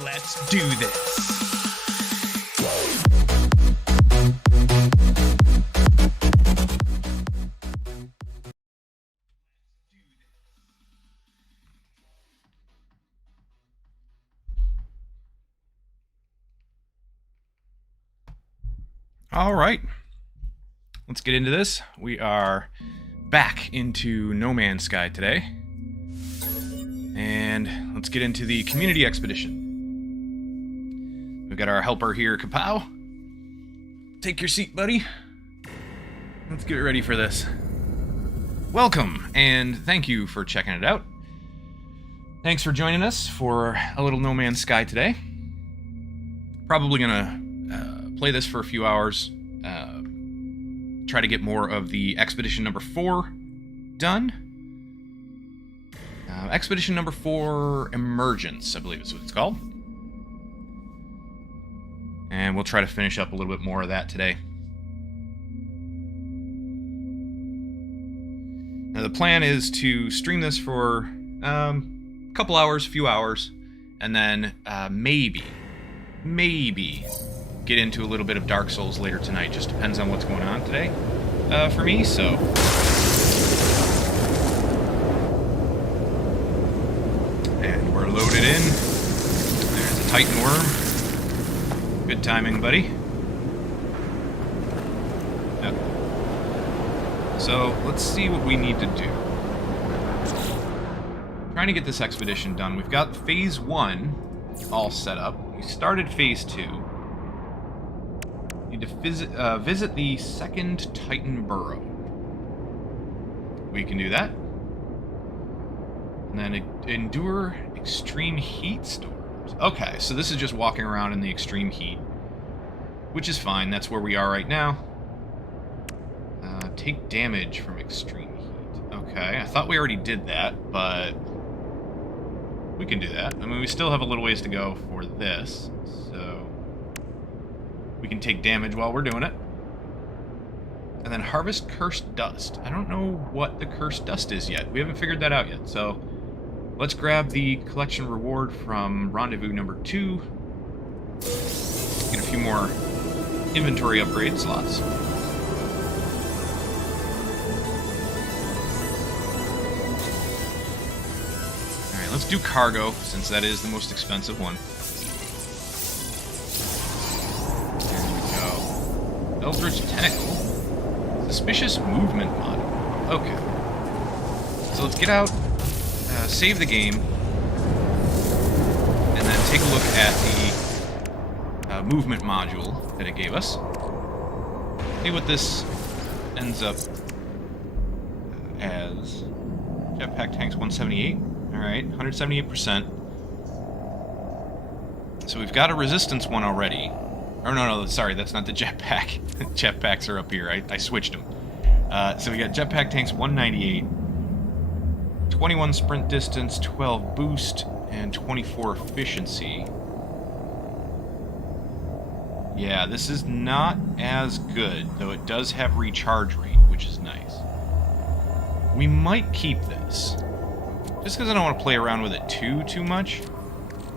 Let's do this. All right. Let's get into this. We are back into No Man's Sky today. And let's get into the community expedition. We've got our helper here, Kapow. Take your seat, buddy. Let's get ready for this. Welcome, and thank you for checking it out. Thanks for joining us for a little No Man's Sky today. Probably gonna play this for a few hours. Try to get more of the Expedition number 4 done. Expedition number 4, Emergence, I believe is what it's called. And we'll try to finish up a little bit more of that today. Now the plan is to stream this for a couple hours, few hours, and then maybe get into a little bit of Dark Souls later tonight. Just depends on what's going on today for me, so... And we're loaded in. There's a Titan worm. Good timing, buddy. Yep. So, let's see what we need to do. Trying to get this expedition done. We've got Phase 1 all set up. We started Phase 2. Need to visit the second Titan burrow. We can do that. And then endure extreme heat storms. Okay, so this is just walking around in the extreme heat, which is fine. That's where we are right now. Take damage from extreme heat. Okay, I thought we already did that, but we can do that. I mean, we still have a little ways to go for this, so we can take damage while we're doing it. And then harvest cursed dust. I don't know what the cursed dust is yet. We haven't figured that out yet, so let's grab the collection reward from rendezvous number 2. Get a few more inventory upgrade slots. Alright, let's do cargo, since that is the most expensive one. There we go. Eldritch Tentacle. Suspicious movement model. Okay. So let's get out, save the game, and then take a look at the movement module that it gave us. See what this ends up as. Jetpack tanks 178. Alright, 178%. So we've got a resistance one already. Oh, no, sorry, that's not the jetpack. Jetpacks are up here. I switched them. So we got jetpack tanks 198, 21 sprint distance, 12 boost, and 24 efficiency. Yeah, this is not as good, though it does have recharge rate, which is nice. We might keep this, just because I don't want to play around with it too much,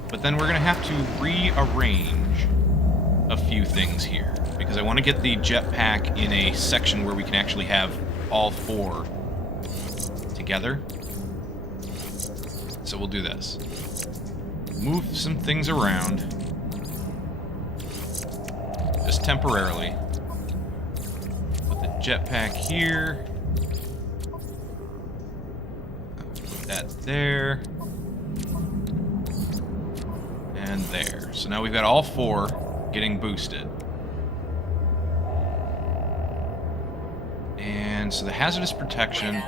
but then we're going to have to rearrange a few things here, because I want to get the jetpack in a section where we can actually have all 4 together. So we'll do this. Move some things around, just temporarily. Put the jetpack here. Put that there. And there. So now we've got all 4 getting boosted. And so the hazardous protection,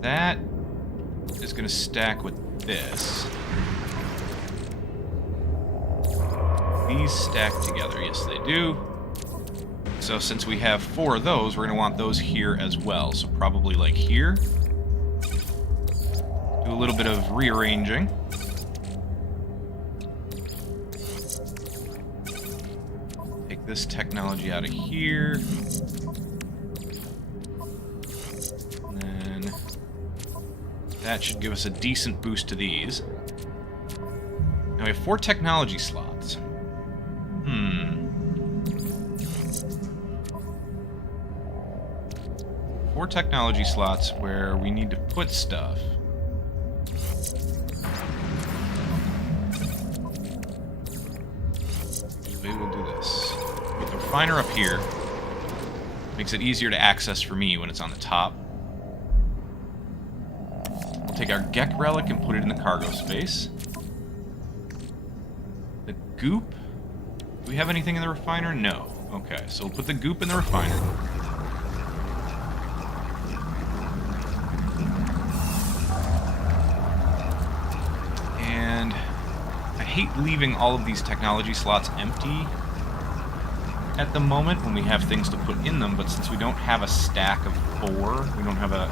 that is going to stack with this. These stack together. Yes, they do. So since we have 4 of those, we're going to want those here as well. So probably like here. Do a little bit of rearranging. This technology out of here. And then that should give us a decent boost to these. Now we have 4 technology slots. 4 technology slots where we need to put stuff. Maybe we'll do this. Get the refiner up here. Makes it easier to access for me when it's on the top. We'll take our Gek relic and put it in the cargo space. The goop. Do we have anything in the refiner? No. Okay, so we'll put the goop in the refiner. And I hate leaving all of these technology slots empty at the moment when we have things to put in them, but since we don't have a stack of 4, we don't have a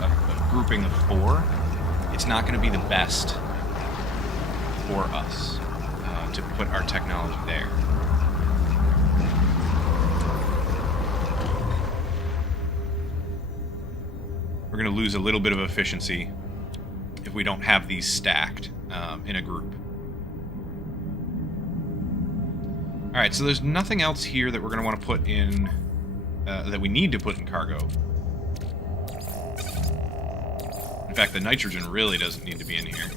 grouping of 4, it's not going to be the best for us to put our technology there. We're going to lose a little bit of efficiency if we don't have these stacked in a group. Alright, so there's nothing else here that we're going to want to put in, that we need to put in cargo. In fact, the nitrogen really doesn't need to be in here.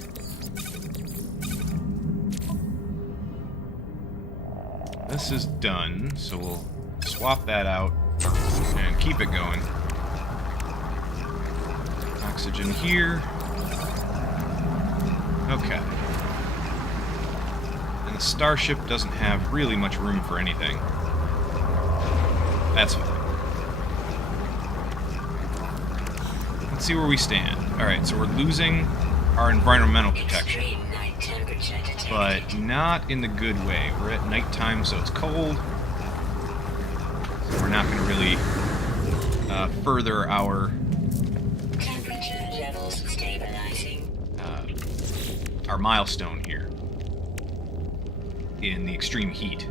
This is done, so we'll swap that out and keep it going. Oxygen here. Okay. And the starship doesn't have really much room for anything. That's fine. Let's see where we stand. Alright, so we're losing our environmental protection. But not in the good way. We're at nighttime, so it's cold. So we're not going to really further our our milestone here in the extreme heat.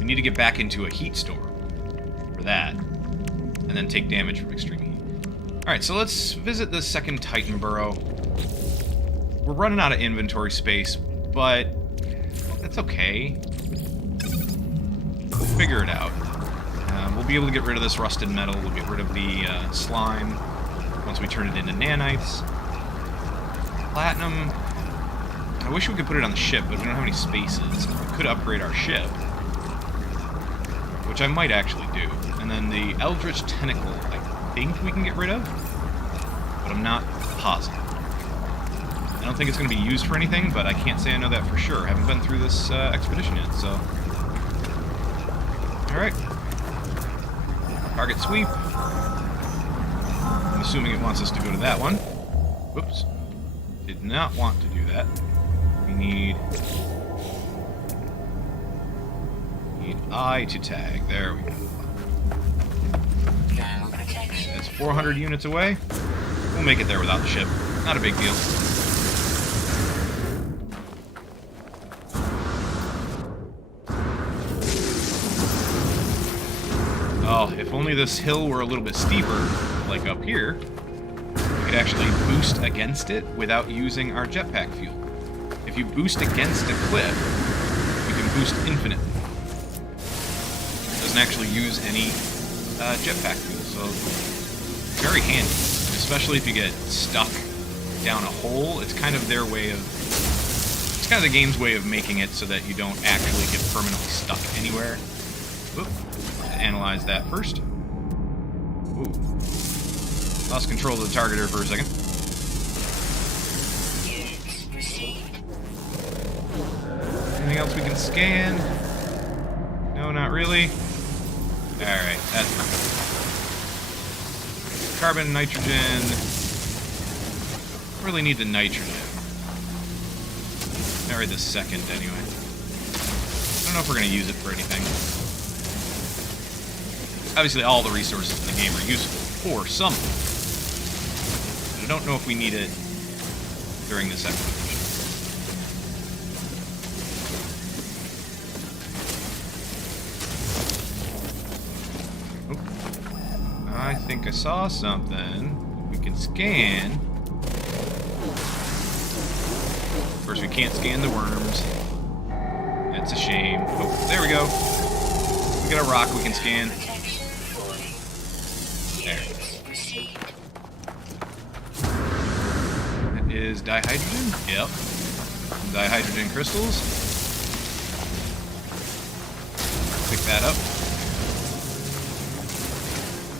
We need to get back into a heat storm for that, and then take damage from extreme heat. Alright, so let's visit the second Titan burrow. We're running out of inventory space, but that's okay. We'll figure it out. We'll be able to get rid of this rusted metal. We'll get rid of the slime once we turn it into nanites. Platinum. I wish we could put it on the ship, but we don't have any spaces. We could upgrade our ship, which I might actually do. And then the Eldritch Tentacle, I think we can get rid of, but I'm not positive. I don't think it's going to be used for anything, but I can't say I know that for sure. I haven't been through this expedition yet, so... Alright. Target sweep. I'm assuming it wants us to go to that one. Whoops. Did not want to do that. We need I to tag. There we go. That's 400 units away. We'll make it there without the ship. Not a big deal. Oh, if only this hill were a little bit steeper, like up here, we could actually boost against it without using our jetpack fuel. If you boost against a cliff, you can boost infinitely. It doesn't actually use any jetpack fuel, so very handy. Especially if you get stuck down a hole, it's kind of their way of... It's kind of the game's way of making it so that you don't actually get permanently stuck anywhere. Whoop. Analyze that first. Ooh. Lost control of the targeter for a second. Anything else we can scan? No, not really. Alright, that's fine. Carbon, nitrogen. Really need the nitrogen. Not right this second, anyway. I don't know if we're going to use it for anything. Obviously, all the resources in the game are useful for something. But I don't know if we need it during this expedition. I think I saw something. We can scan. Of course, we can't scan the worms. That's a shame. Oh, there we go. We got a rock we can scan. There. That is dihydrogen? Yep. Dihydrogen crystals. Pick that up.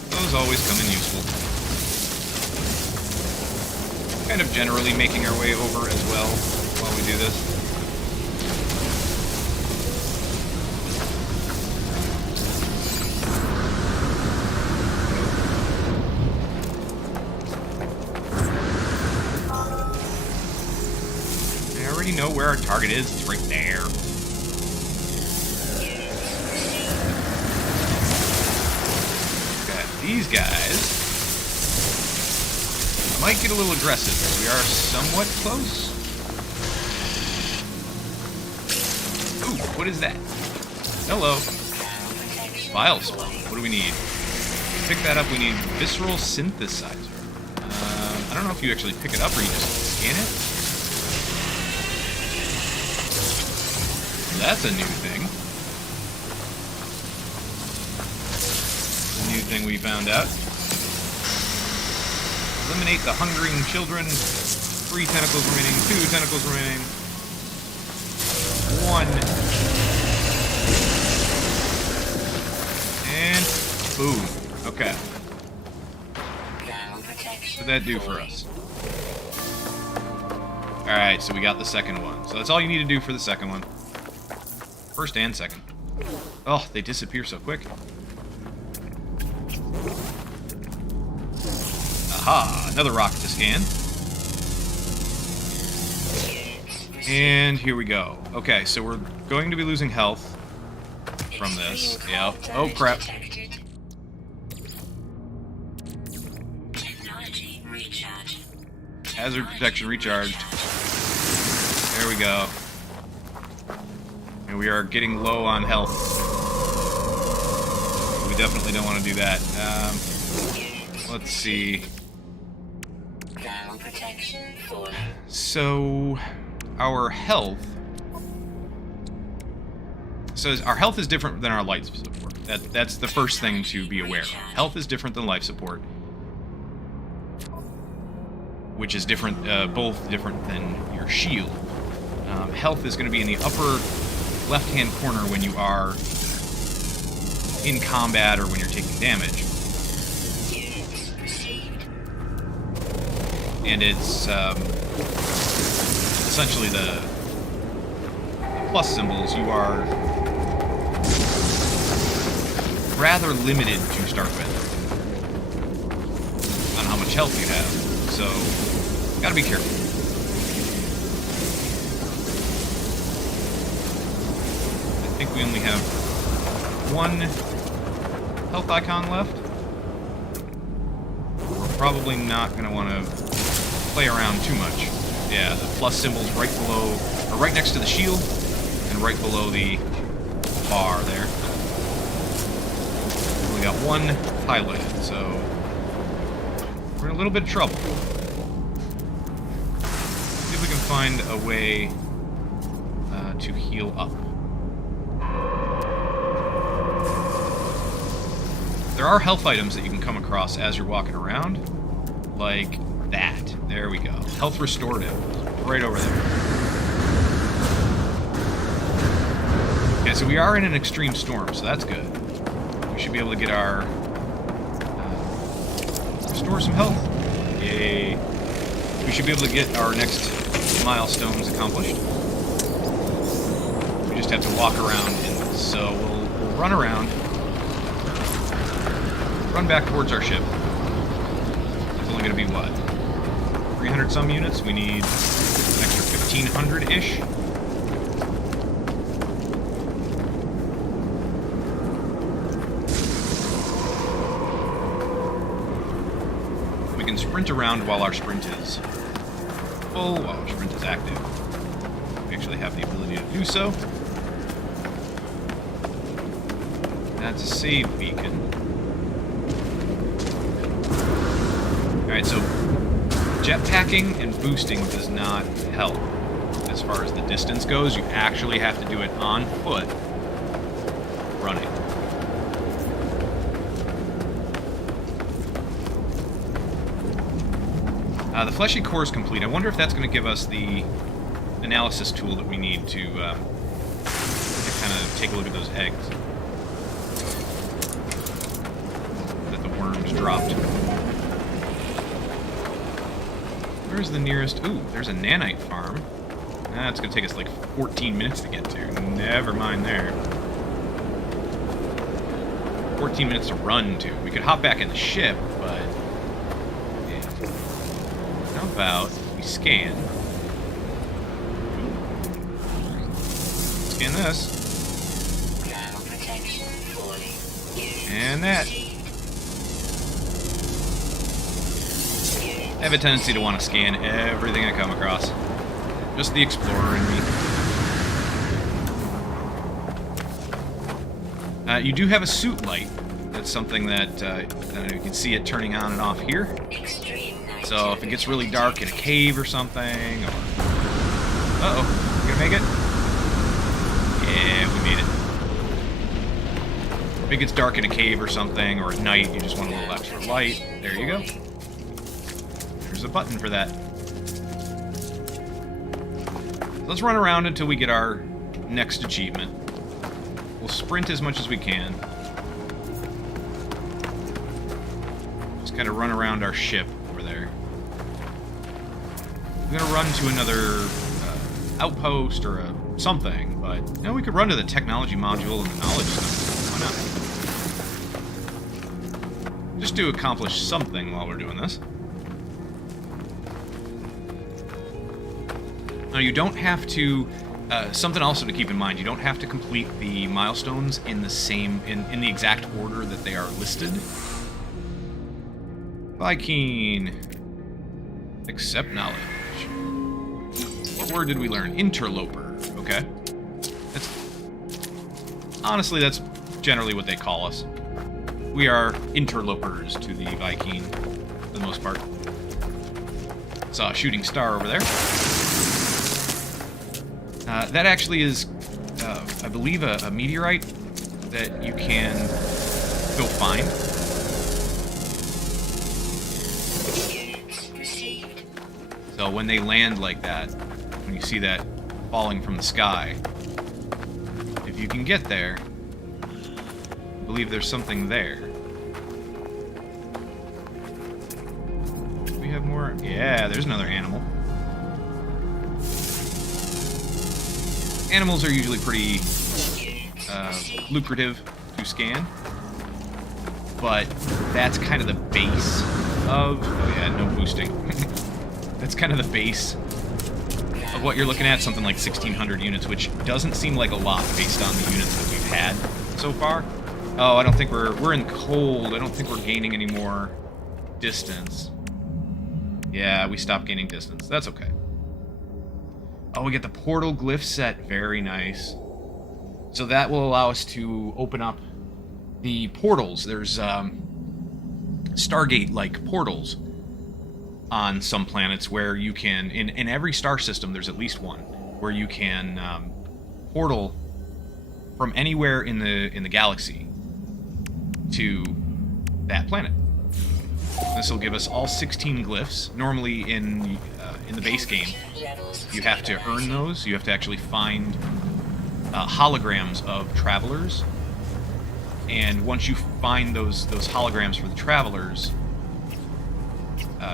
Those always come in useful. Kind of generally making our way over as well while we do this. I already know where our target is. It's right there. Got these guys. Might get a little aggressive. We are somewhat close. Ooh, what is that? Hello. File swap. What do we need? To pick that up, we need visceral synthesizer. I don't know if you actually pick it up or you just scan it. That's a new thing. A new thing we found out. Eliminate the hungering children. 3 tentacles remaining. 2 tentacles remaining. 1. And boom. Okay. What did that do for us? Alright, so we got the second one. So that's all you need to do for the second one. First and second. Oh, they disappear so quick. Aha, another rock to scan. And here we go. Okay, so we're going to be losing health from this. Yep. Oh, crap. Hazard protection recharged. There we go. And we are getting low on health. We definitely don't want to do that. Let's see. So, our health. So our health is different than our life support. That's the first thing to be aware of. Health is different than life support, which is different, both different than your shield. Health is going to be in the upper left-hand corner when you are in combat or when you're taking damage. And it's essentially the plus symbols. You are rather limited to start with on how much health you have. So, gotta be careful. I think we only have 1 health icon left. We're probably not going to want to play around too much. Yeah, the plus symbol's right below, or right next to the shield, and right below the bar there. We got 1 highlighted, so we're in a little bit of trouble. See if we can find a way to heal up. There are health items that you can come across as you're walking around, like that. There we go. Health restorative. Right over there. Okay, so we are in an extreme storm, so that's good. We should be able to get our... restore some health. Yay. We should be able to get our next milestones accomplished. We just have to walk around in this. So we'll run around. Run back towards our ship. It's only going to be, what? 300 some units? We need an extra 1,500-ish. We can sprint around while our sprint is full, while our sprint is active. We actually have the ability to do so. That's a save beacon. Alright, so jetpacking and boosting does not help this as far as the distance goes. You actually have to do it on foot, running. The fleshy core is complete. I wonder if that's going to give us the analysis tool that we need to kind of take a look at those eggs that the worms dropped. Where's the nearest... Ooh, there's a nanite farm. That's going to take us like 14 minutes to get to. Never mind there. 14 minutes to run to. We could hop back in the ship, but... Yeah. How about we scan? Scan this. And that. I have a tendency to want to scan everything I come across. Just the explorer in me. You do have a suit light. That's something that you can see it turning on and off here. So if it gets really dark in a cave or something, or... Uh-oh. You gonna make it? Yeah, we made it. If it gets dark in a cave or something, or at night, you just want a little extra light. There you go. There's a button for that. Let's run around until we get our next achievement. We'll sprint as much as we can. Just kind of run around our ship over there. I'm gonna run to another outpost or something, but you know, we could run to the technology module and the knowledge center. Why not? Just to accomplish something while we're doing this. Now, you don't have to... something also to keep in mind, you don't have to complete the milestones in the same... in the exact order that they are listed. Viking. Accept knowledge. What word did we learn? Interloper. Okay. Honestly, that's generally what they call us. We are interlopers to the Viking, for the most part. Saw a shooting star over there. That actually is, I believe, a meteorite that you can go find. So when they land like that, when you see that falling from the sky, if you can get there, I believe there's something there. Do we have more? Yeah, there's another animal. Animals are usually pretty lucrative to scan, but that's kind of the base of... Oh yeah, no boosting. That's kind of the base of what you're looking at, something like 1,600 units, which doesn't seem like a lot based on the units that we've had so far. Oh, I don't think we're in cold. I don't think we're gaining any more distance. Yeah, we stopped gaining distance. That's okay. Oh, we get the portal glyph set. Very nice. So that will allow us to open up the portals. There's Stargate-like portals on some planets where you can... In every star system, there's at least one where you can portal from anywhere in the galaxy to that planet. This will give us all 16 glyphs. Normally in the base game, you have to earn those. You have to actually find holograms of travelers. And once you find those holograms for the travelers,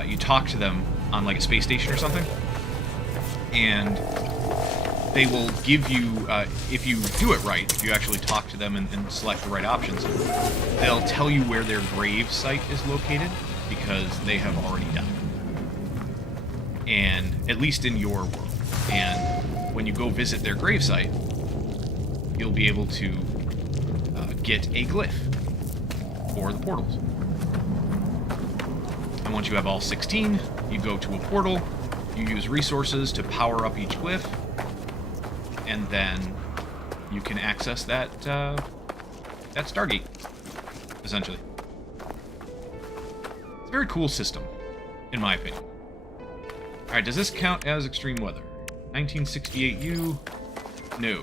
you talk to them on like a space station or something, and they will give you, if you do it right, if you actually talk to them and select the right options, they'll tell you where their grave site is located, because they have already died. And at least in your world. And when you go visit their gravesite, you'll be able to get a glyph for the portals. And once you have all 16, you go to a portal, you use resources to power up each glyph, and then you can access that Stargate, essentially. It's a very cool system, in my opinion. Alright, does this count as extreme weather? 1968U. No.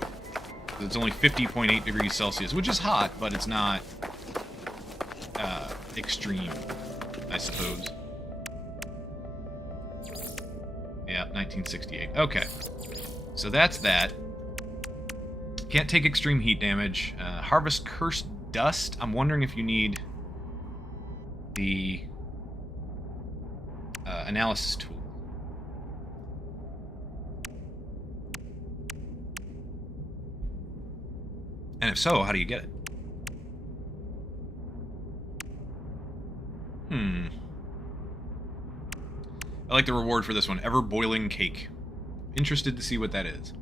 It's only 50.8 degrees Celsius, which is hot, but it's not extreme, I suppose. Yeah, 1968. Okay. So that's that. Can't take extreme heat damage. Harvest Cursed Dust. I'm wondering if you need the analysis tool. And if so, how do you get it? I like the reward for this one. Ever boiling cake. Interested to see what that is.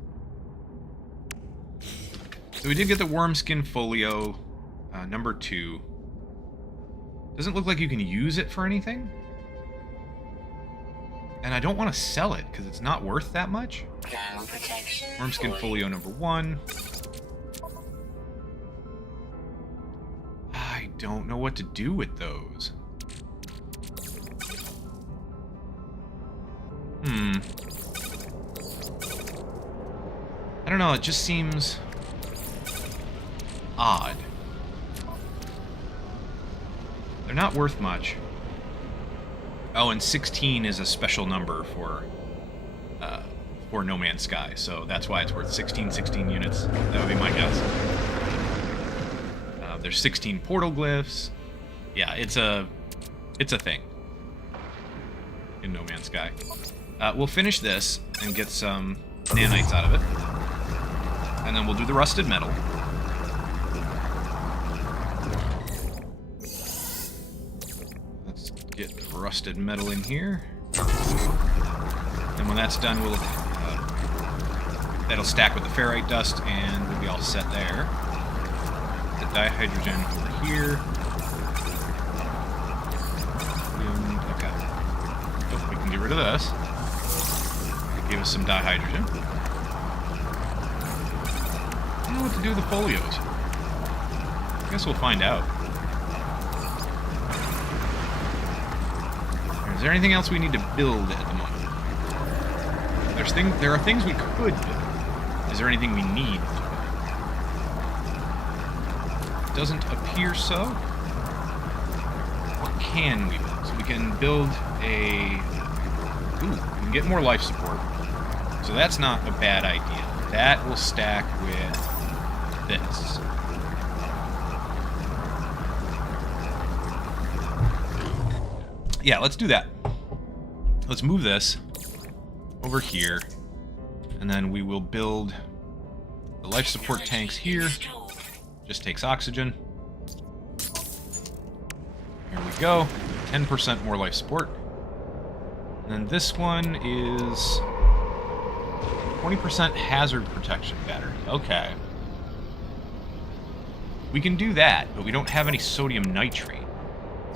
So we did get the worm skin folio, number 2. Doesn't look like you can use it for anything. And I don't want to sell it, because it's not worth that much. Worm skin folio number 1. I don't know what to do with those. I don't know, it just seems odd. They're not worth much. Oh, and 16 is a special number for No Man's Sky, so that's why it's worth 16 units. That would be my guess. There's 16 portal glyphs. Yeah, it's a thing in No Man's Sky. We'll finish this and get some nanites out of it. And then we'll do the rusted metal. Let's get the rusted metal in here. And when that's done, we'll that'll stack with the ferrite dust, and we'll be all set there. The dihydrogen over here. Okay. Oh, we can get rid of this. Give us some dihydrogen. I don't know what to do with the folios. I guess we'll find out. Is there anything else we need to build at the moment? There are things we could build. Is there anything we need to build? Doesn't appear so. What can we build? So we can build a... Ooh, we can get more life support. So that's not a bad idea. That will stack with this. Yeah, let's do that. Let's move this over here, and then we will build the life support tanks here. Just takes oxygen. Here we go. 10% more life support. And then this one is 20% hazard protection battery. Okay. We can do that, but we don't have any sodium nitrate.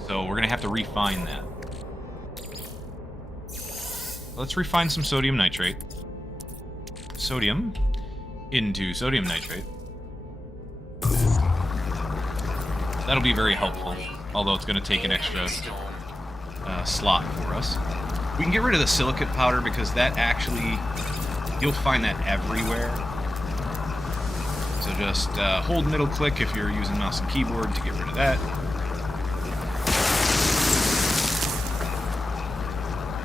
So we're going to have to refine that. Let's refine some sodium nitrate. Sodium into sodium nitrate. That'll be very helpful, although it's going to take an extra slot for us. We can get rid of the silicate powder because that actually, you'll find that everywhere. So just hold middle click if you're using mouse and keyboard to get rid of that.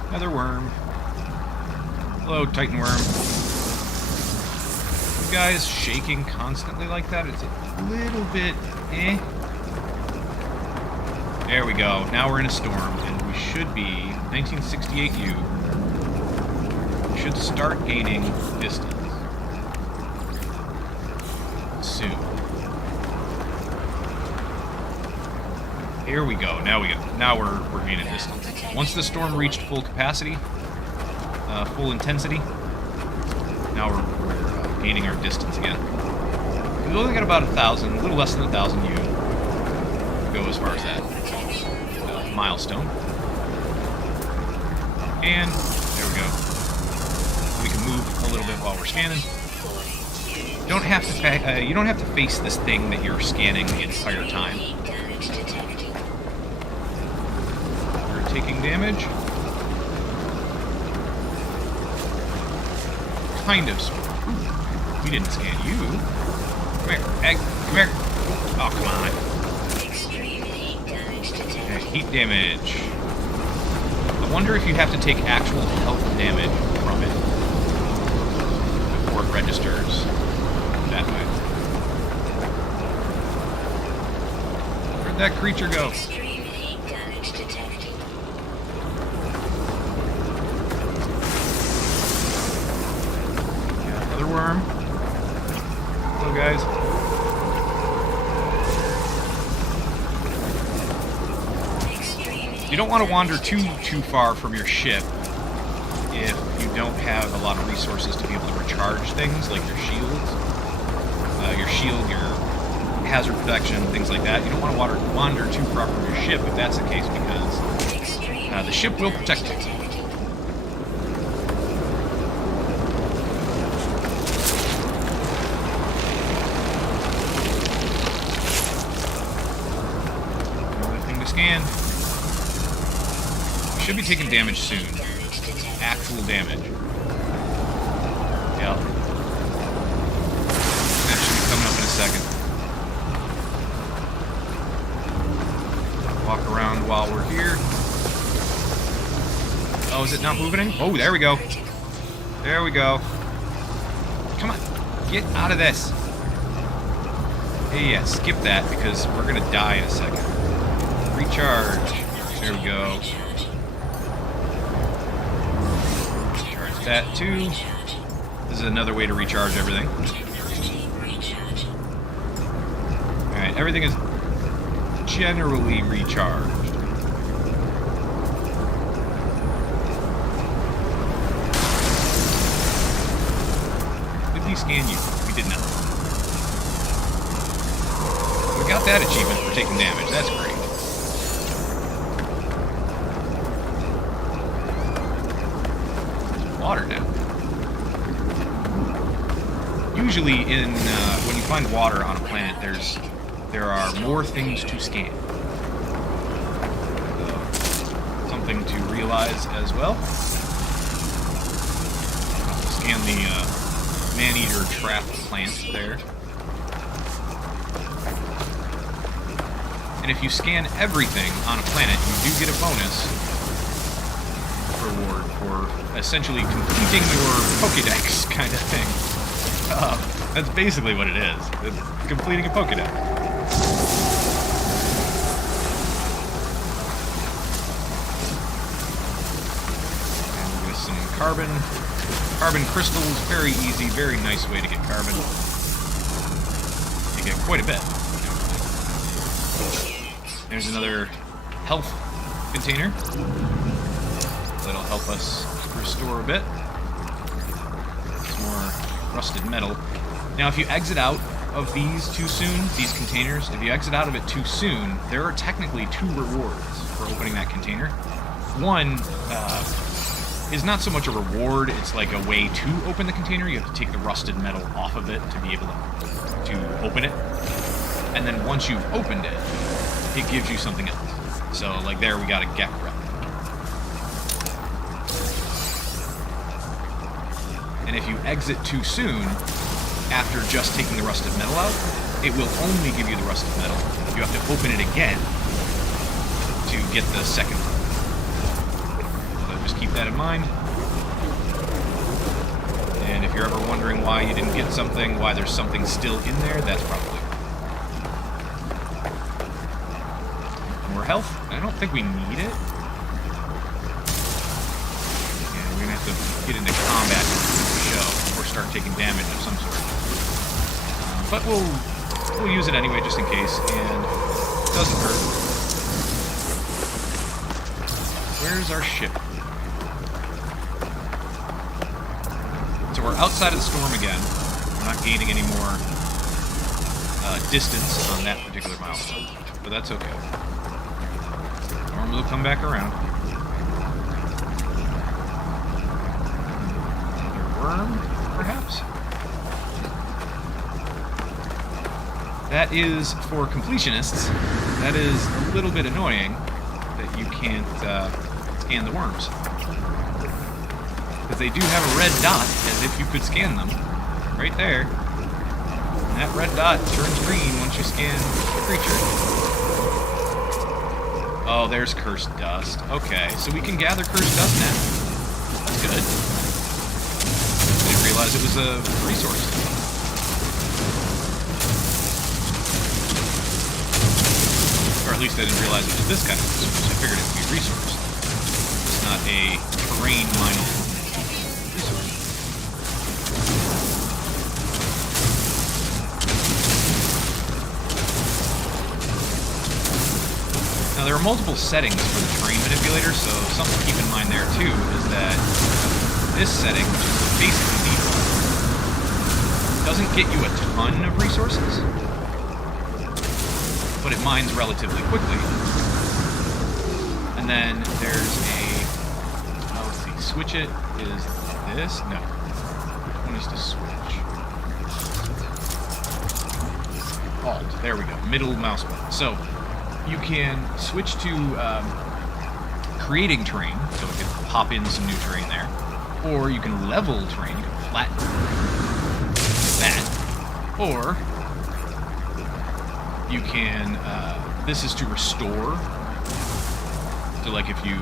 Another worm. Hello, Titan worm. You guys shaking constantly like that? It's a little bit eh. There we go. Now we're in a storm, and we should be 1968U. We should start gaining distance soon. Here we go. Now we're gaining distance. Once the storm reached full capacity, full intensity, now we're gaining our distance again. We've only got about 1,000, a little less than 1,000 U. Go as far as that. Milestone. And there we go. We can move a little bit while we're scanning. You don't have to face this thing that you're scanning the entire time. We're taking damage. kind of storm. Ooh, we didn't scan you. Come here, egg. Come here. Oh, come on. Extreme heat damage detected. Okay, heat damage. I wonder if you have to take actual health damage from it before it registers that way. Where'd that creature go? Extreme heat damage detected. Yeah, another worm. Hello, guys. You don't want to wander too far from your ship if you don't have a lot of resources to be able to recharge things like your shields, your hazard protection, things like that. You don't want to wander too far from your ship if that's the case, because the ship will protect you. Another thing to scan. Should be taking damage soon. Actual damage. Yeah. That should be coming up in a second. Walk around while we're here. Oh, is it not moving any? Oh, there we go. There we go. Come on. Get out of this. Hey, yeah, skip that because we're going to die in a second. Recharge. There we go. That too. This is another way to recharge everything. Alright, everything is generally recharged. Did we scan you? We did not. We got that achievement for taking damage. That's great. Water now. Usually, when you find water on a planet, there are more things to scan. Something to realize as well. Scan the man-eater trap plant there. And if you scan everything on a planet, you do get a bonus reward for essentially completing your Pokédex kind of thing. That's basically what it is. It's completing a Pokédex. And with some carbon. Carbon crystals, very easy, very nice way to get carbon. You get quite a bit. There's another health container. That'll help us restore a bit. Some more rusted metal. Now, if you exit out of these too soon, these containers, if you exit out of it too soon, there are technically 2 rewards for opening that container. One is not so much a reward, it's like a way to open the container. You have to take the rusted metal off of it to be able to open it. And then once you've opened it, it gives you something else. So, like there, we got a Gek relic. And if you exit too soon, after just taking the rusted metal out, it will only give you the rusted metal. You have to open it again to get the second one. So just keep that in mind. And if you're ever wondering why you didn't get something, why there's something still in there, that's probably more health. I don't think we need it. Yeah, we're gonna have to get into combat or start taking damage of some sort. But we'll use it anyway, just in case, and it doesn't hurt. Where's our ship? So we're outside of the storm again. We're not gaining any more distance on that particular milestone, but that's okay. Storm will come back around. Worm, perhaps? That is, for completionists, that is a little bit annoying that you can't scan the worms. Because they do have a red dot, as if you could scan them. Right there. And that red dot turns green once you scan the creature. Oh, there's cursed dust. Okay, so we can gather cursed dust now. That's good. Didn't realize it was a resource. Or at least I didn't realize it was this kind of resource. I figured it would be a resource. It's not a terrain mining resource. Now there are multiple settings for the terrain manipulator, so something to keep in mind there too is that this setting, which is basically default, doesn't get you a ton of resources, but it mines relatively quickly. And then there's a, let's see, switch it is this? No. Which one is to switch? Alt, there we go, middle mouse button. So, you can switch to creating terrain, so it can pop in some new terrain there, or you can level terrain, you can flatten that, or you can, this is to restore, so like if you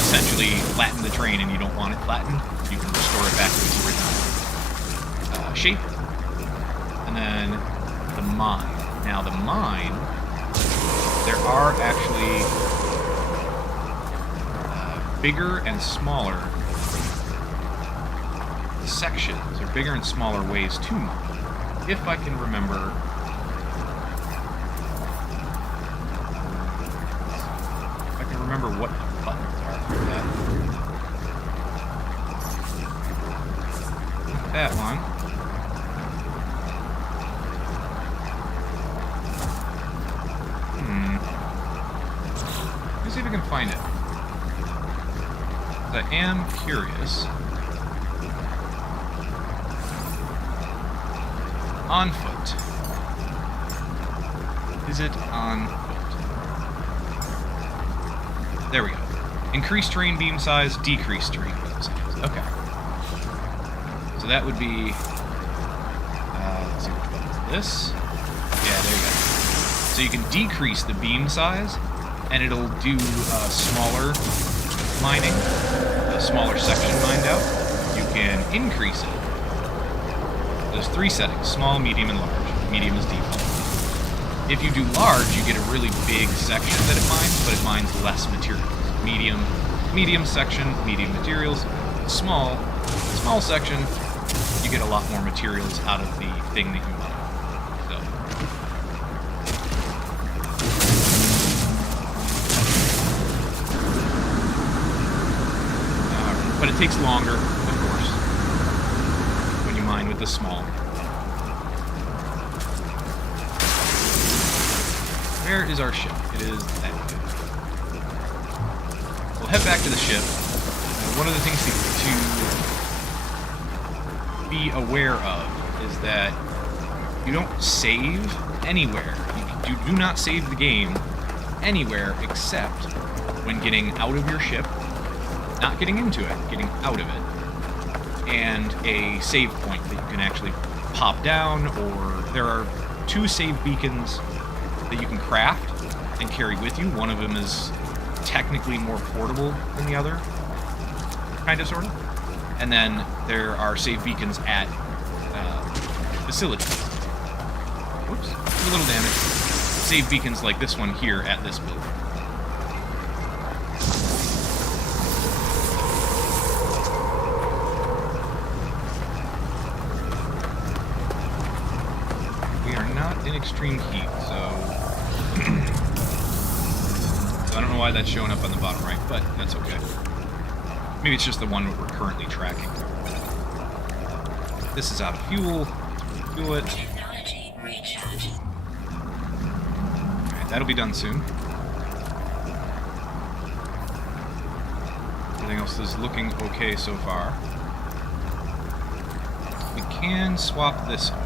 essentially flatten the terrain and you don't want it flattened, you can restore it back to its original shape, and then the mine. Now the mine, there are actually bigger and smaller sections, or bigger and smaller ways to mine. If I can remember, what the buttons are for that. That one. Let's see if I can find it. I am curious. On foot. Is it on foot? There we go. Increase terrain beam size, decrease terrain beam size. Okay. So that would be... let's see which one is this. Yeah, there you go. So you can decrease the beam size, and it'll do smaller mining, a smaller section mined out. You can increase it. There's 3 settings, small, medium, and large. Medium is default. If you do large, you get a really big section that it mines, but it mines less materials. Medium section, medium materials. Small section, you get a lot more materials out of the thing that you mine. But it takes longer, of course, when you mine with the small. Where is our ship? It is that way. We'll head back to the ship. One of the things to be aware of is that you don't save anywhere. You do not save the game anywhere except when getting out of your ship. Not getting into it, getting out of it. And a save point that you can actually pop down, or there are 2 save beacons that you can craft and carry with you. One of them is technically more portable than the other, kind of, sort of. And then there are save beacons at facilities. Whoops, a little damage. Save beacons like this one here at this building. In extreme heat, so I don't know why that's showing up on the bottom right, but that's okay. Maybe it's just the one that we're currently tracking. This is out of fuel. Fuel it. Alright, that'll be done soon. Everything else is looking okay so far. We can swap this over.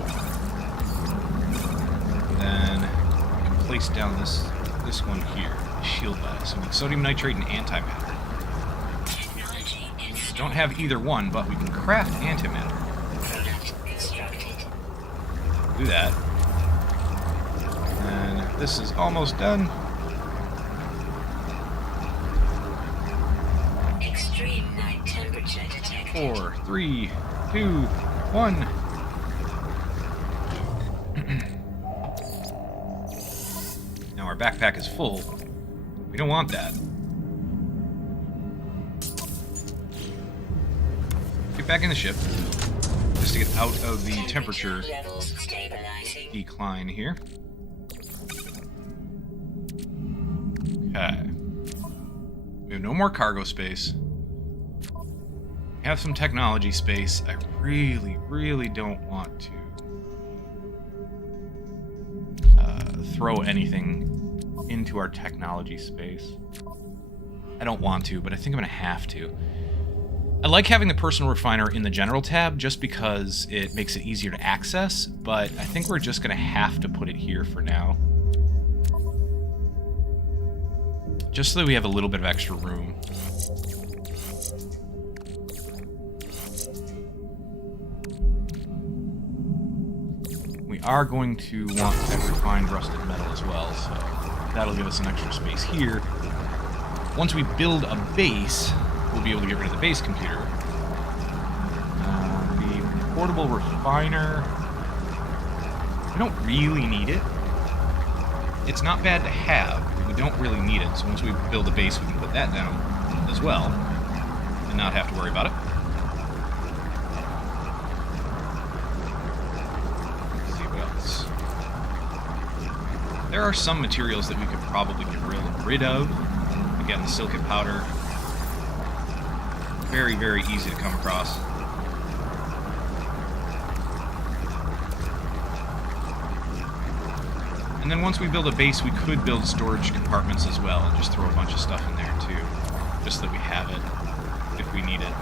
Then we can place down this one here, shield glass. So we need sodium nitrate and antimatter. Don't have either one, but we can craft antimatter. Product constructed. Do that. And this is almost done. Extreme night temperature detected. 4, 3, 2, 1. Now our backpack is full. We don't want that. Get back in the ship. Just to get out of the temperature Levels stabilizing. decline here. Okay. We have no more cargo space. We have some technology space. I really, really don't want to throw anything into our technology space. I don't want to, but I think I'm going to have to. I like having the personal refiner in the general tab just because it makes it easier to access, but I think we're just going to have to put it here for now. Just so that we have a little bit of extra room. We are going to want that refined rusted metal as well, so that'll give us an extra space here. Once we build a base, we'll be able to get rid of the base computer. The portable refiner, we don't really need it. It's not bad to have, but we don't really need it. So once we build a base, we can put that down as well and not have to worry about it. Let's see what else. There are some materials that we could probably get rid of. Again, the silicate powder. Very, very easy to come across. And then once we build a base, we could build storage compartments as well and just throw a bunch of stuff in there too. Just so that we have it if we need it.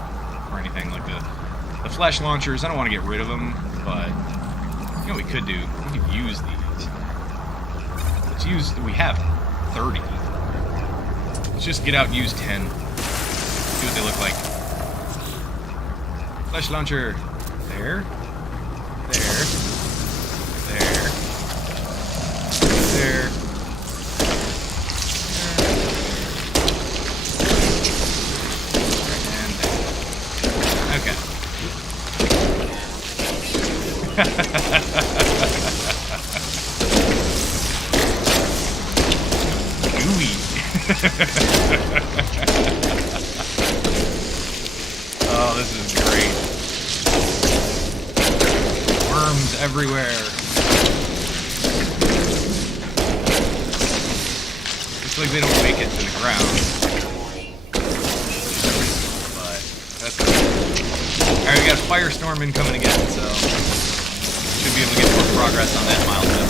Or anything like the flash launchers. I don't want to get rid of them, but you know what we could do? We could use these. Let's use, we have 30. Let's just get out and use 10. See what they look like. Flash launcher. There. There. There. There. And there. Okay. Gooey. Oh, this is great. Worms everywhere. Looks like they don't make it to the ground. But that's okay. Alright, we got a firestorm incoming again, so should be able to get more progress on that milestone.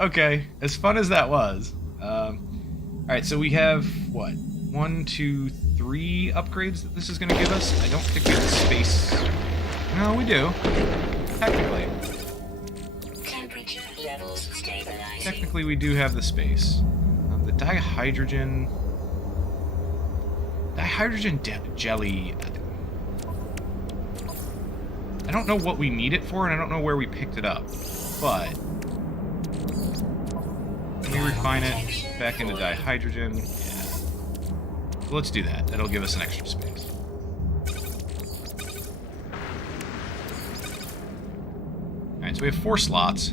Okay, as fun as that was. Alright, so we have, what? 1, 2, 3 upgrades that this is going to give us? I don't think we have the space. No, we do. Technically. Temperature levels stabilizing. Technically, we do have the space. The dihydrogen jelly. I don't know what we need it for, and I don't know where we picked it up. But can we refine it back into dihydrogen? Yeah. So let's do that. That'll give us an extra space. Alright, so we have 4 slots.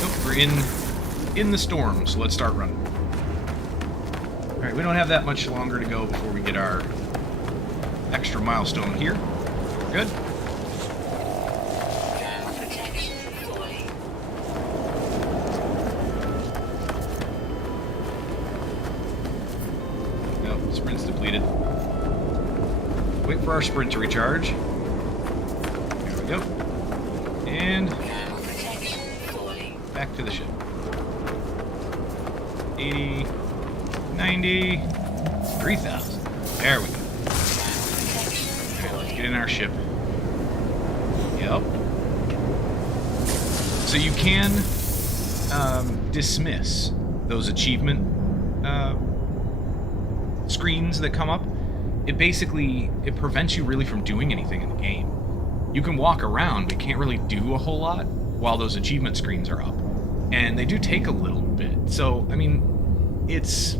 Nope, we're in the storm, so let's start running. Alright, we don't have that much longer to go before we get our extra milestone here. We're good. Protection fully. Nope, sprint's depleted. Wait for our sprint to recharge. There we go. And Protection fully. back to the ship. 80, 90, 3,000. There we go. Alright, let's get in our ship. Yep. So you can dismiss those achievement screens that come up, it prevents you really from doing anything in the game. You can walk around, but can't really do a whole lot while those achievement screens are up. And they do take a little bit. So, I mean, it's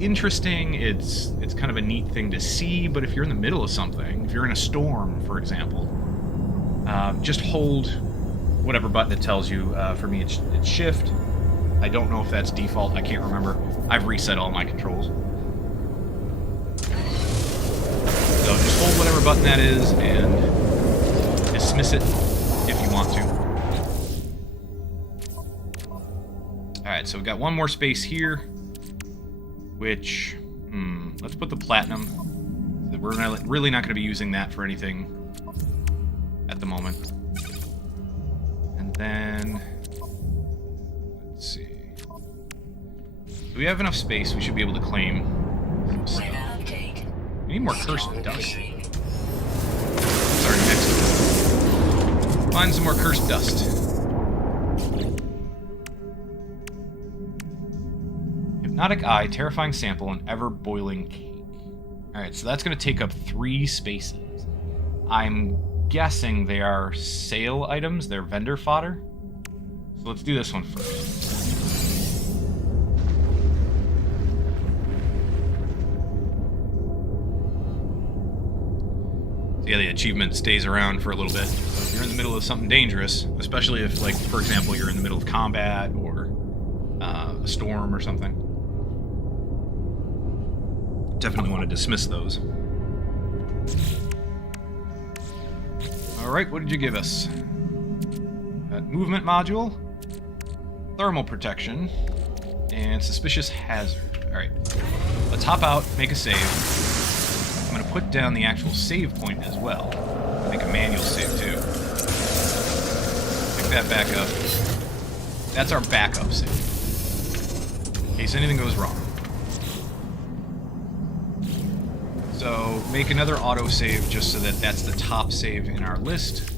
interesting, it's kind of a neat thing to see, but if you're in the middle of something, if you're in a storm, for example, just hold whatever button it tells you. For me, it's shift. I don't know if that's default, I can't remember. I've reset all my controls. So just hold whatever button that is and dismiss it if you want to. Alright, so we've got one more space here, which, let's put the platinum. We're really not going to be using that for anything at the moment. And then, let's see. Do we have enough space? We should be able to claim some stuff. We need more cursed dust. Sorry, next. Find some more cursed dust. Hypnotic Eye, Terrifying Sample, and Ever-Boiling Cake. Alright, so that's going to take up 3 spaces. I'm guessing they are sale items, they're vendor fodder. So let's do this one first. So yeah, the achievement stays around for a little bit. So if you're in the middle of something dangerous, especially if, like, for example, you're in the middle of combat or a storm or something, definitely want to dismiss those. Alright, what did you give us? Movement module, thermal protection, and suspicious hazard. Alright, let's hop out, make a save. I'm going to put down the actual save point as well. Make a manual save too. Pick that back up. That's our backup save, in case anything goes wrong. So make another autosave just so that that's the top save in our list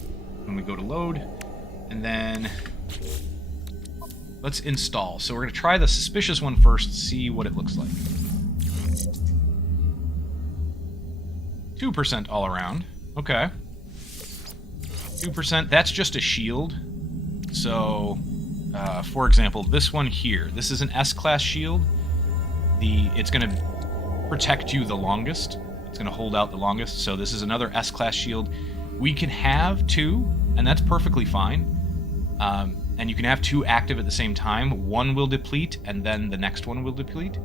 when we go to load. And then let's install. So we're going to try the suspicious one first, see what it looks like. 2% all around. Okay. 2%, that's just a shield. So, for example, this one here, this is an S-class shield. It's going to protect you the longest. It's going to hold out the longest. So this is another S-class shield. We can have 2, and that's perfectly fine. And you can have 2 active at the same time. One will deplete, and then the next one will deplete.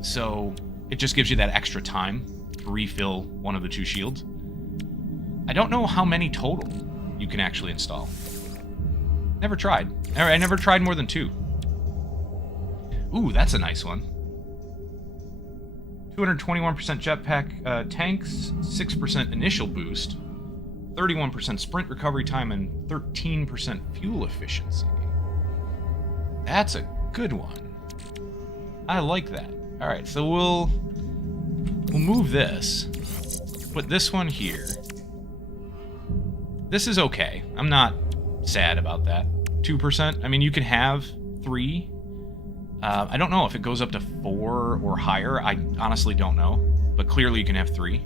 So it just gives you that extra time to refill one of the 2 shields. I don't know how many total you can actually install. Never tried. I never tried more than 2. Ooh, that's a nice one. 221% jetpack tanks, 6% initial boost, 31% sprint recovery time, and 13% fuel efficiency. That's a good one. I like that. All right, so we'll move this. Put this one here. This is okay. I'm not sad about that. 2%. I mean, you can have 3. I don't know if it goes up to 4 or higher. I honestly don't know. But clearly you can have 3.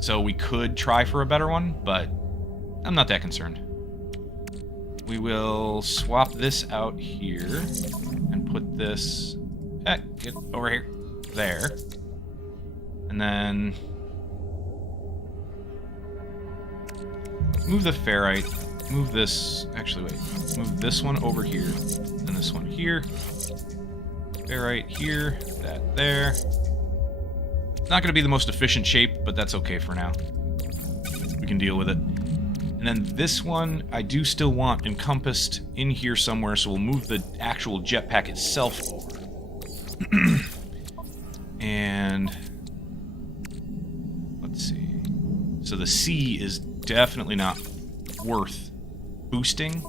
So we could try for a better one, but I'm not that concerned. We will swap this out here and put this... get over here. There. And then... move the ferrite. Move this... actually, wait. Move this one over here. And this one here. Ferrite here. That there. It's not going to be the most efficient shape, but that's okay for now. We can deal with it. And then this one, I do still want encompassed in here somewhere, so we'll move the actual jetpack itself over. And... let's see. So the C is definitely not worth boosting.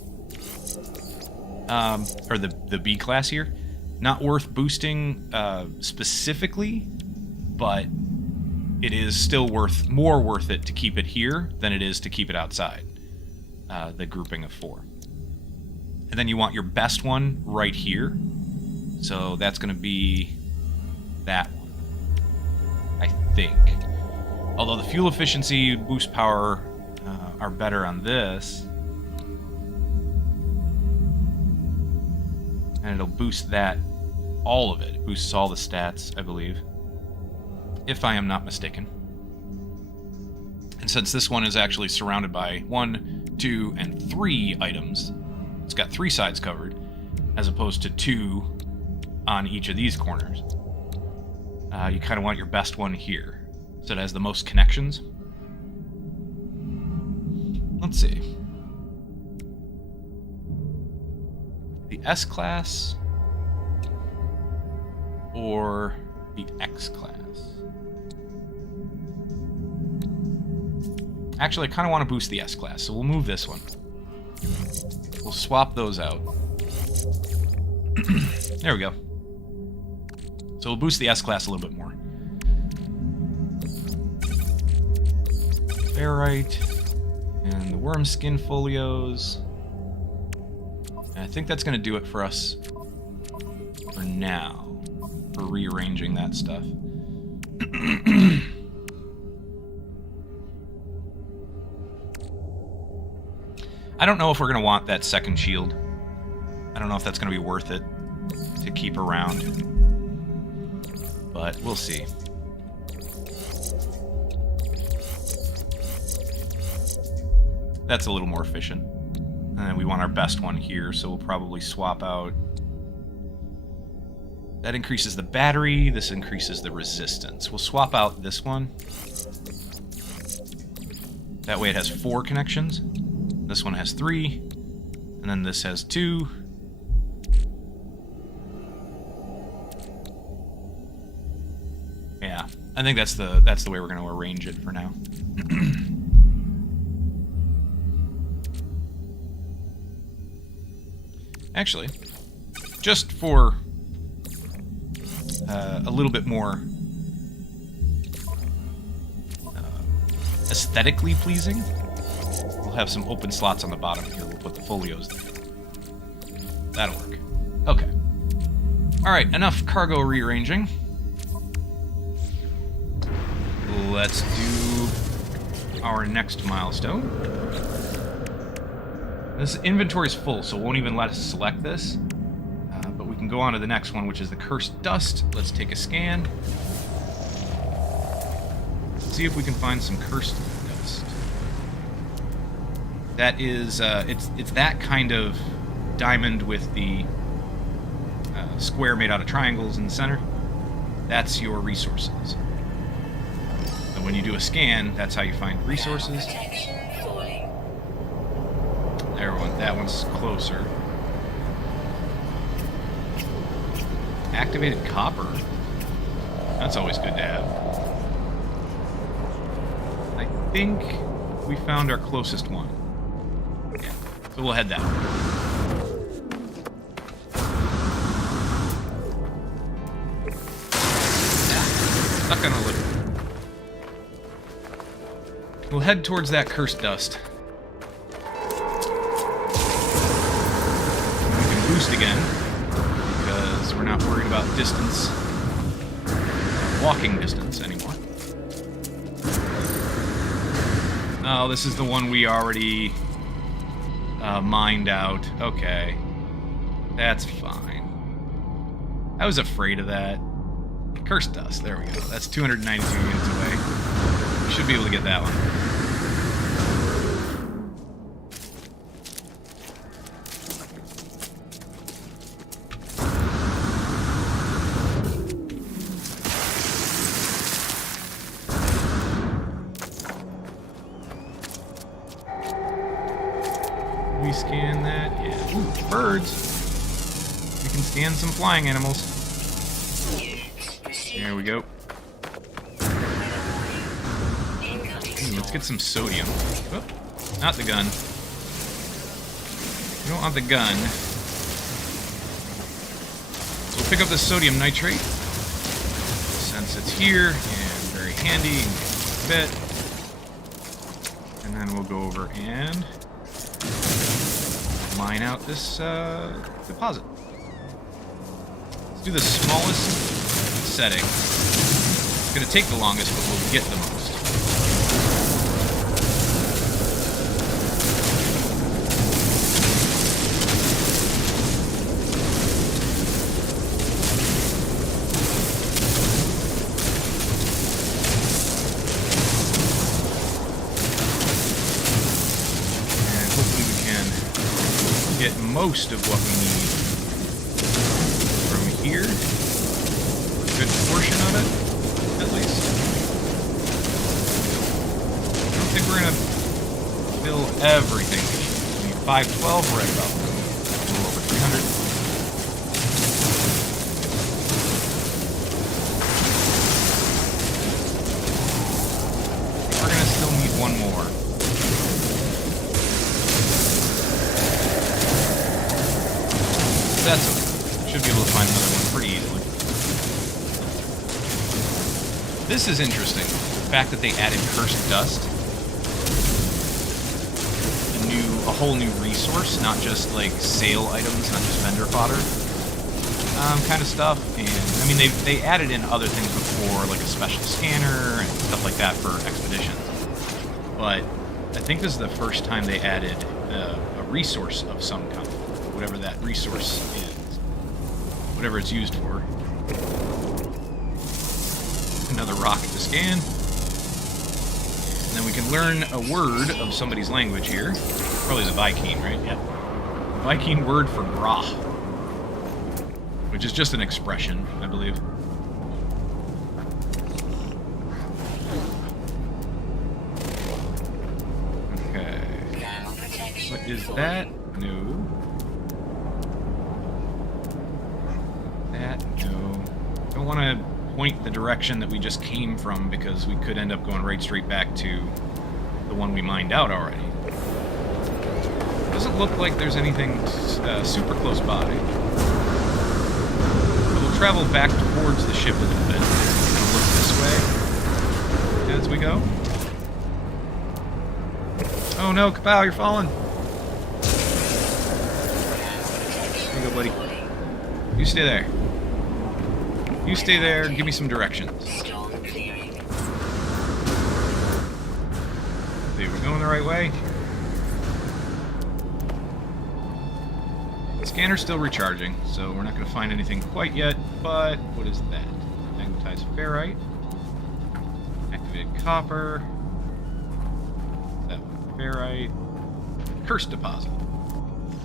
Or the B class here. Not worth boosting specifically, but it is still more worth it to keep it here than it is to keep it outside. The grouping of 4. And then you want your best one right here. So that's going to be that one, I think. Although the fuel efficiency, boost power are better on this. And it'll boost that, all of it. It boosts all the stats, I believe. If I am not mistaken. And since this one is actually surrounded by 1, 2, and 3 items, it's got 3 sides covered, as opposed to 2 on each of these corners. You kind of want your best one here, so it has the most connections. Let's see. The S-Class or the X-Class? Actually, I kind of want to boost the S-Class, so we'll move this one. We'll swap those out. There we go. So we'll boost the S-Class a little bit more. Ferrite. And the worm skin folios. And I think that's going to do it for us for now. For rearranging that stuff. I don't know if we're going to want that second shield. I don't know if that's going to be worth it to keep around. But we'll see. That's a little more efficient. And then we want our best one here, so we'll probably swap out. That increases the battery, this increases the resistance. We'll swap out this one. That way it has 4 connections. This one has 3. And then this has 2. Yeah, I think that's the way we're going to arrange it for now. Actually, just for a little bit more aesthetically pleasing, we'll have some open slots on the bottom here. We'll put the folios there. That'll work. Okay. Alright, enough cargo rearranging. Let's do our next milestone. This inventory is full, so it won't even let us select this. But we can go on to the next one, which is the Cursed Dust. Let's take a scan. See if we can find some Cursed Dust. That is, it's that kind of diamond with the square made out of triangles in the center. That's your resources. And when you do a scan, that's how you find resources. Everyone, that one's closer. Activated copper. That's always good to have. I think we found our closest one. Yeah, so we'll head that way. Stuck on a lip. We'll head towards that Cursed Dust. Boost again, because we're not worried about distance, walking distance anymore. Oh, this is the one we already mined out. Okay, that's fine. I was afraid of that. Cursed Dust, there we go. That's 292 units away. We should be able to get that one. We scan that, yeah. Ooh, birds. We can scan some flying animals. There we go. Ooh, let's get some sodium. Oh, not the gun. We don't want the gun. So we'll pick up the sodium nitrate. Since it's here, and very handy, and get a bit. And then we'll go over and mine out this deposit. Let's do the smallest setting. It's going to take the longest, but we'll get the most. Get most of what we need from here. A good portion of it, at least. I don't think we're gonna fill everything we need. We need 512, we're at about a little over 300. We're gonna still need one more. That's okay. Should be able to find another one pretty easily. This is interesting. The fact that they added cursed dust. A whole new resource, not just like sale items, not just vendor fodder kind of stuff. And I mean, they added in other things before, like a special scanner and stuff like that for expeditions. But I think this is the first time they added a resource of some kind. Whatever that resource is. Whatever it's used for. Another rocket to scan. And then we can learn a word of somebody's language here. Probably the Viking, right? Yeah. Viking word for grah. Which is just an expression, I believe. Okay. What is that? No. No. Don't want to point the direction that we just came from because we could end up going right straight back to the one we mined out already. Doesn't look like there's anything super close by. But we'll travel back towards the ship a little bit. Kind of look this way as we go. Oh no, Kapow, you're falling. There you go, buddy. You stay there. You stay there, give me some directions. See, we're going the right way. The scanner's still recharging, so we're not going to find anything quite yet, but what is that? Magnetized ferrite. Activated copper. That one, ferrite. Cursed deposit.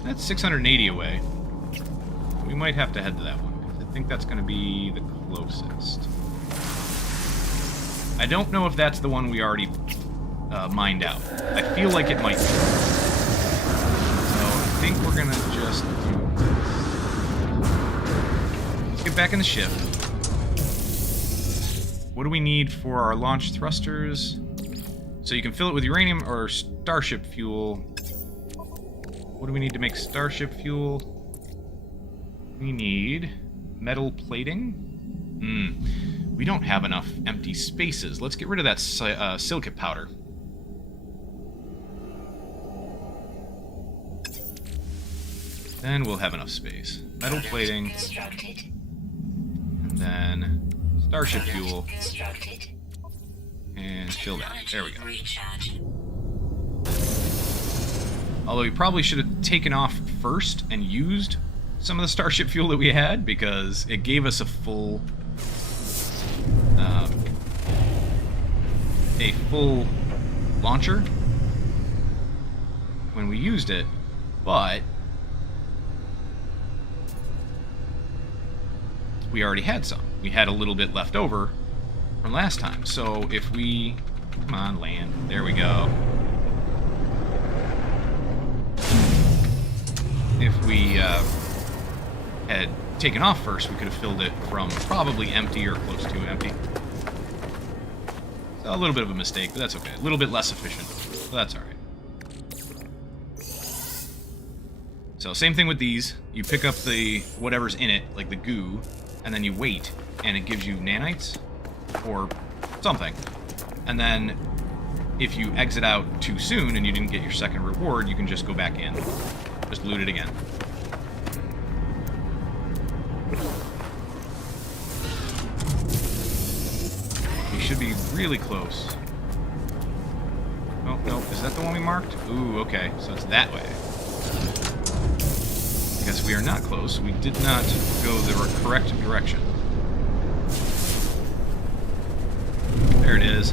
That's 680 away. We might have to head to that one. I think that's going to be the closest. I don't know if that's the one we already mined out. I feel like it might be. So I think we're going to just do this. Let's get back in the ship. What do we need for our launch thrusters? So you can fill it with uranium or starship fuel. What do we need to make starship fuel? We need metal plating. We don't have enough empty spaces. Let's get rid of that silicate powder. Then we'll have enough space. Metal plating. And then starship fuel. And fill that. There we go. Although we probably should have taken off first and used some of the starship fuel that we had, because it gave us a full launcher when we used it, but we already had some. We had a little bit left over from last time. So if we... Come on, land. There we go. If we had taken off first, we could have filled it from probably empty or close to empty. So a little bit of a mistake, but that's okay. A little bit less efficient, so that's alright. So same thing with these. You pick up the whatever's in it, like the goo, and then you wait, and it gives you nanites, or something. And then if you exit out too soon and you didn't get your second reward, you can just go back in. Just loot it again. We should be really close. Oh, no. Is that the one we marked? Ooh, okay. So it's that way. I guess we are not close. We did not go the correct direction. There it is.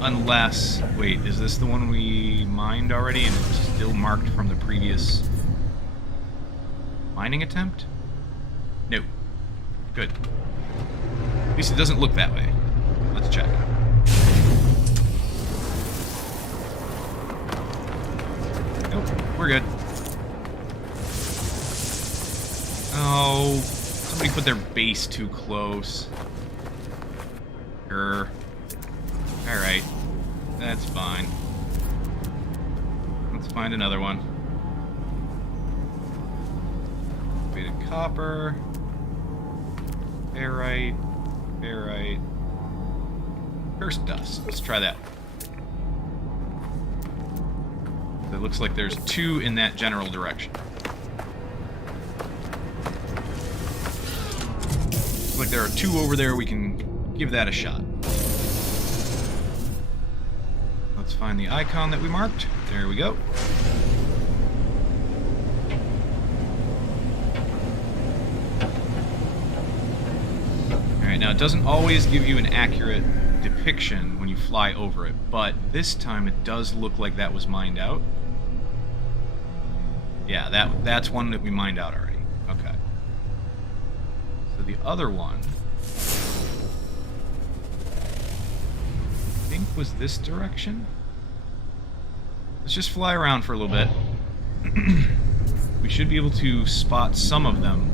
Unless... Wait, is this the one we mined already and it's still marked from the previous mining attempt? No. Good. At least it doesn't look that way. Let's check. Nope, we're good. Oh, somebody put their base too close. Sure. Alright. That's fine. Let's find another one. Bit of copper. Ferrite. Ferrite. Cursed dust. Let's try that. It looks like there's 2 in that general direction. Looks like there are 2 over there. We can give that a shot. Let's find the icon that we marked. There we go. Alright, now it doesn't always give you an accurate depiction when you fly over it, but this time it does look like that was mined out. Yeah, that's one that we mined out already. Okay. So the other one, I think, was this direction. Let's just fly around for a little bit. We should be able to spot some of them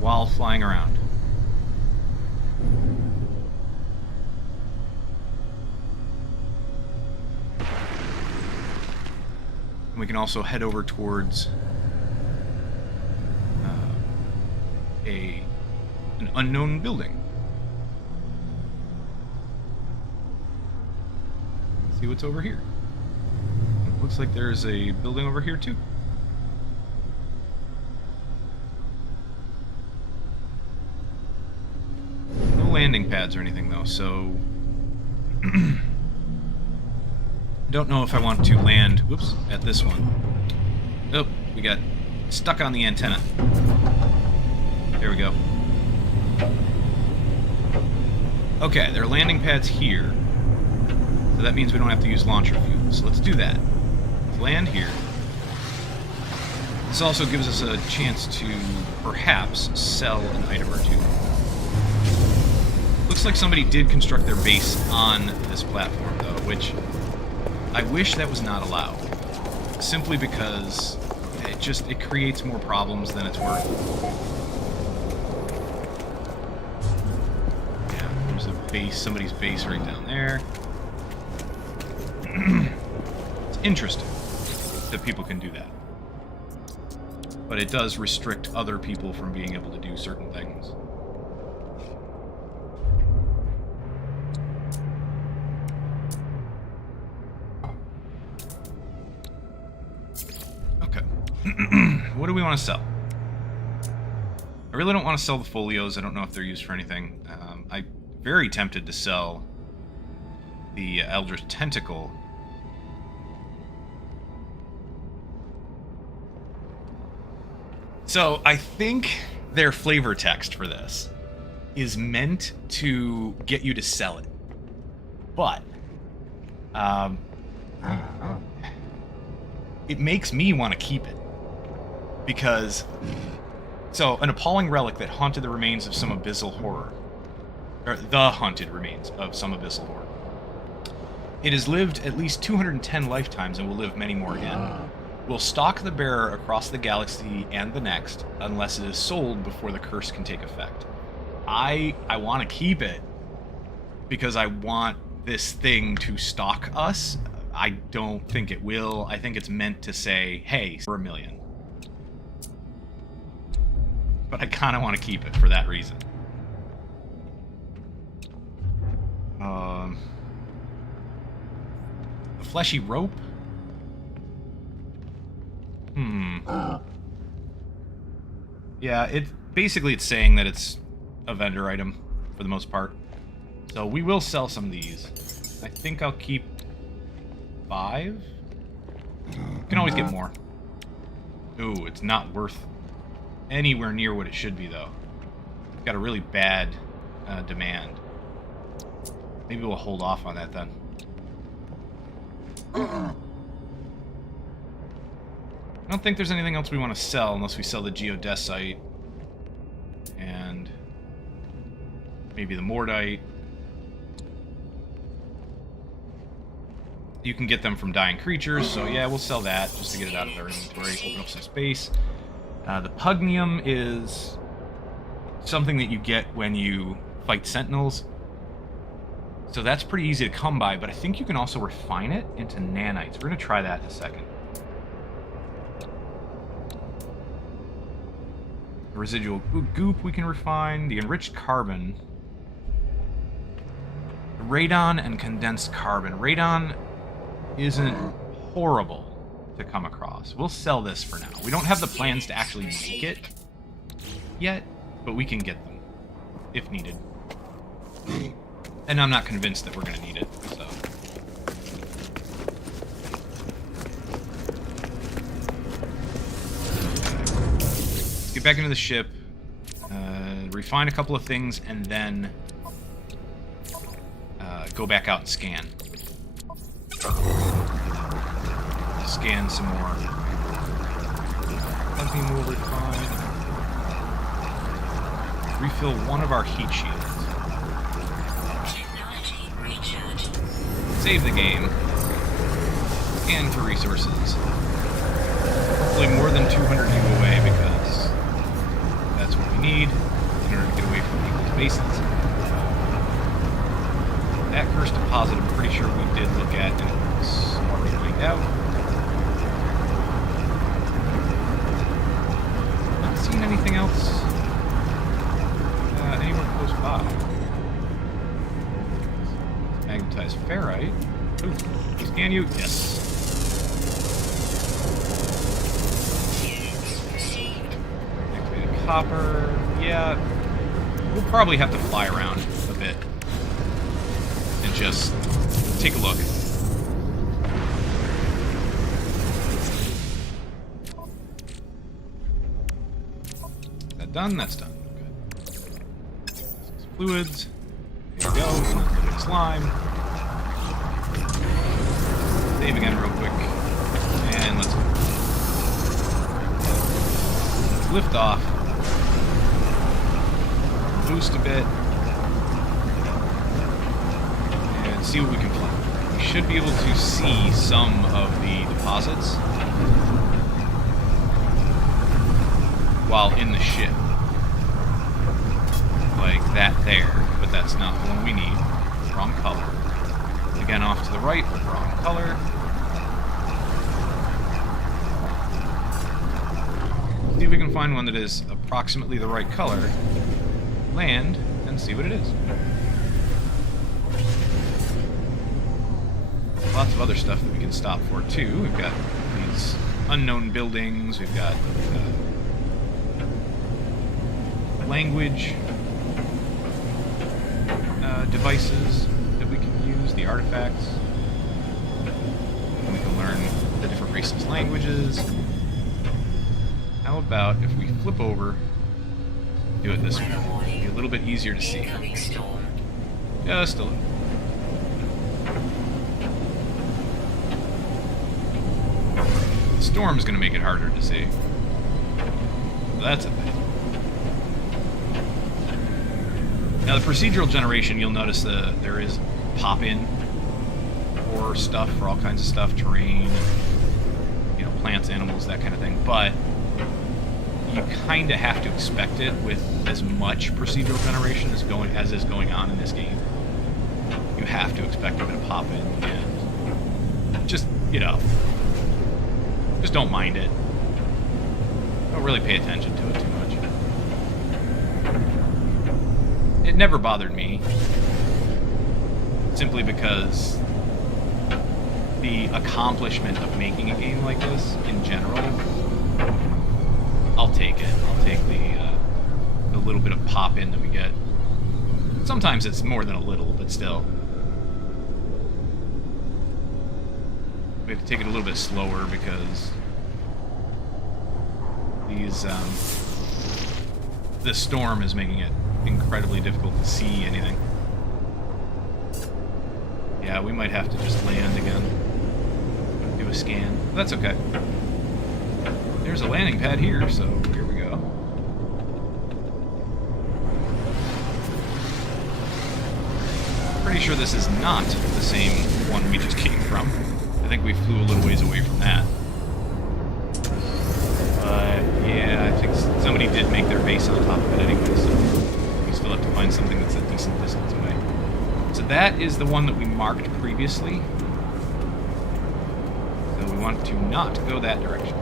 while flying around. And we can also head over towards an unknown building. Let's see what's over here. It looks like there's a building over here too. No landing pads or anything though, so don't know if I want to land, whoops, at this one. Oh, we got stuck on the antenna. There we go. Okay, there are landing pads here. So that means we don't have to use launcher fuel. So let's do that. Let's land here. This also gives us a chance to perhaps sell an item or two. Looks like somebody did construct their base on this platform though, which I wish that was not allowed. Simply because it creates more problems than it's worth. Yeah, there's a base, somebody's base right down there. It's interesting that people can do that. But it does restrict other people from being able to do certain things. Okay. What do we want to sell? I really don't want to sell the folios. I don't know if they're used for anything. I'm very tempted to sell the Eldritch Tentacle. So I think their flavor text for this is meant to get you to sell it. But it makes me want to keep it. Because, so, an appalling relic that haunted the remains of some abyssal horror. Or the haunted remains of some abyssal horror. It has lived at least 210 lifetimes and will live many more again. Will stalk the bearer across the galaxy and the next, unless it is sold before the curse can take effect. I want to keep it because I want this thing to stalk us. I don't think it will. I think it's meant to say, hey, we're 1 million. But I kind of want to keep it for that reason. fleshy rope? Yeah, basically it's saying that it's a vendor item for the most part. So we will sell some of these. I think I'll keep 5. You can always get more. Ooh, it's not worth anywhere near what it should be, though. It's got a really bad demand. Maybe we'll hold off on that, then. I don't think there's anything else we want to sell unless we sell the geodesite and maybe the mordite. You can get them from dying creatures, so yeah, we'll sell that just to get it out of their inventory, open up some space. The pugnium is something that you get when you fight sentinels. So that's pretty easy to come by, but I think you can also refine it into nanites. We're going to try that in a second. The residual goop we can refine. The enriched carbon. Radon and condensed carbon. Radon isn't horrible to come across. We'll sell this for now. We don't have the plans to actually make it yet, but we can get them if needed. And I'm not convinced that we're going to need it, so. Let's get back into the ship, refine a couple of things, and then go back out and scan. Scan some more. Something will refine. Refill one of our heat shields. Save the game. Scan for resources. Hopefully more than 200 UOA because that's what we need in order to get away from people's bases. That cursed deposit, I'm pretty sure we did look at and it was already laid out. Not seen anything else anywhere close by. Magnetized ferrite. Ooh, can we scan you? Yes. Activated copper. Yeah. We'll probably have to fly around a bit and just take a look. Is that done? That's done. Good. Fluids. There you go. Unlimited slime. Save again real quick. And let's go. Lift off. Boost a bit. And see what we can find. We should be able to see some of the deposits while in the ship. Like that there. But that's not the one we need. Wrong color. Again, off to the right, but wrong color. See if we can find one that is approximately the right color. Land, and see what it is. Lots of other stuff that we can stop for, too. We've got these unknown buildings. We've got language devices that we can use, the artifacts. And we can learn the different races' languages. How about if we flip over, do it this way? It'll be a little bit easier to see. Just a little. The storm's going to make it harder to see. So that's a thing. Now, the procedural generation, you'll notice there is pop-in for stuff, for all kinds of stuff, terrain, you know, plants, animals, that kind of thing. But you kind of have to expect it with as much procedural generation as is going on in this game. You have to expect a bit of pop-in, and just, you know, just don't mind it. Don't really pay attention to it too much. It never bothered me, simply because the accomplishment of making a game like this in general, I'll take it. I'll take the little bit of pop-in that we get. Sometimes it's more than a little, but still. We have to take it a little bit slower because this storm is making it incredibly difficult to see anything. Yeah, we might have to just land again. Do a scan. That's okay. There's a landing pad here, so here we go. Pretty sure this is not the same one we just came from. I think we flew a little ways away from that. But yeah, I think somebody did make their base on top of it anyway, so we still have to find something that's a decent distance away. So that is the one that we marked previously. So we want to not go that direction.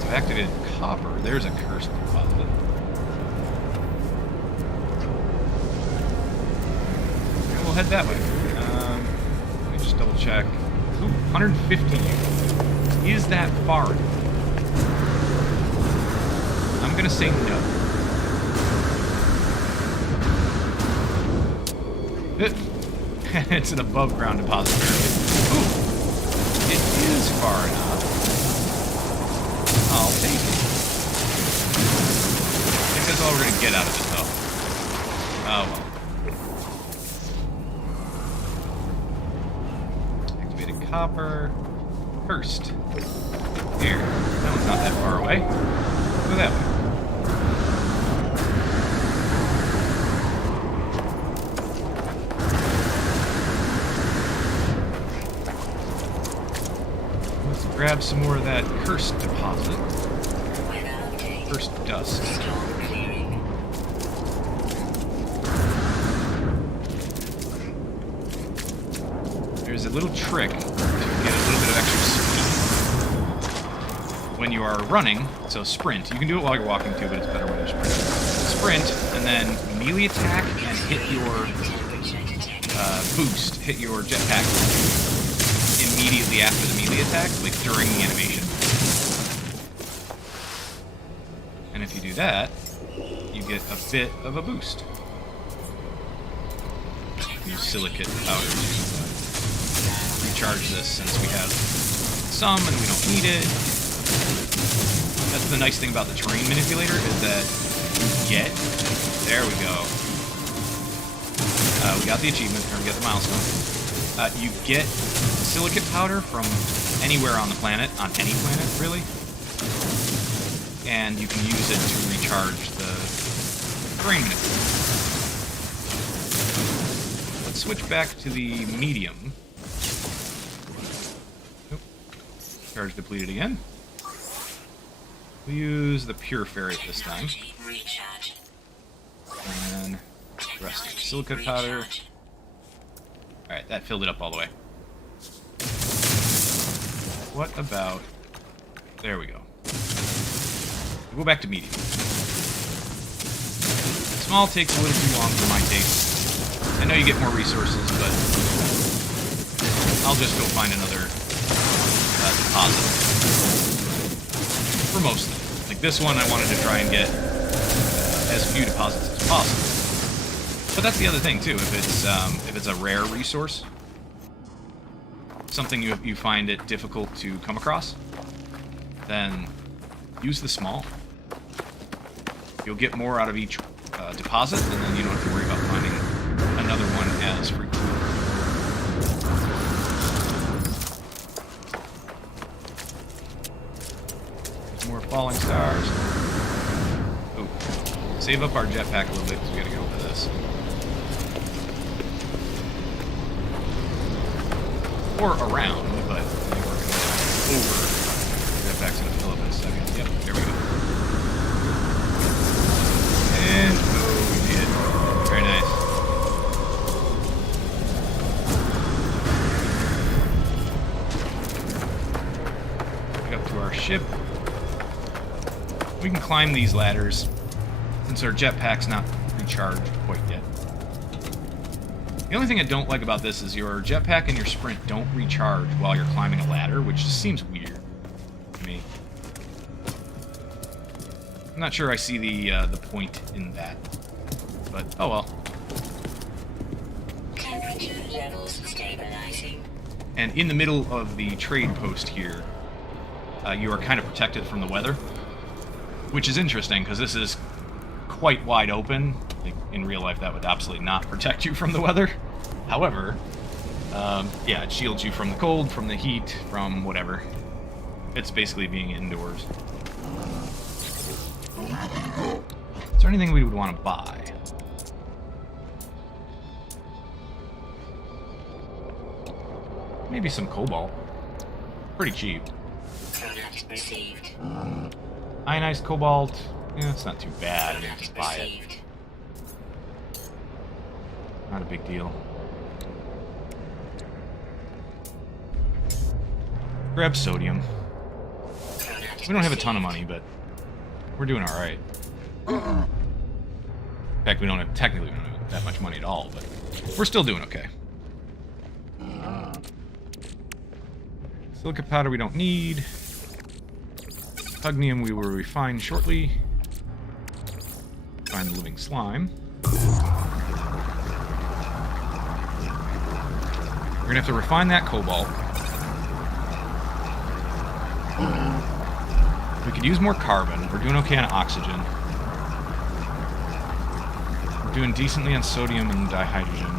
So activated copper. There's a cursed deposit. Okay, we'll head that way. Let me just double check. Ooh, 150 units. Is that far enough? I'm gonna say no. It's an above-ground deposit. Ooh, it is far enough. I'll take it. I think that's all we're gonna get out of it, though. Oh well. Activated copper. Cursed. Here. That one's not that far away. Go that way. Grab some more of that cursed deposit. Cursed dust. There's a little trick to get a little bit of extra speed when you are running. So sprint. You can do it while you're walking too, but it's better when you're sprinting. Sprint, and then melee attack and hit your boost. Hit your jetpack immediately after the melee attack, like during the animation. And if you do that, you get a bit of a boost. Use silicate powder to recharge this since we have some and we don't need it. That's the nice thing about the terrain manipulator is that you get... There we go. We got the achievement, or we got the milestone. You get silicate powder from anywhere on the planet, on any planet, really. And you can use it to recharge the terrain manipulator. Let's switch back to the medium. Oop. Charge depleted again. We'll use the pure ferret this time. And rest of the silicate powder. Alright, that filled it up all the way. What about... There we go. We'll go back to medium. Small takes a little too long for my taste. I know you get more resources, but I'll just go find another deposit. For most of them. Like this one, I wanted to try and get as few deposits as possible. But that's the other thing too. If it's a rare resource, something you find it difficult to come across, then use the small. You'll get more out of each deposit, and then you don't have to worry about finding another one as frequently. There's more falling stars. Oh, save up our jetpack a little bit because we gotta go over this. Or around, but I think we're going to go over. Jetpack's going to fill up in a second. Yep, there we go. And, oh, we did. Very nice. Back up to our ship. We can climb these ladders since our jetpack's not recharged quite yet. The only thing I don't like about this is your jetpack and your sprint don't recharge while you're climbing a ladder, which just seems weird to me. I'm not sure I see the point in that, but oh well. Temperature levels stabilizing. And in the middle of the trade post here, you are kind of protected from the weather, which is interesting because this is quite wide open. I think in real life that would absolutely not protect you from the weather. However, yeah, it shields you from the cold, from the heat, from whatever. It's basically being indoors. Is there anything we would want to buy? Maybe some cobalt. Pretty cheap. Product received. Ionized cobalt. Yeah, it's not too bad. I mean, just buy it. Received. Not a big deal. Grab sodium. Product We don't have a ton of received. money, but we're doing all right. In fact, we don't have technically we don't have that much money at all, but we're still doing okay. Silica powder we don't need. Pugnium we will refine shortly. Find the living slime. We're gonna have to refine that cobalt. We could use more carbon. We're doing okay on oxygen. We're doing decently on sodium and dihydrogen.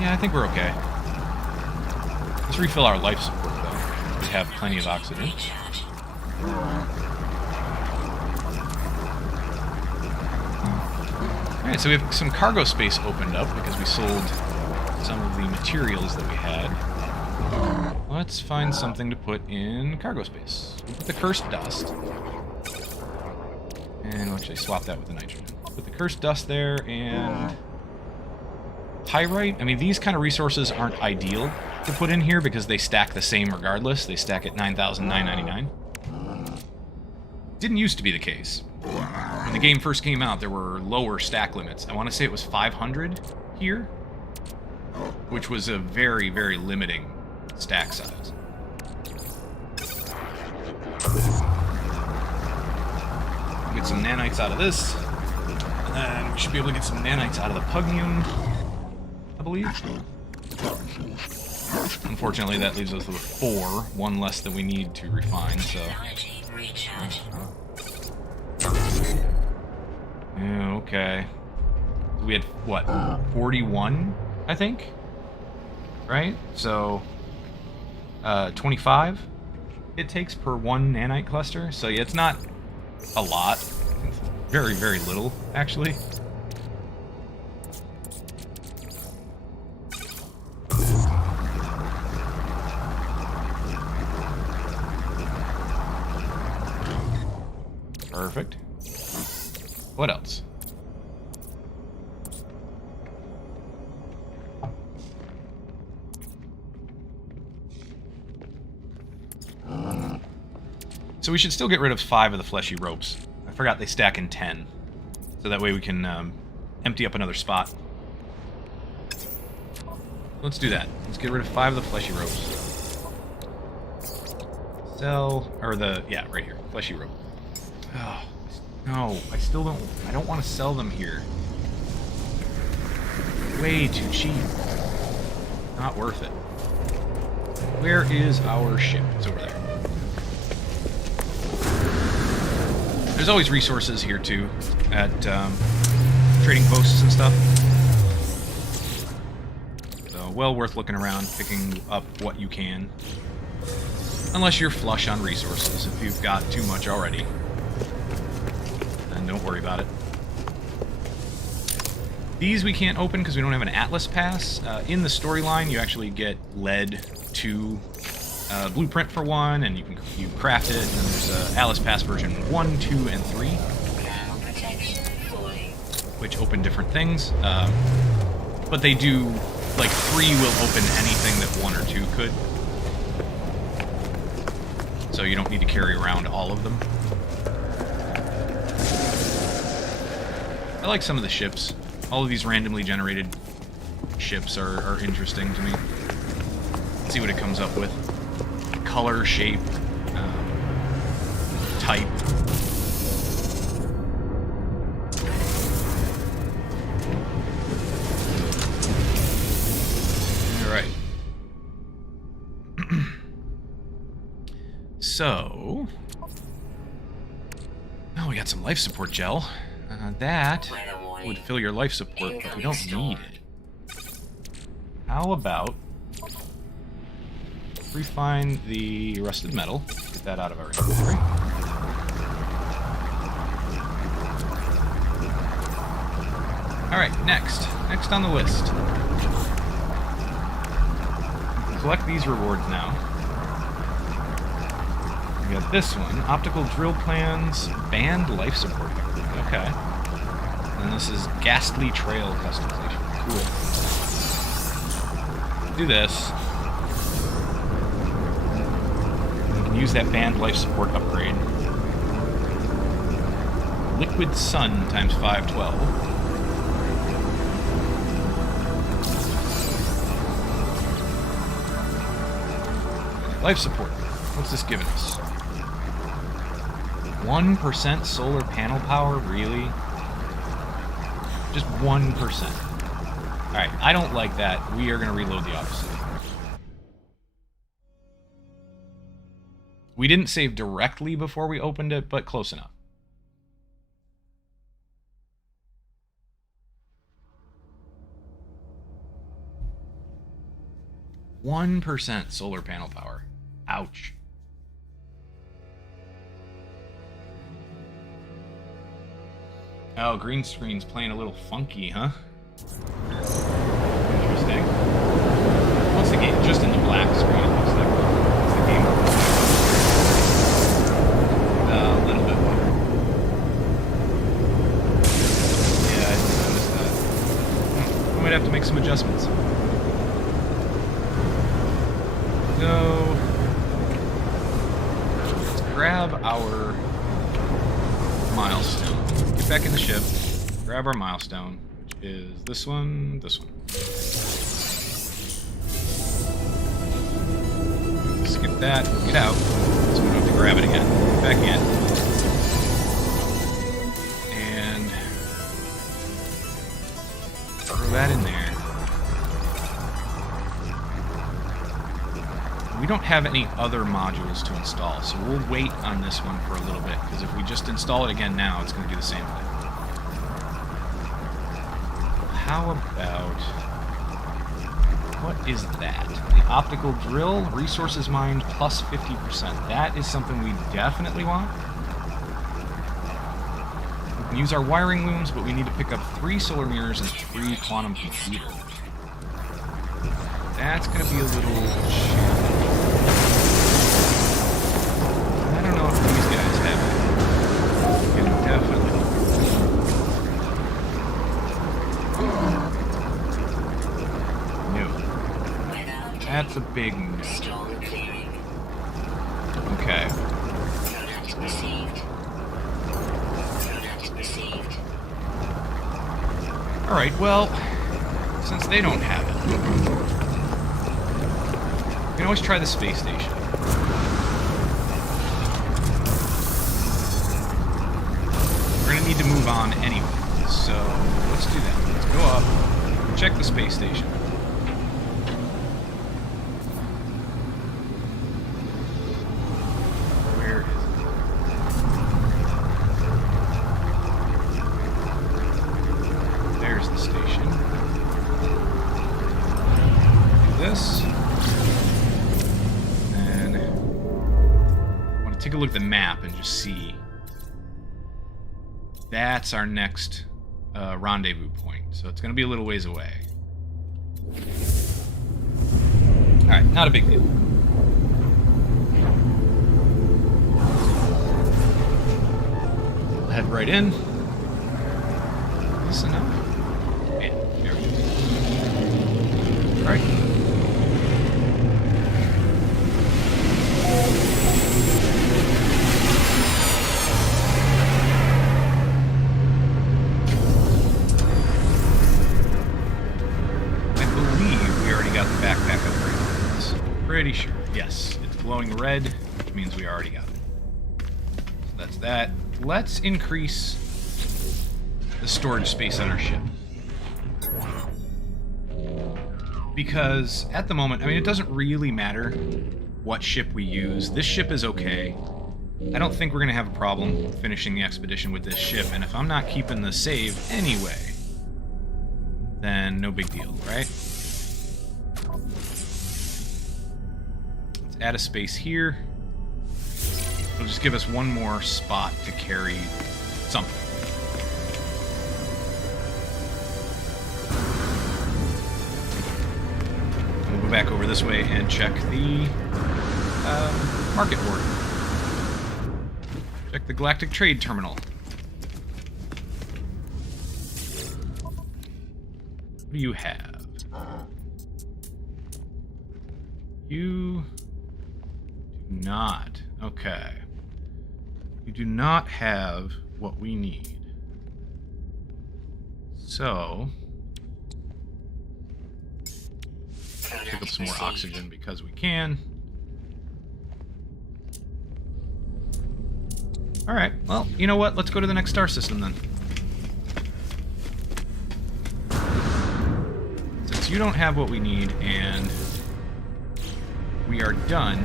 Yeah, I think we're okay. Let's refill our life support, though. We have plenty of oxygen. Recharge. Alright, so we have some cargo space opened up because we sold some of the materials that we had. Let's find something to put in cargo space. We'll put the cursed dust. And we'll actually swap that with the nitrogen. Put the cursed dust there and... pyrite. I mean, these kind of resources aren't ideal to put in here because they stack the same regardless. They stack at 9,999. Didn't used to be the case. When the game first came out, there were lower stack limits. I want to say it was 500 here, which was a very, very limiting stack size. Get some nanites out of this, and then we should be able to get some nanites out of the pugnium, I believe. Unfortunately, that leaves us with 4, one less than we need to refine, so... Technology recharge. Yeah, okay. We had, what, 41, I think? Right? So, 25 it takes per one nanite cluster. So, yeah, it's not a lot. It's very, very little, actually. Perfect. What else? So we should still get rid of 5 of the fleshy ropes. I forgot they stack in 10. So that way we can empty up another spot. Let's do that. Let's get rid of 5 of the fleshy ropes. Sell, or the, yeah, right here, fleshy rope. Oh, no, I don't want to sell them here. Way too cheap. Not worth it. Where is our ship? It's over there. There's always resources here too, at trading posts and stuff. So well worth looking around, picking up what you can. Unless you're flush on resources. If you've got too much already, then don't worry about it. These we can't open because we don't have an Atlas pass. In the storyline, you actually get led to blueprint for one, and you craft it, and then there's a Atlas pass version 1, 2, and 3. Ground protection fully. Which open different things. But they do, like 3 will open anything that 1 or 2 could. So you don't need to carry around all of them. like some of the ships. All of these randomly generated ships are interesting to me. Let's see what it comes up with. Color, shape, type. Alright. So... oh, we got some life support gel. That would fill your life support, but we don't need it. How about... refine the rusted metal. Get that out of our inventory. Alright, next. Next on the list. Collect these rewards now. We got this one. Optical drill plans, band life support. Okay. And this is ghastly trail customization. Cool. Do this. Use that band life support upgrade. Liquid Sun times 512. Life support. What's this giving us? 1% solar panel power? Really? Just 1%. Alright, I don't like that. We are going to reload the opposite. We didn't save directly before we opened it, but close enough. %1 solar panel power. Ouch. Oh, green screen's playing a little funky, huh? Interesting. What's the game? Just in the black screen, it looks like. What's the game? A little bit better. Yeah, I noticed that. We might have to make some adjustments. So, let's grab our milestone. Get back in the ship. Grab our milestone, which is this one, this one. Skip that, get out, so we don't have to grab it again. Get back in. And throw that in there. We don't have any other modules to install, so we'll wait on this one for a little bit, because if we just install it again now, it's going to do the same thing. How about... what is that? The optical drill, resources mined plus 50%. That is something we definitely want. We can use our wiring looms, but we need to pick up 3 solar mirrors and 3 quantum computers. That's going to be a little challenging. I don't know if these guys have it. We can definitely. No. That's a big no. Okay. Alright, well, since they don't have it, we can always try the space station. We're going to need to move on anyway, so let's do that. Let's go up, check the space station. Where is it? There's the station. Do this. Take a look at the map and just see. That's our next rendezvous point. So it's going to be a little ways away. Alright, not a big deal. We'll head right in. Is this enough? Yeah, there we go. Alright. means we already got it. So that's that. Let's increase the storage space on our ship. Because at the moment, I mean, it doesn't really matter what ship we use. This ship is okay. I don't think we're going to have a problem finishing the expedition with this ship, and if I'm not keeping the save anyway, then no big deal, right? Let's add a space here. It'll just give us one more spot to carry something. And we'll go back over this way and check the market board. Check the Galactic Trade Terminal. What do you have? You do not. Okay. You do not have what we need. So, pick up some more oxygen because we can. Alright, well, you know what? Let's go to the next star system then. Since you don't have what we need and we are done,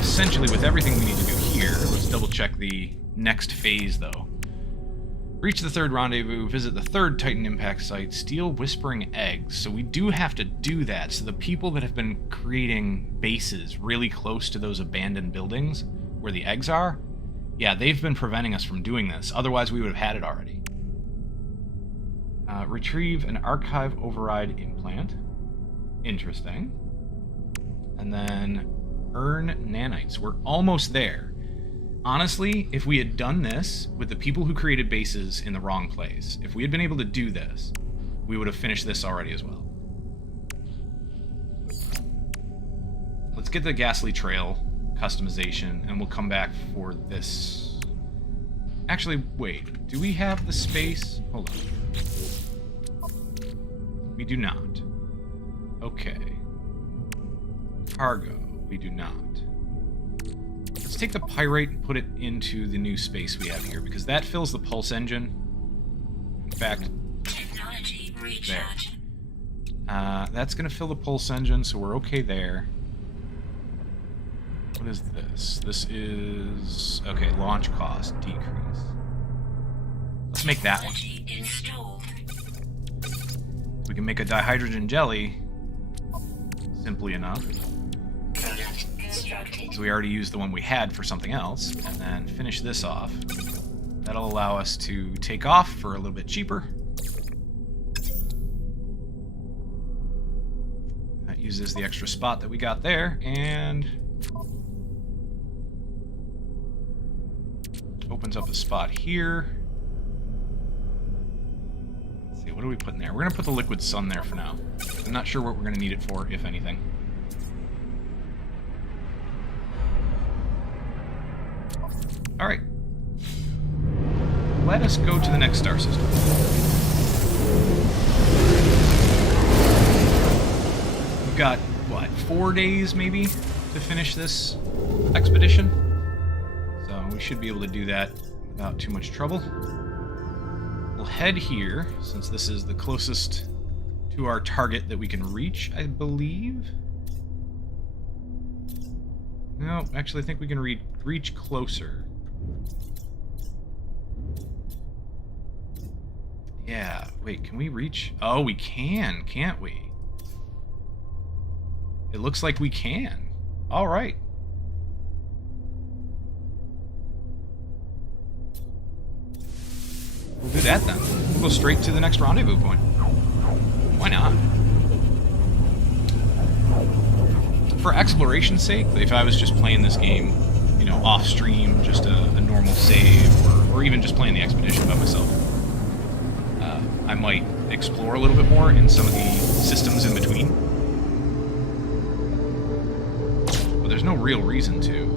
essentially with everything we need to do here, let's double check the next phase though. Reach the third rendezvous, visit the third Titan impact site, steal whispering eggs. So we do have to do that. So the people that have been creating bases really close to those abandoned buildings where the eggs are, yeah, they've been preventing us from doing this. Otherwise, we would have had it already. Retrieve an archive override implant. Interesting. And then earn nanites. We're almost there. Honestly, if we had done this with the people who created bases in the wrong place, if we had been able to do this, we would have finished this already as well. Let's get the Ghastly Trail customization, and we'll come back for this. Actually, wait. Do we have the space? Hold on. We do not. Okay. Cargo. We do not. Let's take the Pyrite and put it into the new space we have here, because that fills the pulse engine. In fact, Technology recharge. that's going to fill the pulse engine, so we're okay there. What is this? This is... okay, launch cost decrease. Let's make that one. Installed. We can make a dihydrogen jelly simply enough. Product constructed. So we already used the one we had for something else, and then finish this off. That'll allow us to take off for a little bit cheaper. That uses the extra spot that we got there, and opens up a spot here. Let's see, what are we putting there? We're going to put the liquid sun there for now. I'm not sure what we're going to need it for, if anything. Alright. Let us go to the next star system. We've got, what, 4 days maybe to finish this expedition? So we should be able to do that without too much trouble. We'll head here, since this is the closest to our target that we can reach, I believe. No, actually I think we can reach closer. Yeah, wait, can we reach? Oh, we can, can't we? It looks like we can. All right. We'll do that then. We'll go straight to the next rendezvous point. Why not? For exploration's sake, if I was just playing this game, you know, off stream, just a normal save, or even just playing the expedition by myself, I might explore a little bit more in some of the systems in between. But there's no real reason to.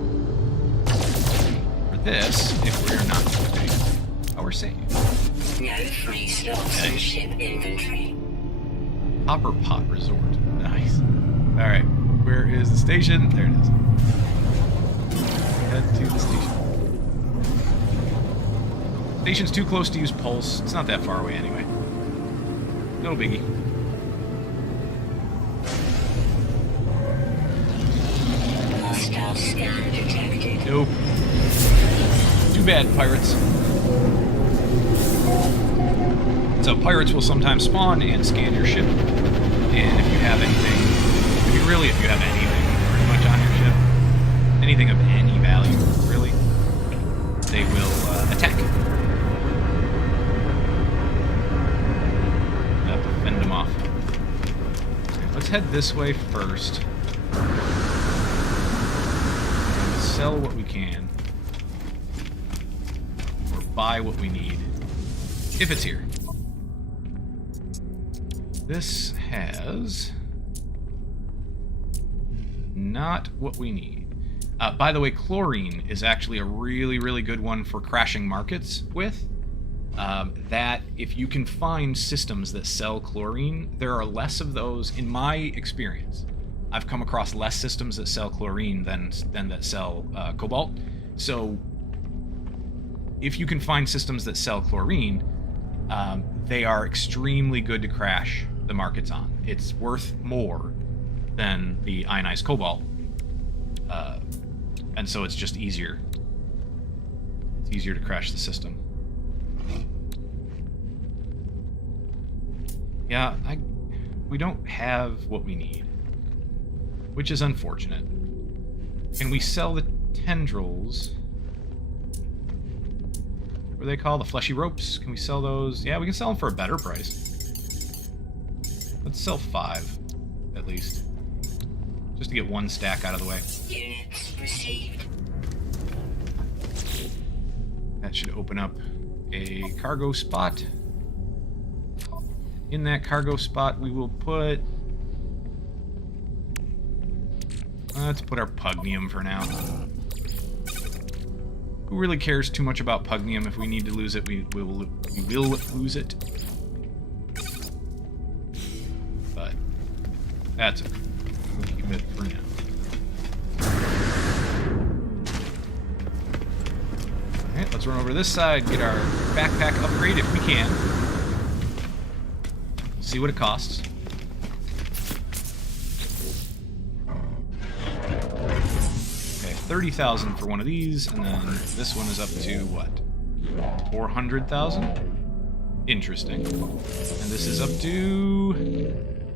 For this, if we're not keeping our save. No free slots in ship inventory. Hopper Pot Resort. Nice. Alright, where is the station? There it is. Station's too close to use pulse. It's not that far away anyway. No biggie. Hostile scan detected. Nope. Too bad, pirates. So pirates will sometimes spawn and scan your ship. And if you have anything, if you have anything pretty much on your ship, anything of any value, really, they will attack. You have to fend them off. Okay, let's head this way first. And sell what we can. Or buy what we need. If it's here. This has not what we need. By the way, chlorine is actually a really, really good one for crashing markets with. That if you can find systems that sell chlorine, there are less of those in my experience. I've come across less systems that sell chlorine than that sell cobalt. So if you can find systems that sell chlorine, they are extremely good to crash the markets on. It's worth more than the ionized cobalt. And so it's just easier. It's easier to crash the system. Yeah, we don't have what we need, which is unfortunate. Can we sell the tendrils? What are they called? The fleshy ropes? Can we sell those? Yeah, we can sell them for a better price. Let's sell 5, at least. Just to get 1 stack out of the way. Units received. That should open up a cargo spot. In that cargo spot, we will put... let's put our pugnium for now. Who really cares too much about pugnium? If we need to lose it, we will lose it. But that's okay. We'll keep it for now. Alright, let's run over to this side, get our backpack upgrade if we can. See what it costs. Okay, 30,000 for one of these, and then this one is up to what? 400,000? Interesting. And this is up to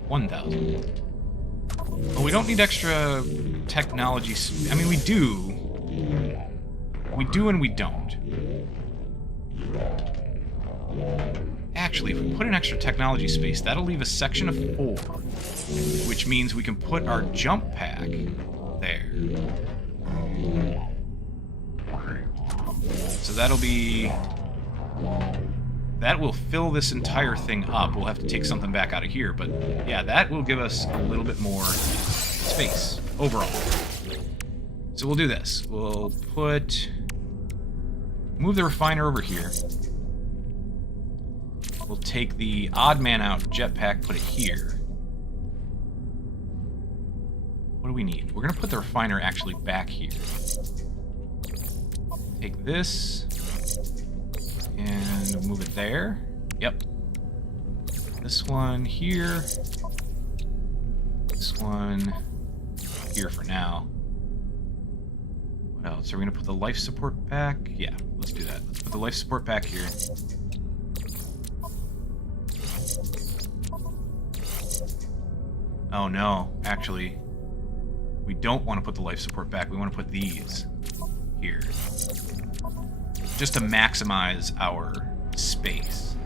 1,000. Well, we don't need extra technology. I mean, we do. We do and we don't. Actually, if we put an extra technology space, that'll leave a section of 4, which means we can put our jump pack there. So that'll be... that will fill this entire thing up. We'll have to take something back out of here, but yeah, that will give us a little bit more space overall. So we'll do this. We'll move the refiner over here. We'll take the odd man out jetpack, put it here. What do we need? We're gonna put the refiner actually back here. Take this and move it there. Yep. This one here. This one here for now. What else? Are we gonna put the life support back? Yeah, let's do that. Let's put the life support back here. Oh no, actually, we don't want to put the life support back. We want to put these here. Just to maximize our space.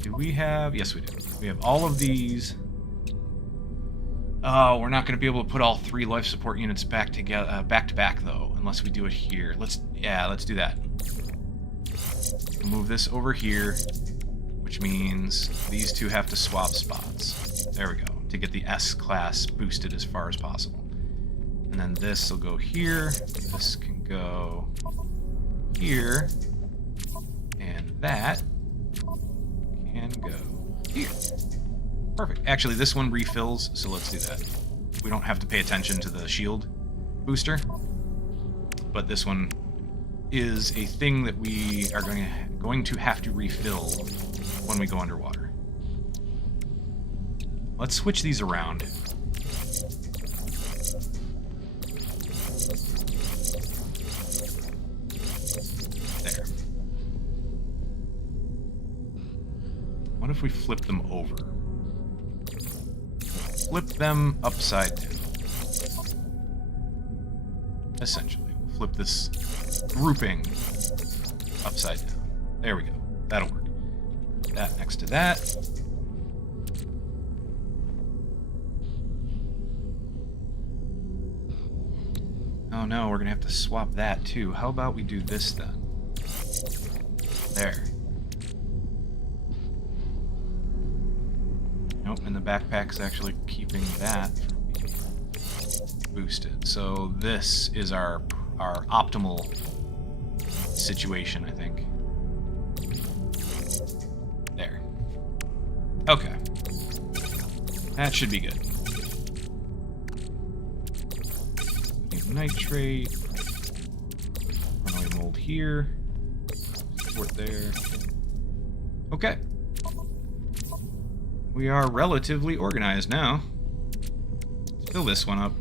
Do we have... yes, we do. We have all of these... oh, we're not going to be able to put all 3 life support units back together, back to back though, unless we do it here. Let's do that. Move this over here, which means these 2 have to swap spots. There we go, to get the S class boosted as far as possible. And then this will go here. This can go here, and that can go here. Perfect. Actually, this one refills, so let's do that. We don't have to pay attention to the shield booster, but this one is a thing that we are going to have to refill when we go underwater. Let's switch these around. There. What if we flip them over? Flip them upside down. Essentially. We'll flip this grouping upside down. There we go. That'll work. That next to that. Oh no, we're gonna have to swap that too. How about we do this then? There. Nope, and the backpack's actually keeping that from being boosted. So this is our optimal situation, I think. There. Okay. That should be good. Nitrate. Runaway mold here. Support there. Okay. We are relatively organized now. Let's fill this one up.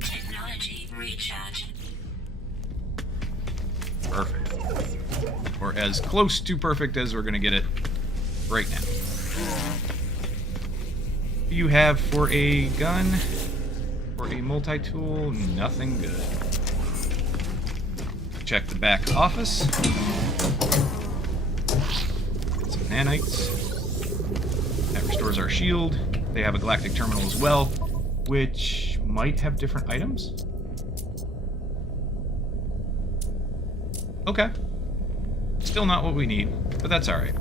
Technology recharge. Perfect. Or as close to perfect as we're going to get it right now. What do you have for a gun? For a multi-tool? Nothing good. Check the back office. Get some nanites. That restores our shield. They have a galactic terminal as well, which might have different items. Okay. Still not what we need, but that's alright.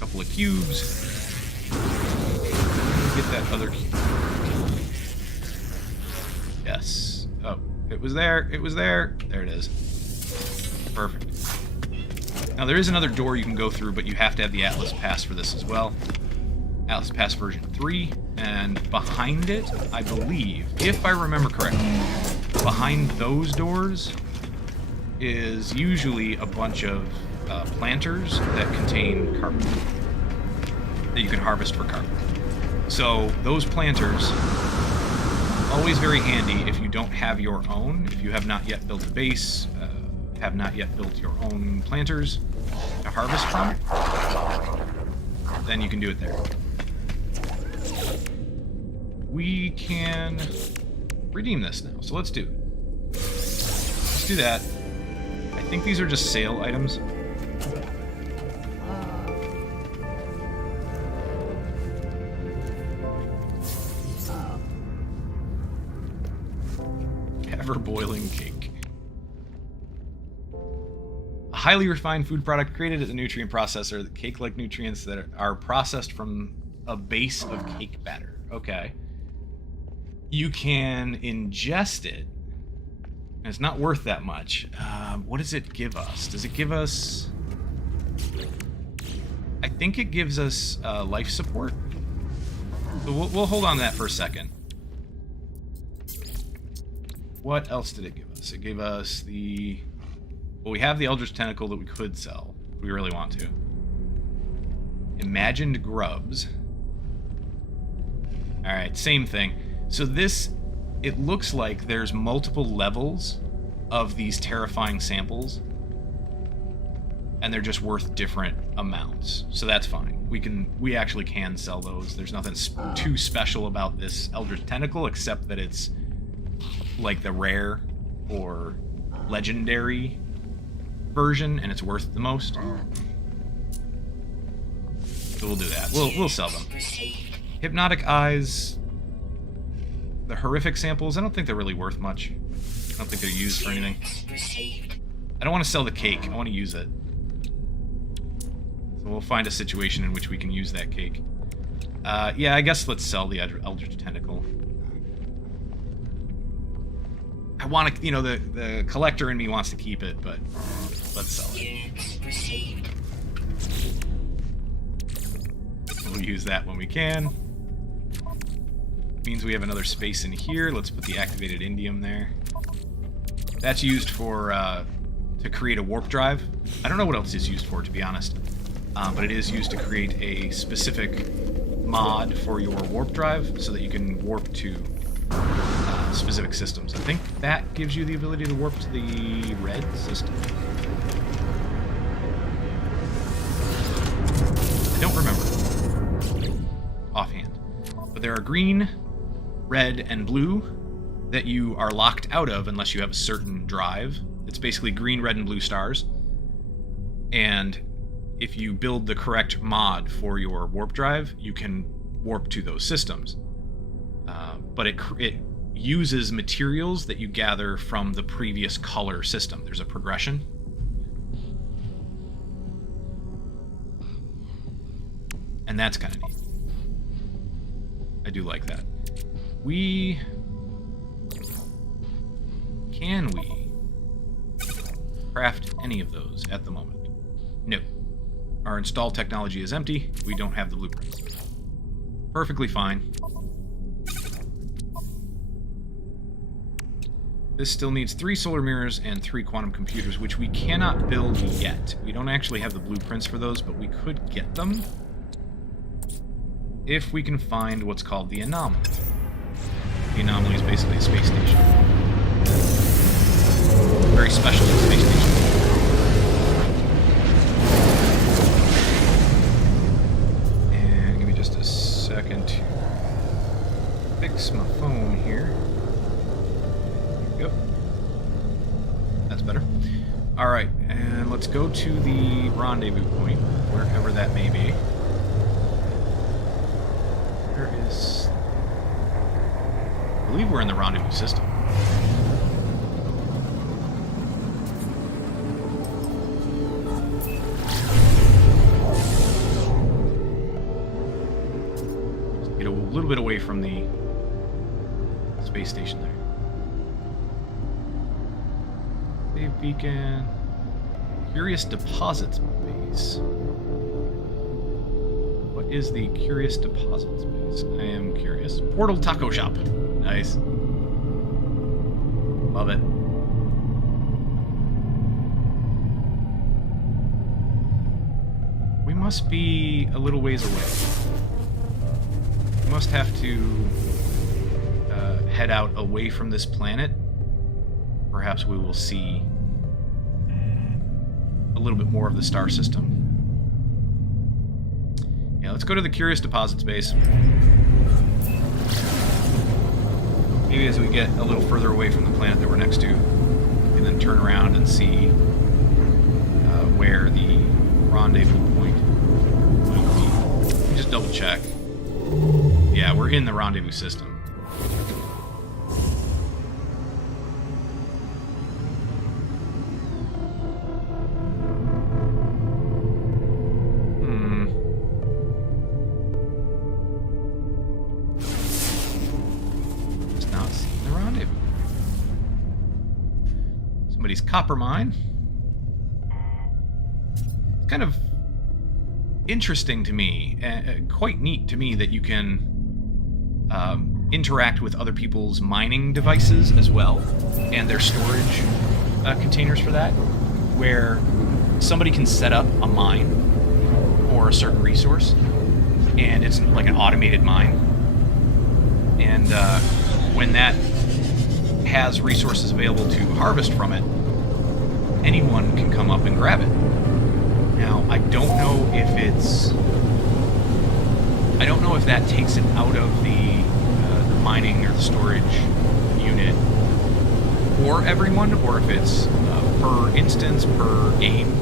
Couple of cubes. Get that other cube. Yes. Oh, it was there. It was there. There it is. Perfect. Now, there is another door you can go through, but you have to have the Atlas Pass for this as well. Atlas Pass version 3. And behind it, I believe, if I remember correctly, behind those doors is usually a bunch of planters that contain carbon that you can harvest for carbon. So those planters, always very handy if you don't have your own, if you have not yet built a base, have not yet built your own planters to harvest from, then you can do it there. We can redeem this now, so let's do it. Let's do that. I think these are just sale items. Ever-boiling cake. A highly refined food product created at the nutrient processor, the cake-like nutrients that are processed from a base of cake batter. Okay. You can ingest it, and it's not worth that much. What does it give us? Does it give us... I think it gives us life support. So we'll hold on to that for a second. What else did it give us? It gave us the... Well, we have the Eldritch Tentacle that we could sell, if we really want to. Imagined Grubs. Alright, same thing. So this, it looks like there's multiple levels of these terrifying samples, and they're just worth different amounts. So that's fine. We actually can sell those. There's nothing too special about this Eldritch Tentacle, except that it's like the rare or legendary version, and it's worth the most. So we'll do that. We'll sell them. Hypnotic Eyes. The horrific samples, I don't think they're really worth much. I don't think they're used for anything. I don't want to sell the cake. I want to use it. So we'll find a situation in which we can use that cake. Yeah, I guess let's sell the Eldritch Tentacle. I want to, the collector in me wants to keep it, but let's sell it. Units received. We'll use that when we can. Means we have another space in here. Let's put the activated indium there. That's used for to create a warp drive. I don't know what else it's used for, to be honest. But it is used to create a specific mod for your warp drive so that you can warp to specific systems. I think that gives you the ability to warp to the red system. I don't remember offhand. But there are green, red, and blue that you are locked out of unless you have a certain drive. It's basically green, red, and blue stars. And if you build the correct mod for your warp drive, you can warp to those systems. But it uses materials that you gather from the previous color system. There's a progression. And that's kind of neat. I do like that. Can we craft any of those at the moment? No. Our installed technology is empty. We don't have the blueprints. Perfectly fine. This still needs 3 solar mirrors and 3 quantum computers, which we cannot build yet. We don't actually have the blueprints for those, but we could get them if we can find what's called the anomaly. The anomaly is basically a space station. Very special space station. And give me just a second to fix my phone here. Yep. That's better. Alright, and let's go to the rendezvous point, wherever that may be. Where is... I believe we're in the rendezvous system. Just get a little bit away from the space station there. Save beacon. Curious deposits base. What is the curious deposits base? I am curious. Portal taco shop. Nice. Love it. We must be a little ways away. We must have to head out away from this planet. Perhaps we will see a little bit more of the star system. Yeah, let's go to the Curious Deposits base. Maybe as we get a little further away from the planet that we're next to, and then turn around and see where the rendezvous point might be. Let me just double check. Yeah, we're in the rendezvous system. Copper mine. It's kind of interesting to me, quite neat to me that you can interact with other people's mining devices as well, and their storage containers for that, where somebody can set up a mine for a certain resource, and it's like an automated mine, and when that has resources available to harvest from it, anyone can come up and grab it. Now, I don't know if that takes it out of the mining or the storage unit for everyone, or if it's per instance, per game.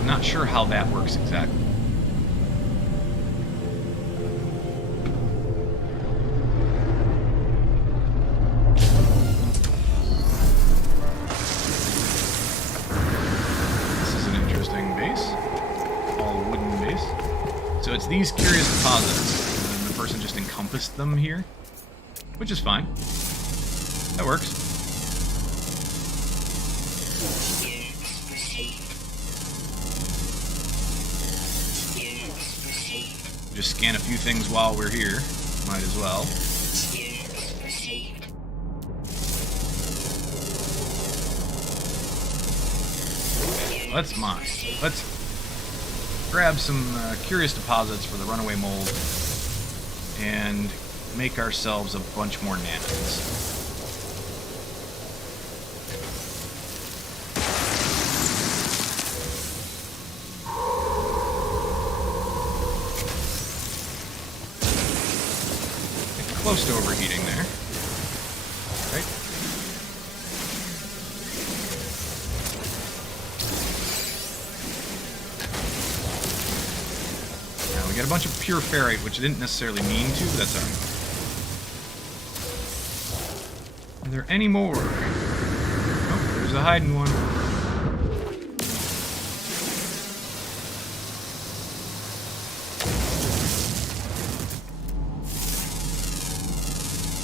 I'm not sure how that works exactly. So it's these curious deposits, and the person just encompassed them here, which is fine. That works. Units received. Units received. Just scan a few things while we're here. Might as well. Units received. Let's mine. Let's grab some curious deposits for the runaway mold and make ourselves a bunch more nanites. Close to overheating there. Right? Now we got a bunch of pure ferrite, which I didn't necessarily mean to, but that's alright. Are there any more? Oh, there's a hiding one.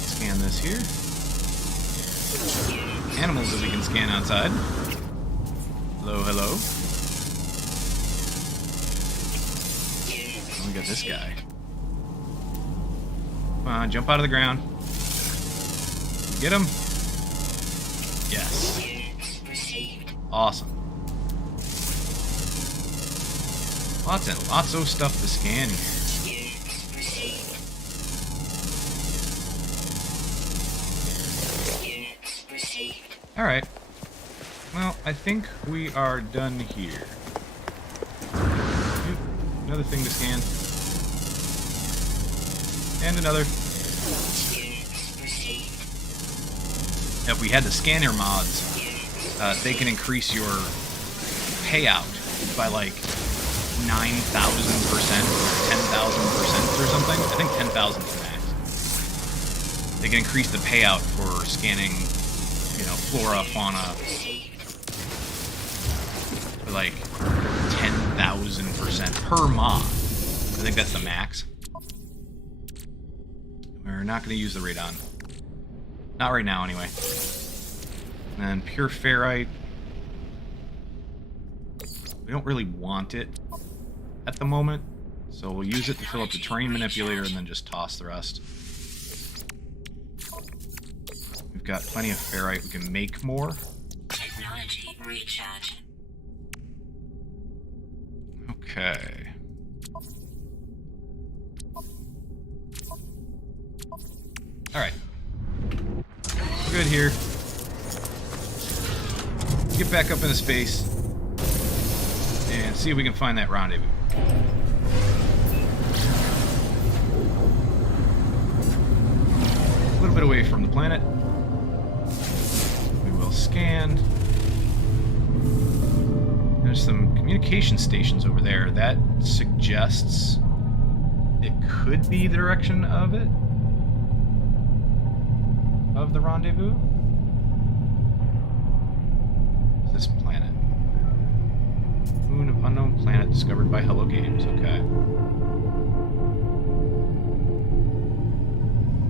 Scan this here. Animals that we can scan outside. Hello, hello. Oh, we got this guy. Come on, jump out of the ground. Get him. Yes. Awesome. Lots and lots of stuff to scan here. Alright. Well, I think we are done here. Oop, another thing to scan. And another. If we had the scanner mods, they can increase your payout by like 9,000% or 10,000% or something. I think 10,000 is max. They can increase the payout for scanning, you know, flora, fauna, for like 10,000% per mod. I think that's the max. We're not going to use the radon. Not right now, anyway. And then pure ferrite. We don't really want it at the moment, so we'll use it to fill up the terrain manipulator and then just toss the rest. We've got plenty of ferrite. We can make more. Technology recharge. Okay. Alright. We're good here. Get back up into space and see if we can find that rendezvous. A little bit away from the planet. We will scan. There's some communication stations over there. That suggests it could be the direction of it. Of the rendezvous? This planet. Moon of unknown planet discovered by Hello Games. Okay.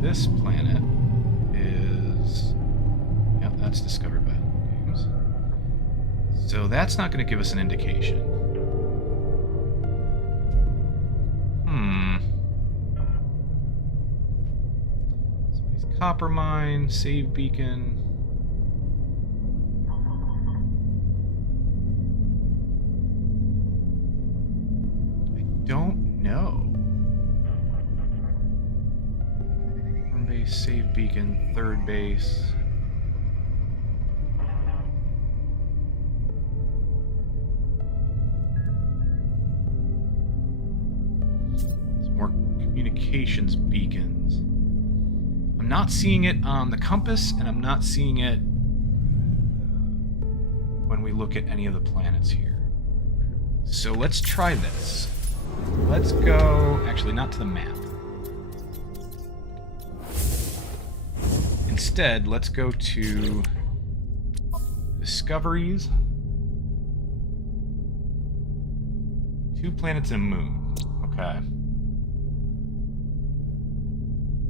This planet is... Yep, that's discovered by Hello Games. So that's not going to give us an indication. Somebody's copper mine, save beacon... Don't know. Home base, save beacon, third base. Some more communications beacons. I'm not seeing it on the compass, and I'm not seeing it when we look at any of the planets here. So let's try this. Let's go, actually not to the map. Instead, let's go to Discoveries. 2 planets and a moon. Okay.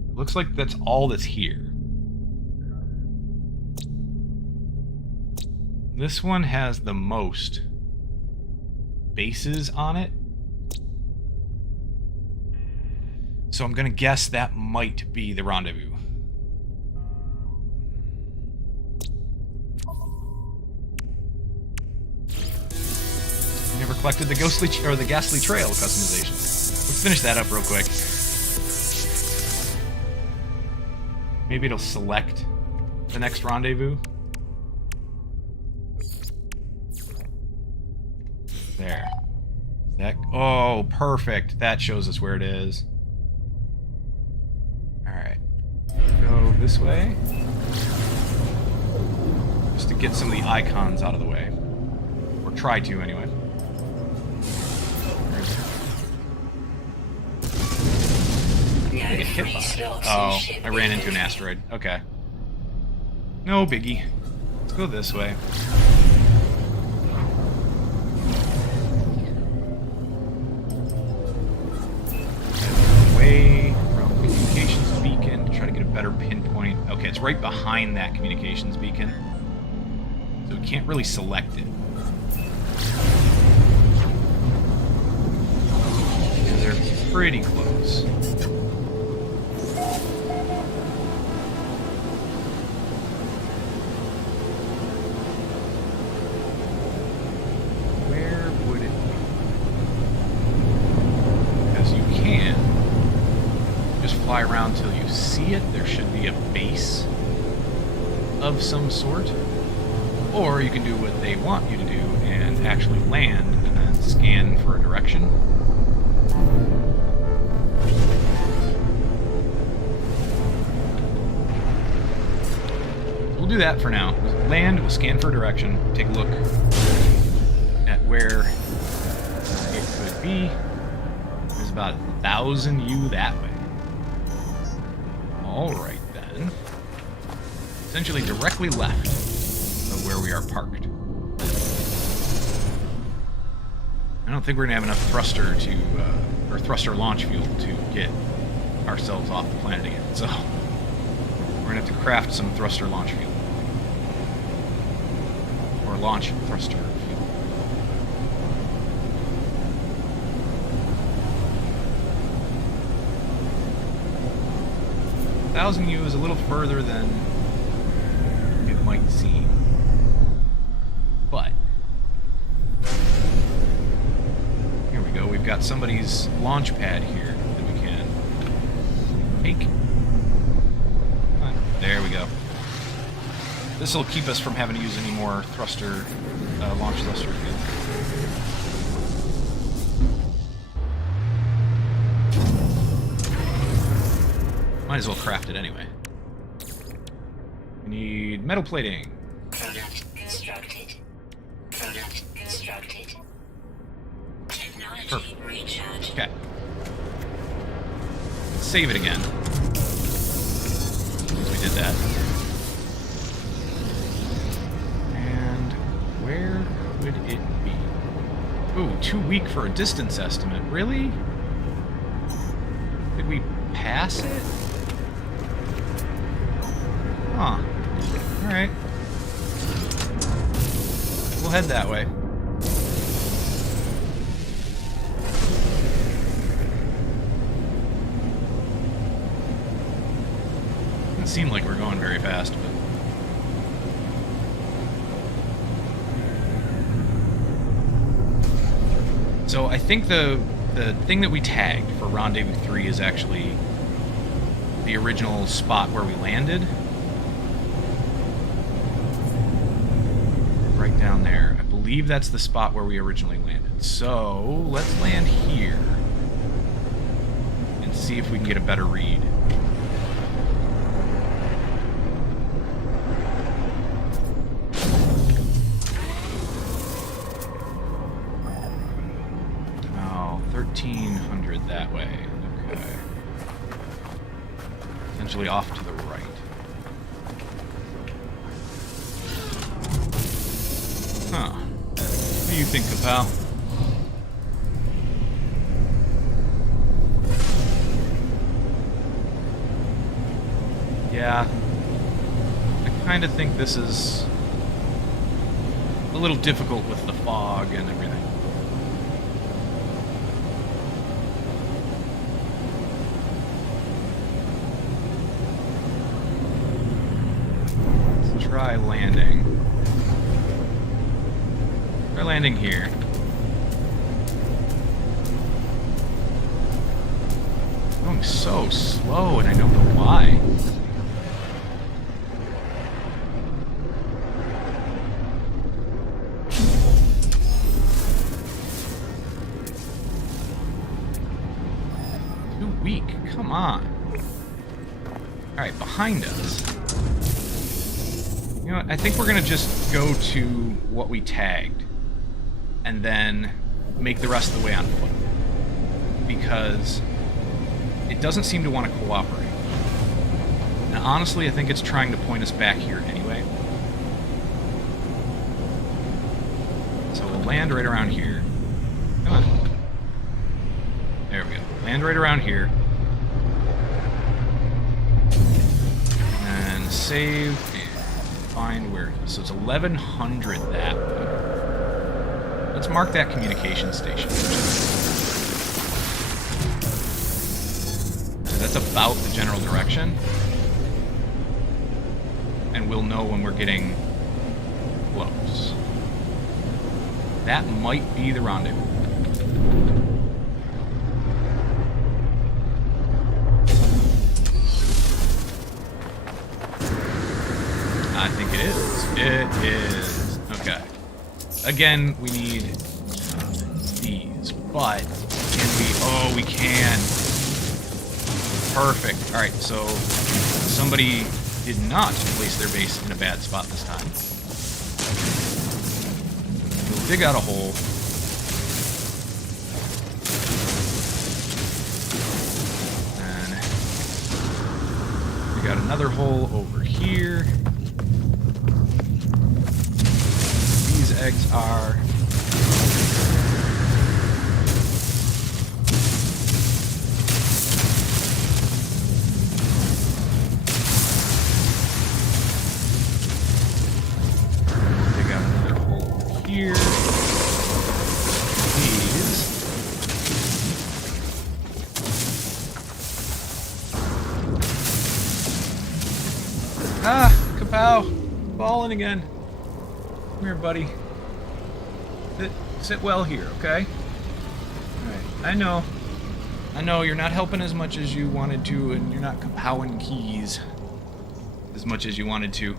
It looks like that's all that's here. This one has the most bases on it. So I'm going to guess that might be the rendezvous. Never collected the the ghastly trail customization. Let's finish that up real quick. Maybe it'll select the next rendezvous. There. Oh, perfect. That shows us where it is. Alright. Go this way. Just to get some of the icons out of the way. Or try to, anyway. I get hit by it. Oh, I ran into an asteroid. Okay. No biggie. Let's go this way. Away from the communications beacon to try to get a better pinpoint. Okay, it's right behind that communications beacon. So we can't really select it. And they're pretty close. Fly around till you see it. There should be a base of some sort. Or you can do what they want you to do and actually land and then scan for a direction. We'll do that for now. Land, we'll scan for a direction, take a look at where it could be. There's about 1,000 U that way. Alright then. Essentially directly left of where we are parked. I don't think we're going to have enough thruster to, or thruster launch fuel to get ourselves off the planet again, so we're going to have to craft some thruster launch fuel. Or launch thruster fuel. Thousand U is a little further than it might seem, but here we go. We've got somebody's launch pad here that we can take. There we go. This will keep us from having to use any more thruster, launch thruster fuel. Might as well craft it anyway. We need metal plating. Product constructed. Product constructed. Technology Perfect. recharge. Okay. Let's save it again. Since we did that. And where would it be? Ooh, too weak for a distance estimate. Really? Did we pass it? Huh. Alright. We'll head that way. Doesn't seem like we're going very fast, but... So I think the thing that we tagged for Rendezvous 3 is actually the original spot where we landed. Right down there. I believe that's the spot where we originally landed. So let's land here and see if we can get a better read. Oh, 1,300 that way. Okay. Essentially off to the right. Huh. What do you think, pal? Yeah. I kind of think this is a little difficult with the fog and everything. Let's try landing. Try landing here. Going so slow, and I don't know why. Too weak. Come on. Alright, behind us. You know what? I think we're gonna just go to what we tagged. And then make the rest of the way on foot. Because it doesn't seem to want to cooperate. And honestly, I think it's trying to point us back here anyway. So we'll land right around here. Come on. There we go. Land right around here. And save and find where it is. So it's 1100 that way. Let's mark that communication station. So that's about the general direction. And we'll know when we're getting close. That might be the rendezvous. I think it is. It is. Okay. Again, we need these, but can we? Oh, we can. Perfect. All right, so somebody did not place their base in a bad spot this time. We'll dig out a hole. And we got another hole over here. Eggs are dig out another hole over here. These Kapow! Falling again. Come here, buddy. Sit well here, okay? Alright, I know you're not helping as much as you wanted to, and you're not kapowing keys as much as you wanted to.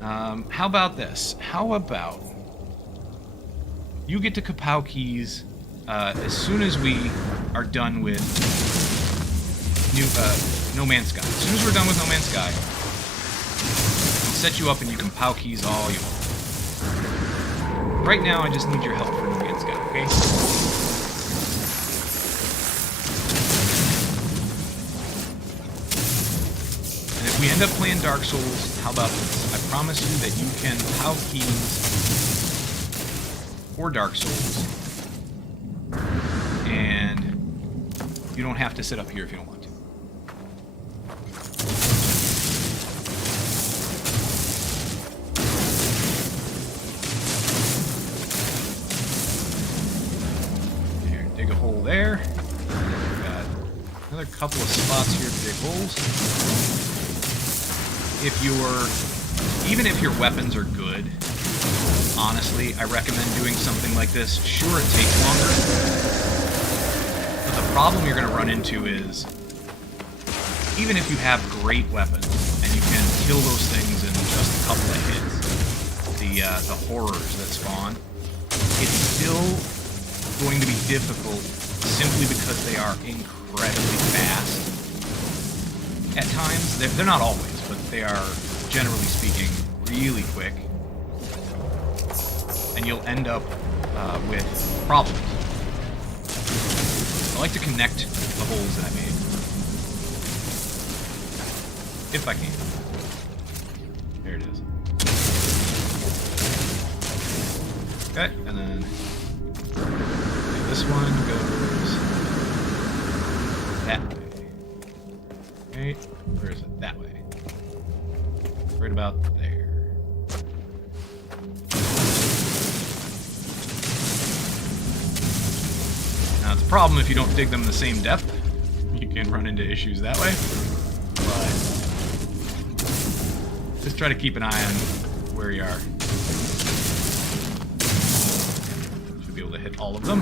How about this? How about you get to kapow keys as soon as we are done with No Man's Sky. As soon as we're done with No Man's Sky, I'll set you up and you can pow keys all you want. Right now, I just need your help for No Man's Sky, okay? And if we end up playing Dark Souls, how about this? I promise you that you can pow keys for Dark Souls, and you don't have to sit up here if you don't want to. There. We've got another couple of spots here to dig holes. Even if your weapons are good, honestly, I recommend doing something like this. Sure, it takes longer, but the problem you're going to run into is, even if you have great weapons and you can kill those things in just a couple of hits, the horrors that spawn, it's still going to be difficult simply because they are incredibly fast. At times, they're not always, but they are, generally speaking, really quick. And you'll end up with problems. I like to connect the holes that I made. If I can. There it is. Okay, and then this one goes that way. Okay, where is it? That way. Right about there. problem if you don't dig them the same depth. You can run into issues that way. But just try to keep an eye on where you are. Should be able to hit all of them.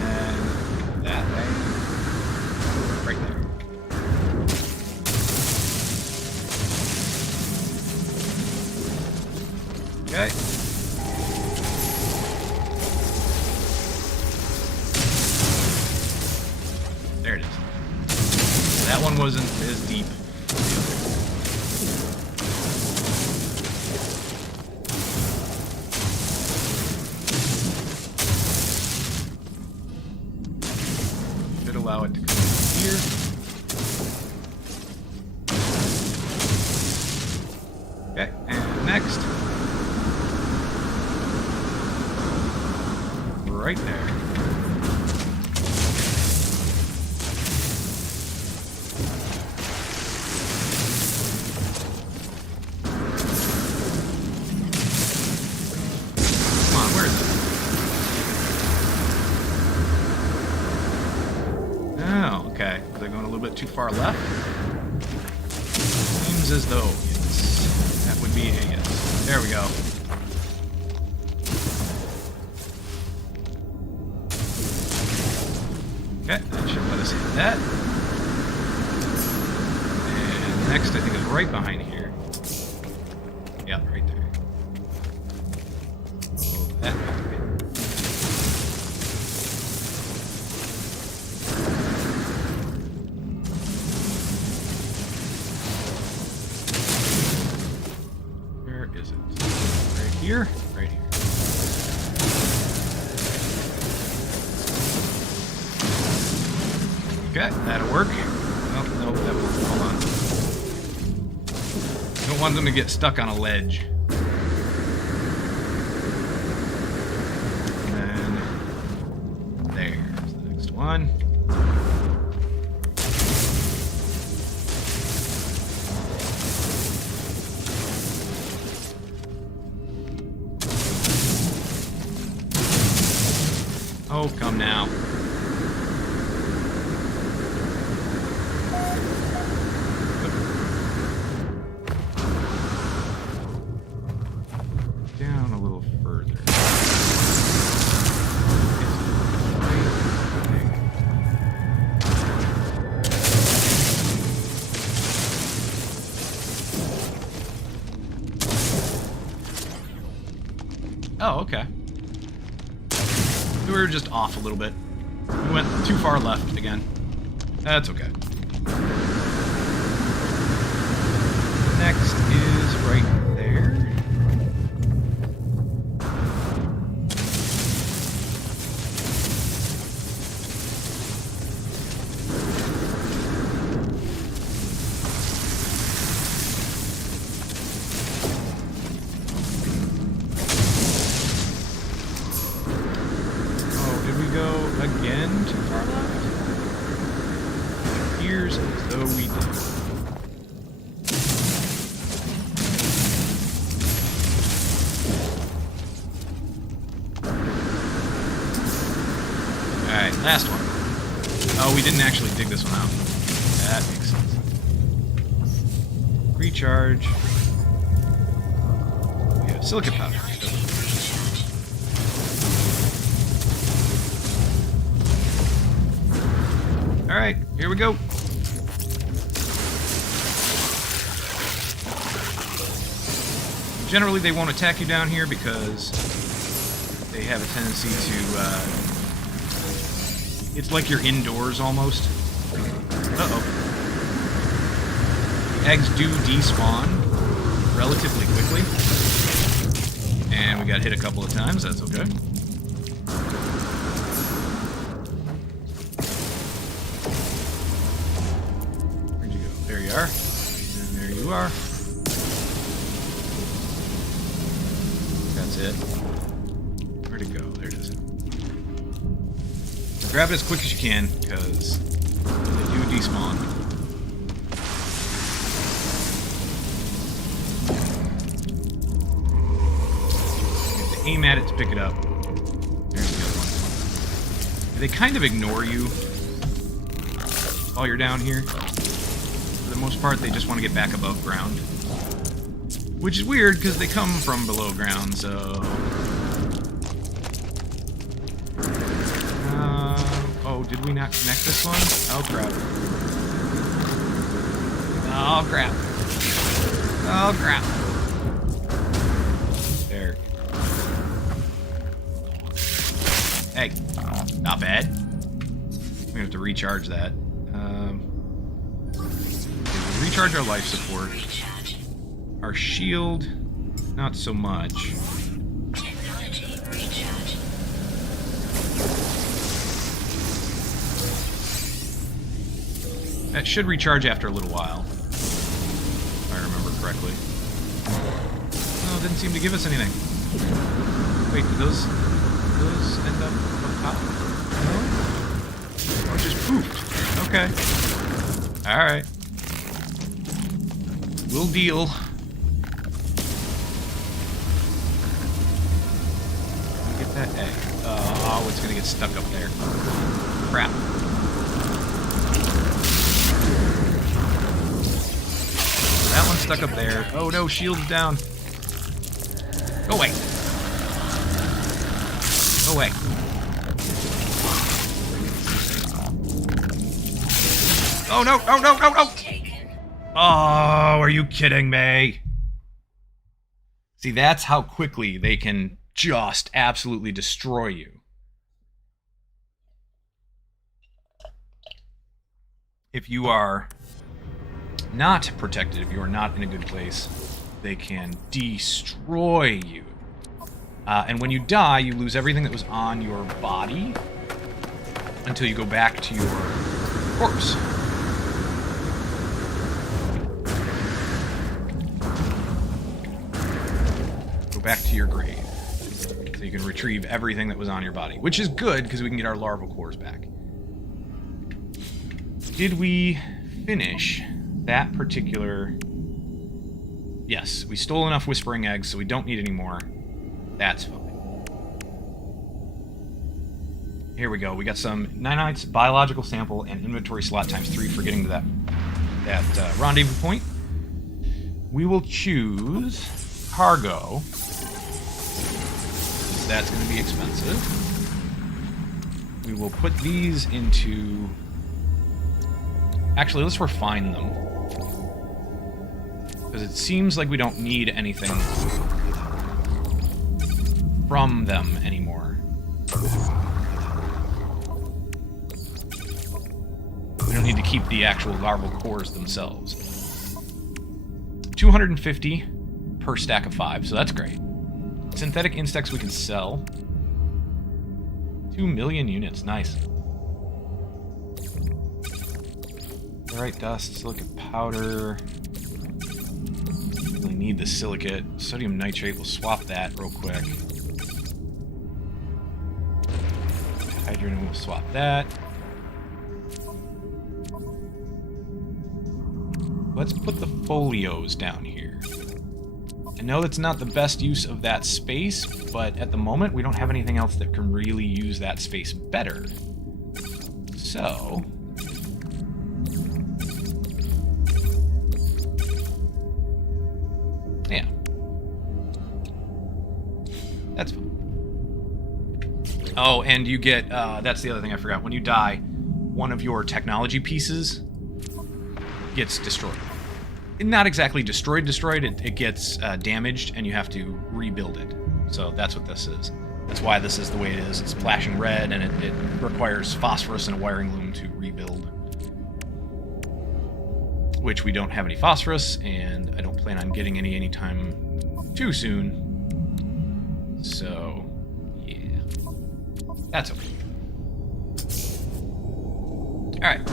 And that way. Right there. Okay. There it is. That one wasn't as deep. Should allow it to come in here. Okay, and next. Right there. Too far left. Seems as though yes. That would be a yes. There we go. Okay, that should let us hit that. And next, I think, is right behind here. Yeah, right there. Oh, that way. Here, right here. Okay, that'll work. Oh, no, that won't. Hold on. Don't want them to get stuck on a ledge. And then there's the next one. Oh, come now. Down a little further. Oh, okay. We were just off a little bit. We went too far left again. That's okay. Next is right there. Again, too far left? It appears as though we did. Alright, last one. Oh, we didn't actually dig this one out. That makes sense. Recharge. We have silica powder. Alright, here we go. Generally, they won't attack you down here because they have a tendency to, it's like you're indoors almost. Uh-oh. Eggs do despawn relatively quickly. And we got hit a couple of times, that's okay. There you are. And there you are. That's it. Where'd it go? There it is. Grab it as quick as you can, because they do despawn. You have to aim at it to pick it up. There's the other one. They kind of ignore you while you're down here. For the most part, they just want to get back above ground. Which is weird, because they come from below ground, so... oh, did we not connect this one? Oh, crap. Oh, crap. Oh, crap. There. Hey, not bad. We're gonna have to recharge that. We'll recharge our life support. Our shield, not so much. Technology recharge. That should recharge after a little while, if I remember correctly. Oh, it didn't seem to give us anything. Wait, did those end up top? No? Oh, it just poofed. Okay. Alright. We'll deal. Get that egg. Oh, it's gonna get stuck up there. Crap. That one's stuck up there. Oh no, shield's down. Go away. Go away. Oh no, no, no, no, no! Oh, are you kidding me? See, that's how quickly they can just absolutely destroy you. If you are not protected, if you are not in a good place, they can destroy you. And when you die, you lose everything that was on your body until you go back to your corpse. Go back to your grave. So you can retrieve everything that was on your body, which is good because we can get our larval cores back. Did we finish that particular... Yes, we stole enough whispering eggs, so we don't need any more. That's fine. Here we go. We got some nanites, biological sample, and inventory slot ×3 for getting to that rendezvous point. We will choose cargo. That's going to be expensive. We will put these into... Actually, let's refine them. Because it seems like we don't need anything from them anymore. We don't need to keep the actual larval cores themselves. 250 per stack of 5, so that's great. Synthetic insects we can sell. 2 million units, nice. Alright, dust, silicate powder. Really need the silicate. Sodium nitrate, we'll swap that real quick. Hydrogen, we'll swap that. Let's put the folios down here. I know that's not the best use of that space, but at the moment we don't have anything else that can really use that space better. So... yeah. That's fine. Oh, and you get, that's the other thing I forgot. When you die, one of your technology pieces gets destroyed. Not exactly destroyed, it gets damaged, and you have to rebuild it. So that's what this is. That's why this is the way it is. It's flashing red, and it requires phosphorus and a wiring loom to rebuild. Which we don't have any phosphorus, and I don't plan on getting any anytime too soon. So, yeah. That's okay. Alright.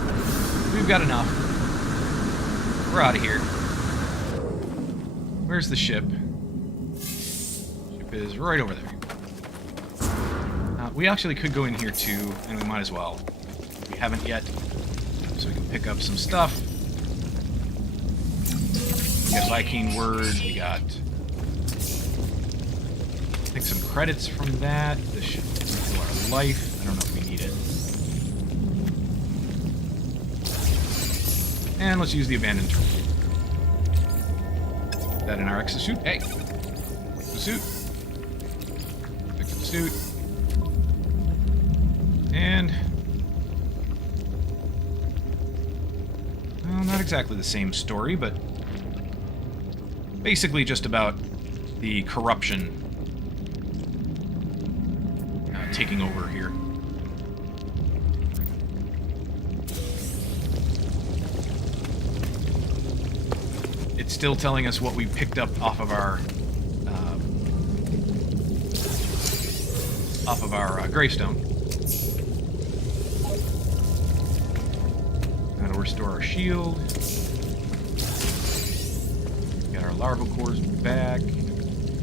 We've got enough. We're out of here. Where's the ship? Ship is right over there. We actually could go in here too, and we might as well. We haven't yet, so we can pick up some stuff. We got Viking word. We got, I think, some credits from that. This should equal our life. I don't know if we need it. And let's use the abandoned turret. Put that in our exosuit. Hey! Exosuit. Exosuit. And... well, not exactly the same story, but... basically just about the corruption taking over here. It's still telling us what we picked up off of our gravestone. Now to restore our shield. Got our larva cores back.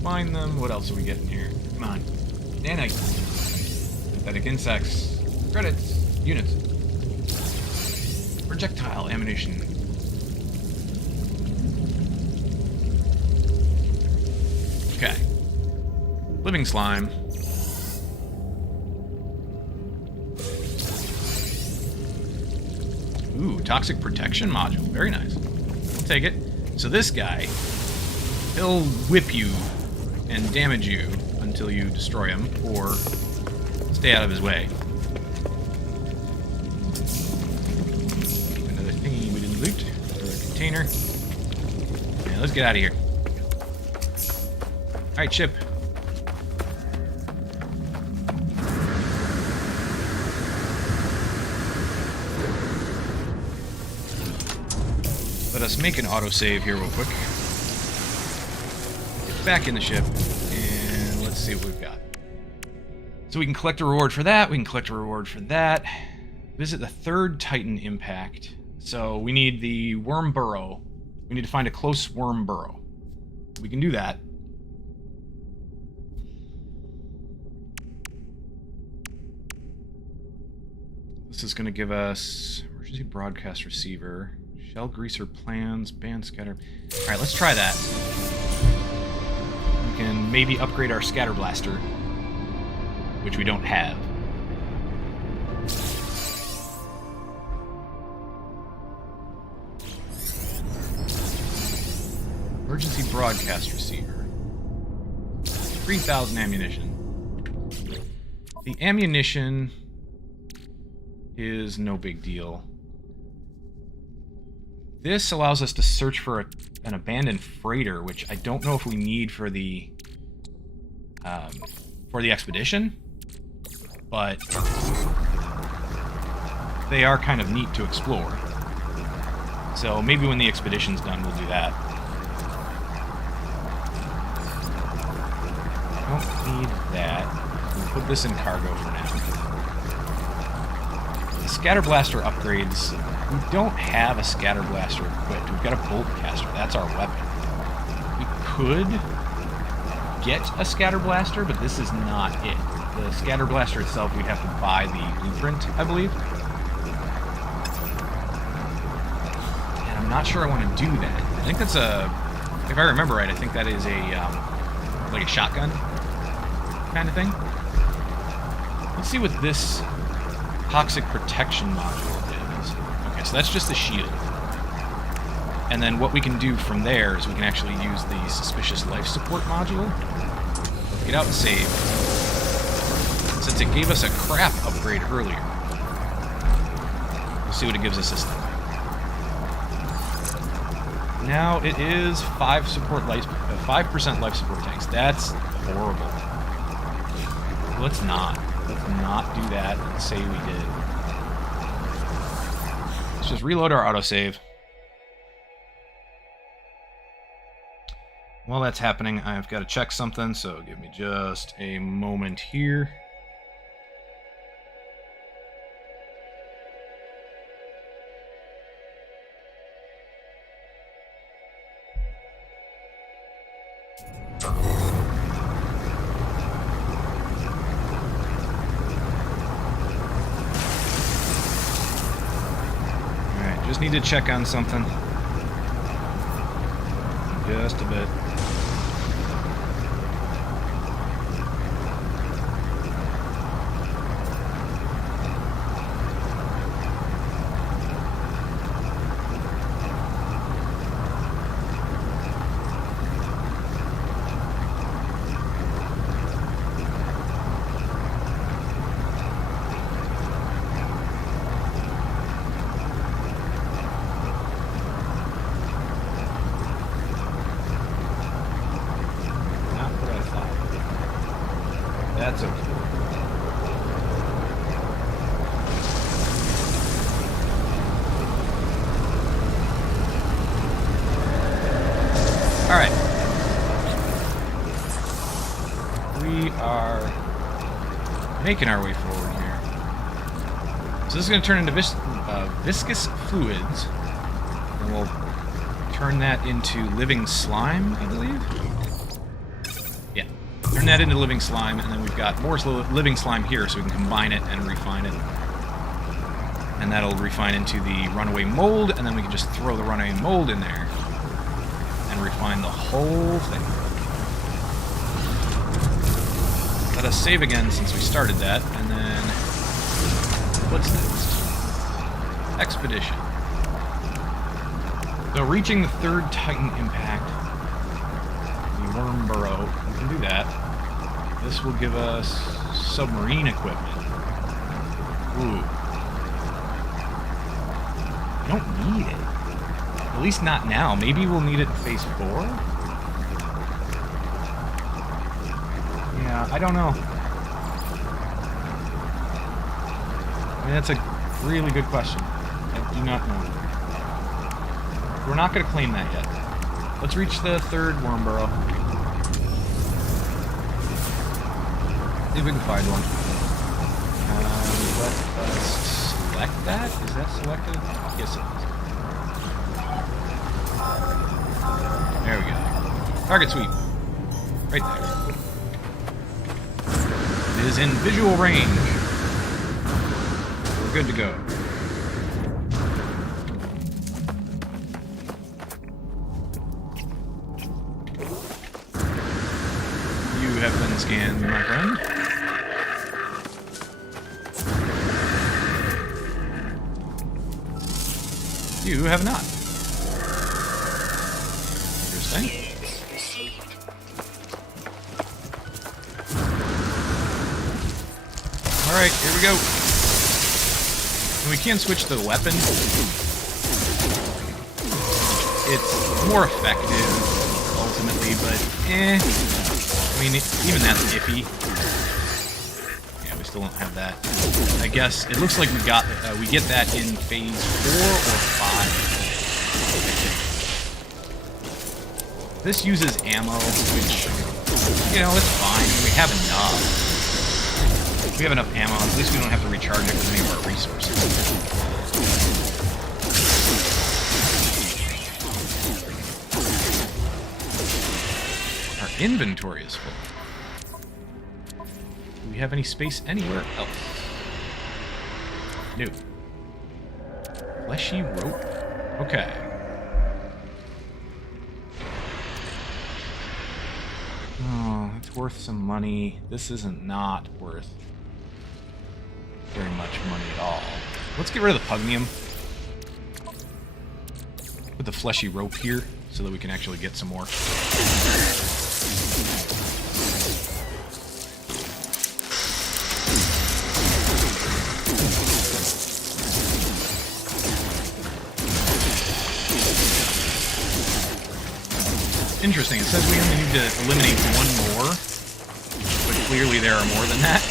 Find them. What else are we getting here? Come on. Nanite. Synthetic insects. Credits. Units. Projectile ammunition. Okay. Living slime. Ooh, toxic protection module. Very nice. I'll take it. So this guy, he'll whip you and damage you until you destroy him, or stay out of his way. Another thingy we didn't loot. Another container. Yeah, let's get out of here. Alright, ship. Let us make an autosave here real quick. Get back in the ship, and let's see what we've got. So we can collect a reward for that, we can collect a reward for that. Visit the third Titan impact. So we need the worm burrow. We need to find a close worm burrow. We can do that. This is going to give us emergency broadcast receiver, shell greaser plans, band scatter. All right, let's try that. We can maybe upgrade our scatter blaster, which we don't have. Emergency broadcast receiver. 3,000 ammunition. The ammunition is no big deal. This allows us to search for an abandoned freighter, which I don't know if we need for the expedition, but they are kind of neat to explore. So maybe when the expedition's done, we'll do that. Don't need that. We'll put this in cargo for now. The scatter blaster upgrades. We don't have a scatter blaster equipped. We've got a bolt caster. That's our weapon. We could get a scatter blaster, but this is not it. The scatter blaster itself, we'd have to buy the blueprint, I believe. And I'm not sure I want to do that. I think that's a, if I remember right, I think that is a, like a shotgun kind of thing. Let's see what this toxic protection module is. Okay, so that's just the shield. And then what we can do from there is we can actually use the suspicious life support module. Get out and save. Since it gave us a crap upgrade earlier. We'll see what it gives us this time. Now it is 5% life support tanks. That's horrible. Let's not do that and say we did. Let's just reload our autosave. While that's happening, I've got to check something, so give me just a moment here. Alright, just need to check on something. Just a bit. That's okay. All right. We are making our way forward here. So this is going to turn into viscous fluids, and we'll turn that into living slime, I believe. Yeah, turn that into living slime, and then we've got more living slime here, so we can combine it and refine it. And that'll refine into the runaway mold, and then we can just throw the runaway mold in there and refine the whole thing. Let us save again since we started that, and then what's next? Expedition. So reaching the third Titan impact, the worm burrow, we can do that. This will give us submarine equipment. Ooh. I don't need it. At least not now. Maybe we'll need it in Phase 4? Yeah, I don't know. I mean, that's a really good question. I do not know. We're not going to claim that yet. Let's reach the third worm burrow. See if we can find one. Let us select that? Is that selected? Yes, it is. There we go. Target sweep. Right there. It is in visual range. We're good to go. You have been scanned, my friend. You have not. Interesting. Alright, here we go. And we can switch to the weapon. It's more effective, ultimately, but I mean, even that's iffy. Yeah, we still don't have that. I guess it looks like we get that in Phase 4 or 5. I think. This uses ammo, which, you know, it's fine. We have enough. We have enough ammo. At least we don't have to recharge it with any of our resources. Our inventory is full. Do we have any space anywhere else? No. Fleshy rope. Okay. Oh, it's worth some money. This isn't not worth very much money at all. Let's get rid of the pugnium. Put the fleshy rope here so that we can actually get some more. Interesting. It says we only need to eliminate one more, but clearly there are more than that.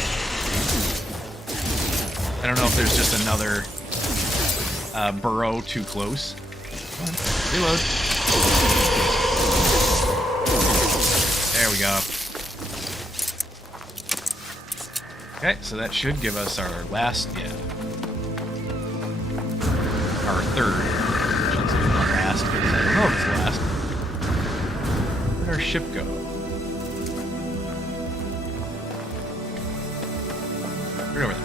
I don't know if there's just another burrow too close. Reload. There we go. Okay, so that should give us our last, our third. I shouldn't say last, because I don't know if it's last. Where'd our ship go? Right over there.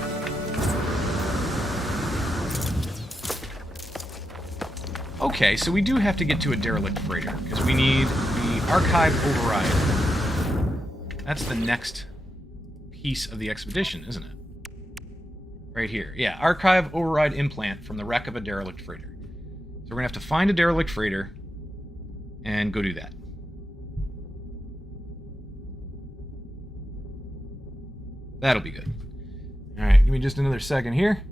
Okay, so we do have to get to a derelict freighter, because we need the archive override. That's the next piece of the expedition, isn't it? Right here. Yeah, archive override implant from the wreck of a derelict freighter. So we're going to have to find a derelict freighter and go do that. That'll be good. Alright, give me just another second here.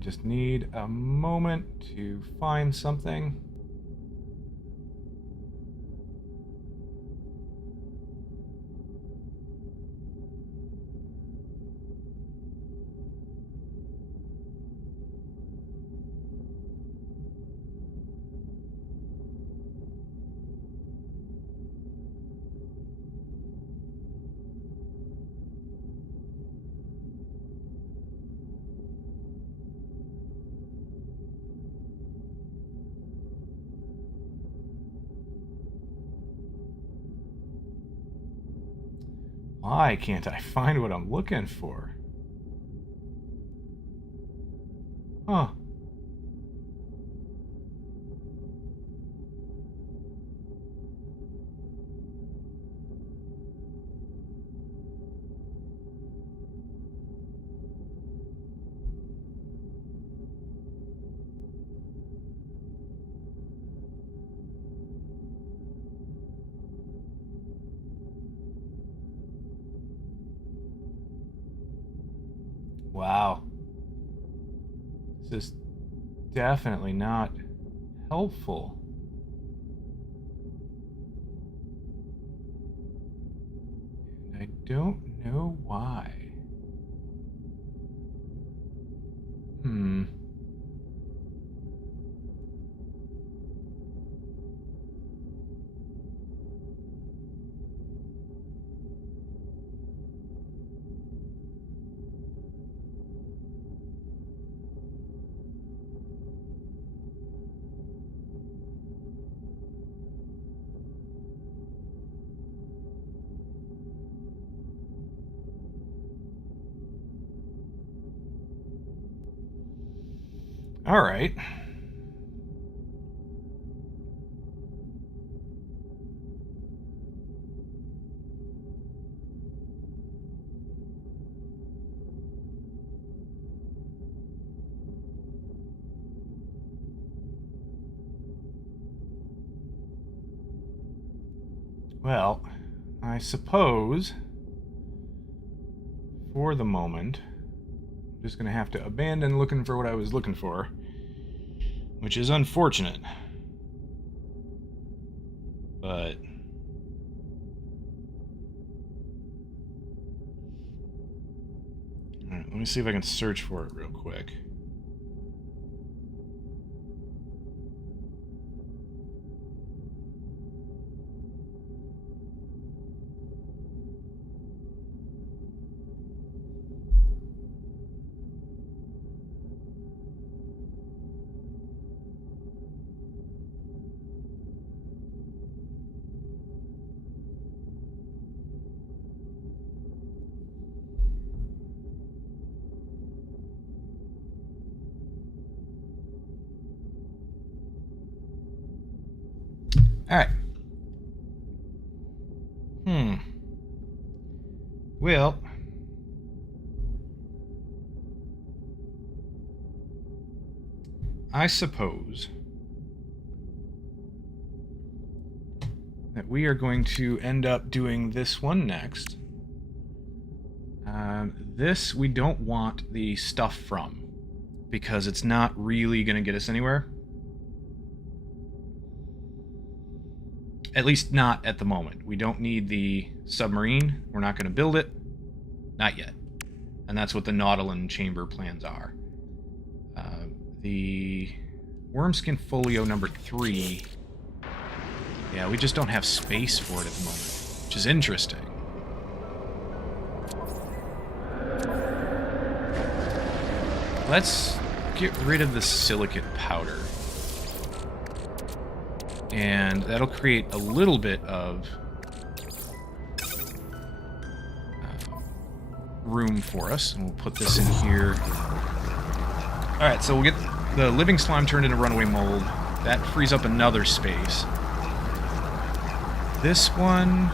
just need a moment to find something. Why can't I find what I'm looking for? Huh. Wow. This is definitely not helpful. And I don't know why. Hmm. All right. Well, I suppose for the moment, I'm just going to have to abandon looking for what I was looking for, which is unfortunate. But all right, let me see if I can search for it real quick. All right. Well, I suppose that we are going to end up doing this one next. This we don't want the stuff from, because it's not really going to get us anywhere. At least not at the moment. We don't need the submarine. We're not going to build it. Not yet. And that's what the Nautilin chamber plans are. The Wormskin Folio number 3. Yeah, we just don't have space for it at the moment, which is interesting. Let's get rid of the silicate powder. And that'll create a little bit of room for us. And we'll put this in here. Alright, so we'll get the living slime turned into runaway mold. That frees up another space. This one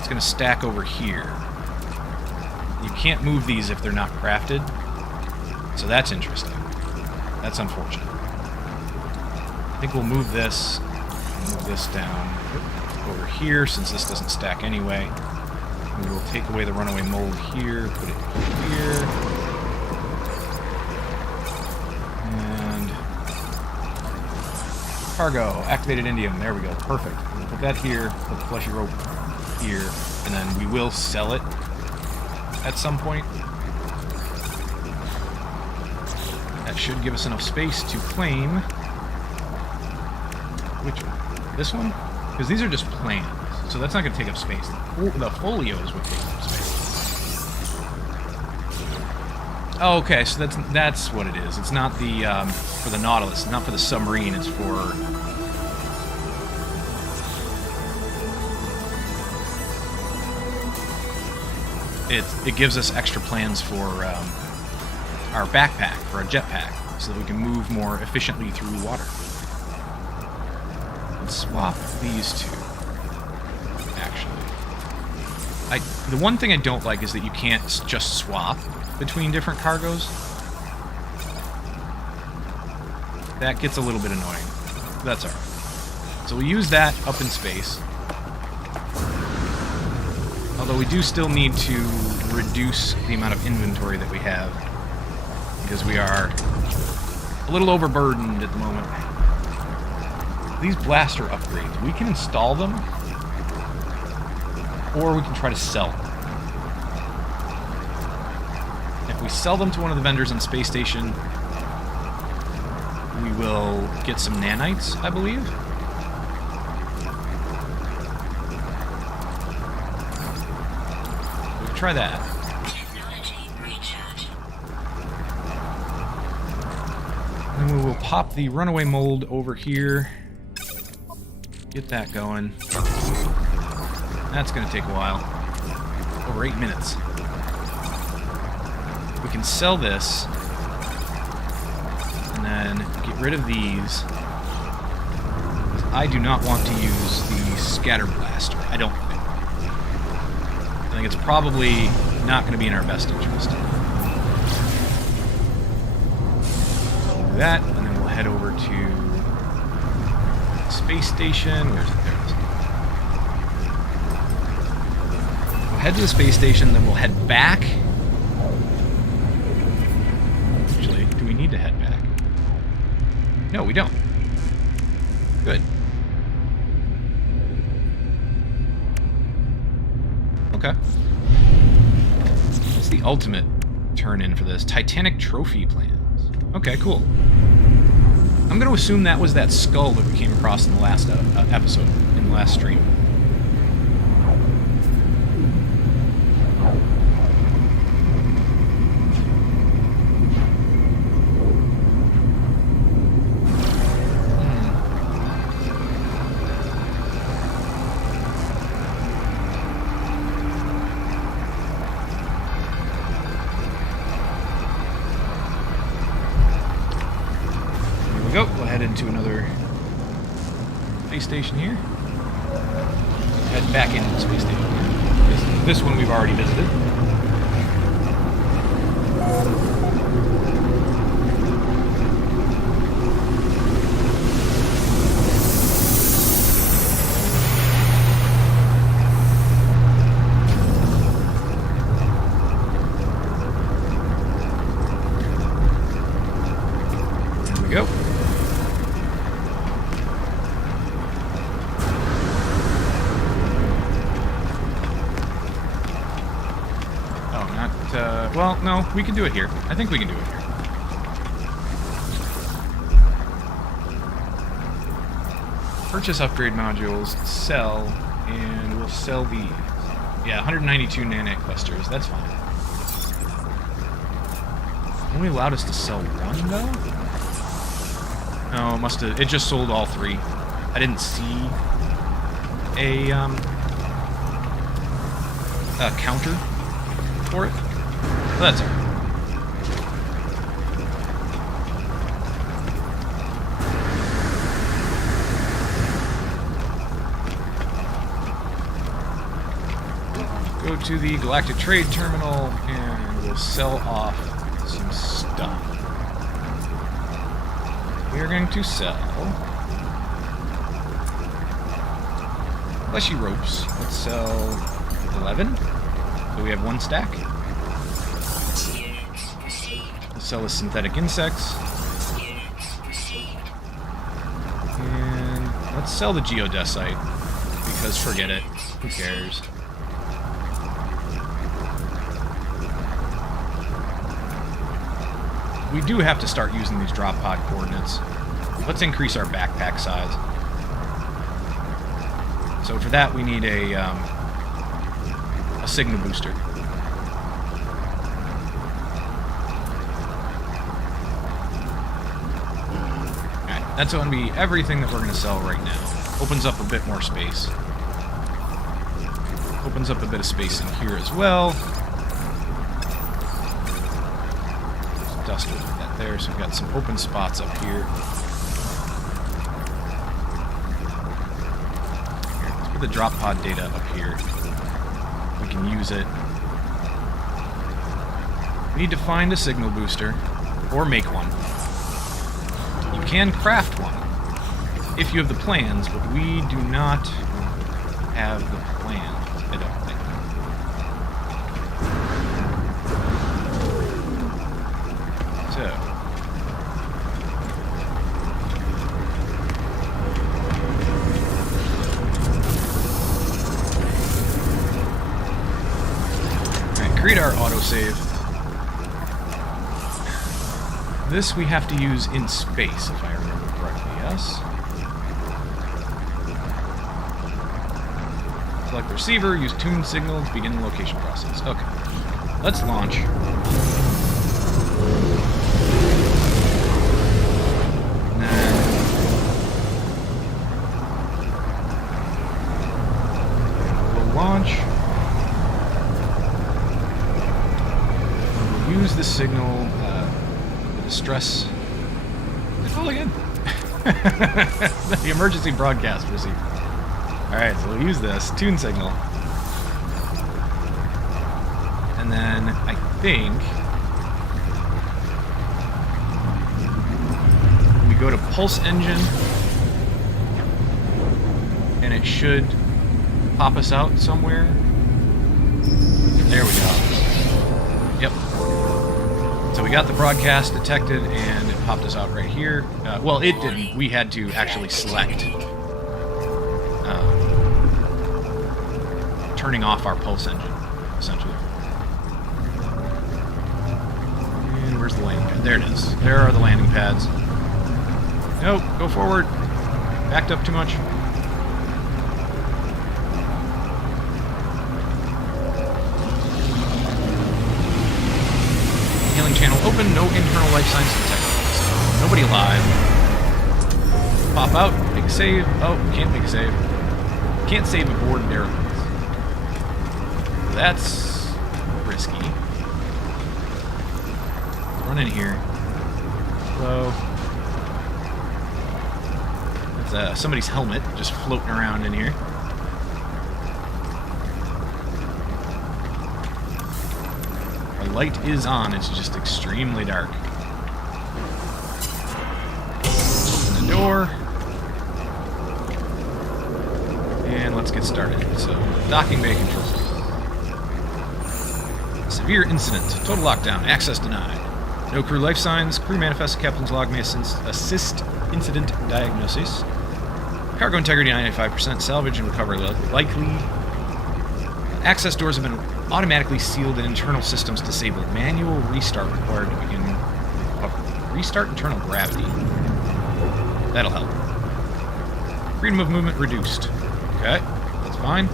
is going to stack over here. You can't move these if they're not crafted. So that's interesting. That's unfortunate. I think we'll move this down over here, since this doesn't stack anyway. We will take away the runaway mold here, put it here. Cargo, activated indium. There we go. Perfect. We'll put that here, put the fleshy rope here, and then we will sell it at some point. That should give us enough space to claim. Which one? This one? Because these are just plans, so that's not going to take up space. The folios would take up space. Oh, okay, so that's what it is. It's not the for the Nautilus, not for the submarine. It's for it gives us extra plans for our backpack, for our jetpack, so that we can move more efficiently through water. Let's swap these two. Actually, the one thing I don't like is that you can't just swap between different cargoes. That gets a little bit annoying. That's alright. So we'll use that up in space. Although we do still need to reduce the amount of inventory that we have, because we are a little overburdened at the moment. These blaster upgrades, we can install them, or we can try to sell them. If we sell them to one of the vendors on Space Station, we will get some nanites, I believe. We'll try that. And then we will pop the runaway mold over here. Get that going. That's going to take a while. Over 8 minutes. We can sell this. And then get rid of these. I do not want to use the scatter blaster. I don't think. I think it's probably not going to be in our best interest. So we'll do that, and then we'll head over to Space Station. Where's it? There it is. We'll head to the Space Station, then we'll head back. Actually, do we need to head back? No, we don't. Good. Okay. What's the ultimate turn-in for this? Titanic trophy plans. Okay, cool. I'm going to assume that was that skull that we came across in the last episode, in the last stream. Go. We'll head into another space station here. Head back into the space station here. This one we've already visited. Here we go. Well, no, we can do it here. I think we can do it here. Purchase upgrade modules, sell, and we'll sell these. Yeah, 192 nanite clusters, that's fine. Only allowed us to sell one, though? No, it must have, it just sold all three. I didn't see a counter for it. Well, that's alright. Go to the Galactic Trade Terminal and we'll sell off some stuff. We are going to sell fleshy ropes. Let's sell 11. So we have one stack. Sell the synthetic insects. And Let's sell the geodesite, because forget it. Who cares? We do have to start using these drop pod coordinates. Let's increase our backpack size. So for that, we need a signal booster. Alright, that's going to be everything that we're going to sell right now. Opens up a bit more space. Opens up a bit of space in here as well. There's duster with that there, so we've got some open spots up here. Let's put the drop pod data up here. We can use it. We need to find a signal booster, or make one. You can craft one if you have the plans, but we do not have the plans, I don't think. So. Alright, create our autosave. This we have to use in space, if I remember correctly, yes? Select the receiver, use tune signal to begin the location process. Okay. Let's launch. And then we'll launch. We'll use the signal, the distress. Oh, again. The emergency broadcast receiver. Alright, so we'll use this tune signal. And then I think we go to pulse engine, and it should pop us out somewhere. There we go. Yep. So we got the broadcast detected, and it popped us out right here. Well, it didn't. We had to actually select turning off our pulse engine, essentially. And where's the landing pad? There it is. There are the landing pads. Nope, go forward. Backed up too much. Healing channel open, no internal life signs detected. So nobody alive. Pop out, make a save. Oh, can't make a save. Can't save aboard airplanes. That's risky. Run in here. Hello. That's somebody's helmet just floating around in here. Our light is on, it's just extremely dark. Open the door. And let's get started. So, docking bay controls. Severe incident. Total lockdown. Access denied. No crew life signs. Crew manifest. Captain's log may assist incident diagnosis. Cargo integrity 95%. Salvage and recovery likely. Access doors have been automatically sealed and internal systems disabled. Manual restart required to begin recovery. Restart internal gravity. That'll help. Freedom of movement reduced. Okay, that's fine.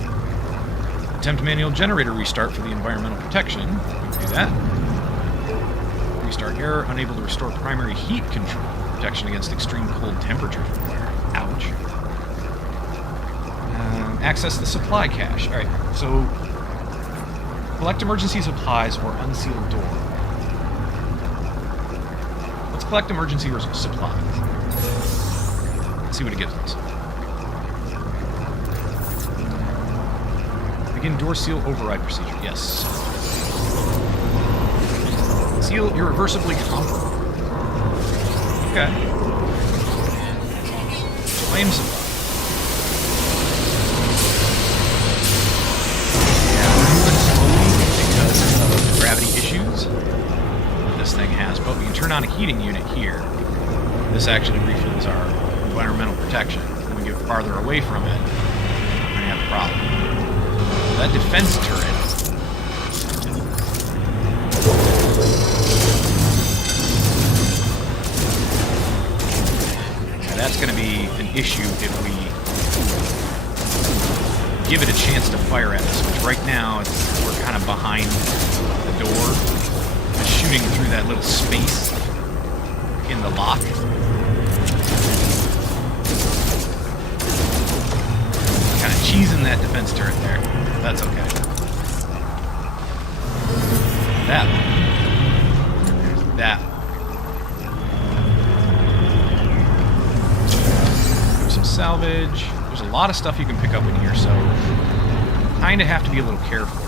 Attempt manual generator restart for the environmental protection. We can do that. Restart error, unable to restore primary heat control. Protection against extreme cold temperatures required. Ouch. Access the supply cache. Alright, so collect emergency supplies or unseal door. Let's collect emergency supplies. Let's see what it gives us. Begin door seal override procedure. Yes. Seal irreversibly compromised. Okay. Flame supply. Yeah, we're moving slowly because of the gravity issues that this thing has, but we can turn on a heating unit here. This actually refills our environmental protection. And we get farther away from it, we're going to have a problem. That defense turret... Yeah, that's going to be an issue if we give it a chance to fire at us, which right now we're kind of behind the door, just shooting through that little space in the lock. Kind of cheesing that defense turret there. That's okay. That one. There's that one. There's some salvage. There's a lot of stuff you can pick up in here, so kind of have to be a little careful.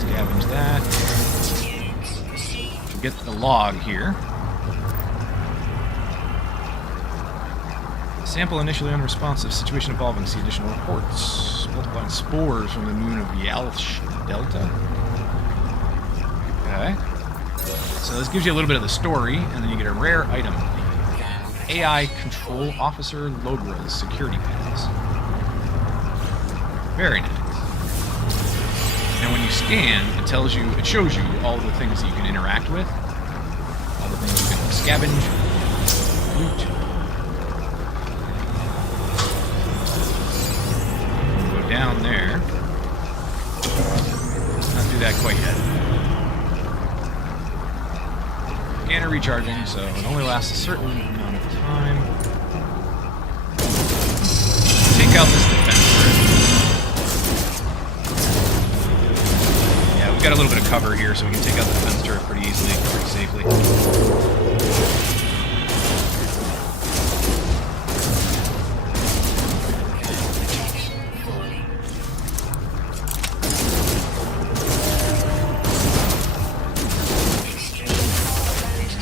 Scavenge that. We'll get the log here. Sample initially unresponsive. Situation evolving. See additional reports. Multiplying spores from the moon of Yalsh Delta. Okay. So this gives you a little bit of the story, and then you get a rare item. AI Control Officer Logra's security pads. Very nice. And when you scan, it shows you all the things that you can interact with, all the things you can scavenge, loot. We'll go down there. Let's not do that quite yet. Scanner recharging, so it only lasts a certain amount of time. Take out this defense turret. Yeah, we've got a little bit of cover here, so we can take out the defense turret pretty easily, pretty safely.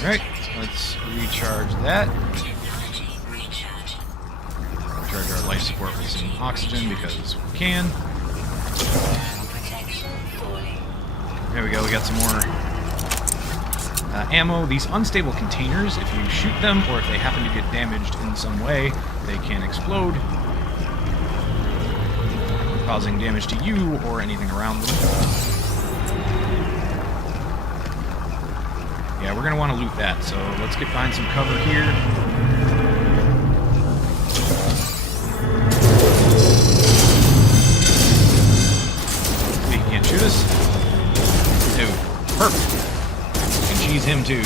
Alright, let's recharge that. Recharge our life support with some oxygen because we can. There we go, we got some more ammo. These unstable containers, if you shoot them or if they happen to get damaged in some way, they can explode, causing damage to you or anything around them. Yeah, we're going to want to loot that, so let's get behind some cover here. He can't shoot us. Dude, perfect. You can cheese him too.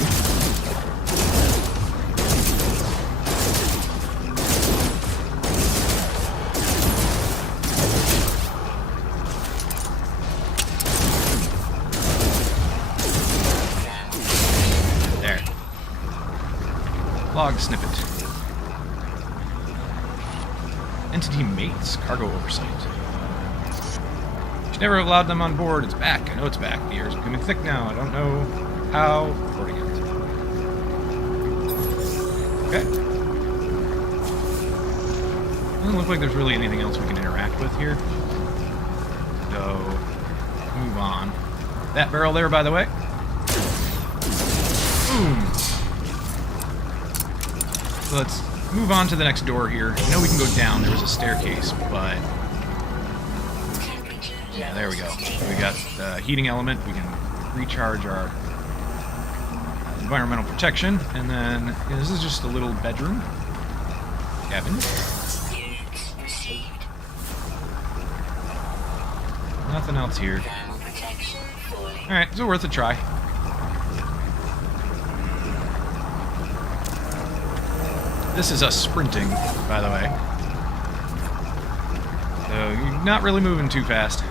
Log snippet. Entity mates. Cargo oversight. Should never have allowed them on board. It's back. I know it's back. The air is becoming thick now. I don't know how. Reporting it. Okay. Doesn't look like there's really anything else we can interact with here. So, move on. That barrel there, by the way. Boom. So let's move on to the next door here. I know we can go down. There was a staircase, but... yeah, there we go. We got the heating element. We can recharge our environmental protection. And then this is just a little bedroom. Cabin. Nothing else here. Alright, so worth a try. This is us sprinting, by the way. So you're not really moving too fast.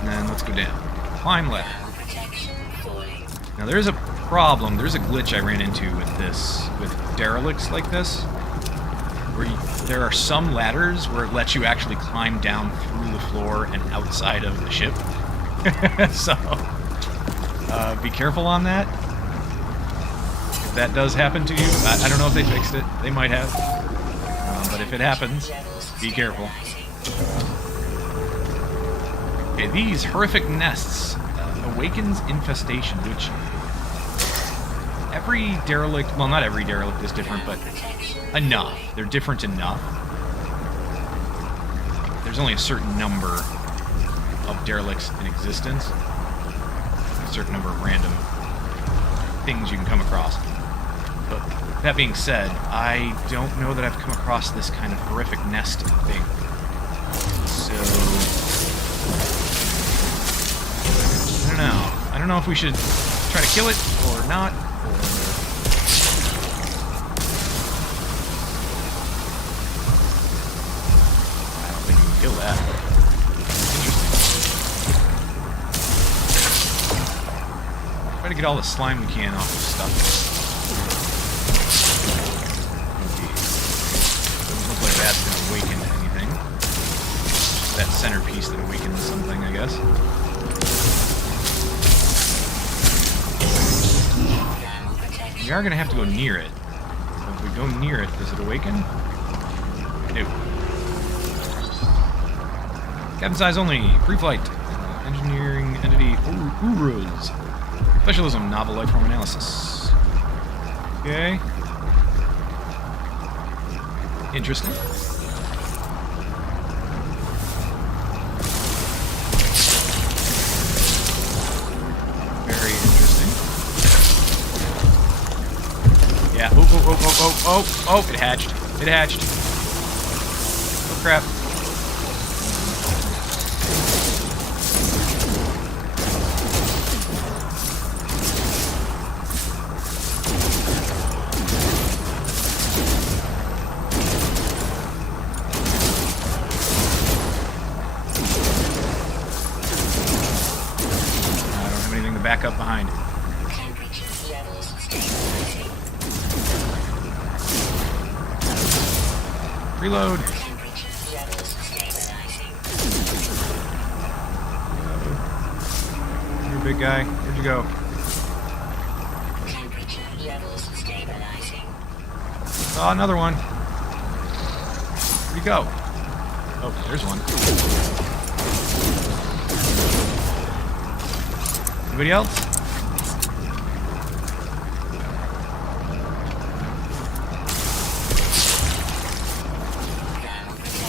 And then let's go down. Climb ladder. Now there's a problem, there's a glitch I ran into with this, with derelicts like this, where there are some ladders where it lets you actually climb down through the floor and outside of the ship. So, be careful on that. If that does happen to you, I don't know if they fixed it. They might have. But if it happens, be careful. Okay, these horrific nests awakens infestation, which every derelict, well, not every derelict is different, but enough. They're different enough. There's only a certain number of derelicts in existence. A certain number of random things you can come across. But that being said, I don't know that I've come across this kind of horrific nest thing. So I don't know. I don't know if we should try to kill it or not. I don't think we can kill that. Interesting. Try to get all the slime we can off of stuff. Doesn't look like that's going to awaken anything. Just that centerpiece that awakens something, I guess. We are going to have to go near it. So if we go near it, does it awaken? No. Captain size only. Free flight. Engineering entity Uruz. Specialism, novel life form analysis. Okay. Interesting. Very interesting. Yeah. Oh, it hatched. It hatched. Oh, crap. Back up behind. Reload. You're a big guy. Where'd you go? Oh, another one. Where'd you go? Oh, there's one. Anybody else?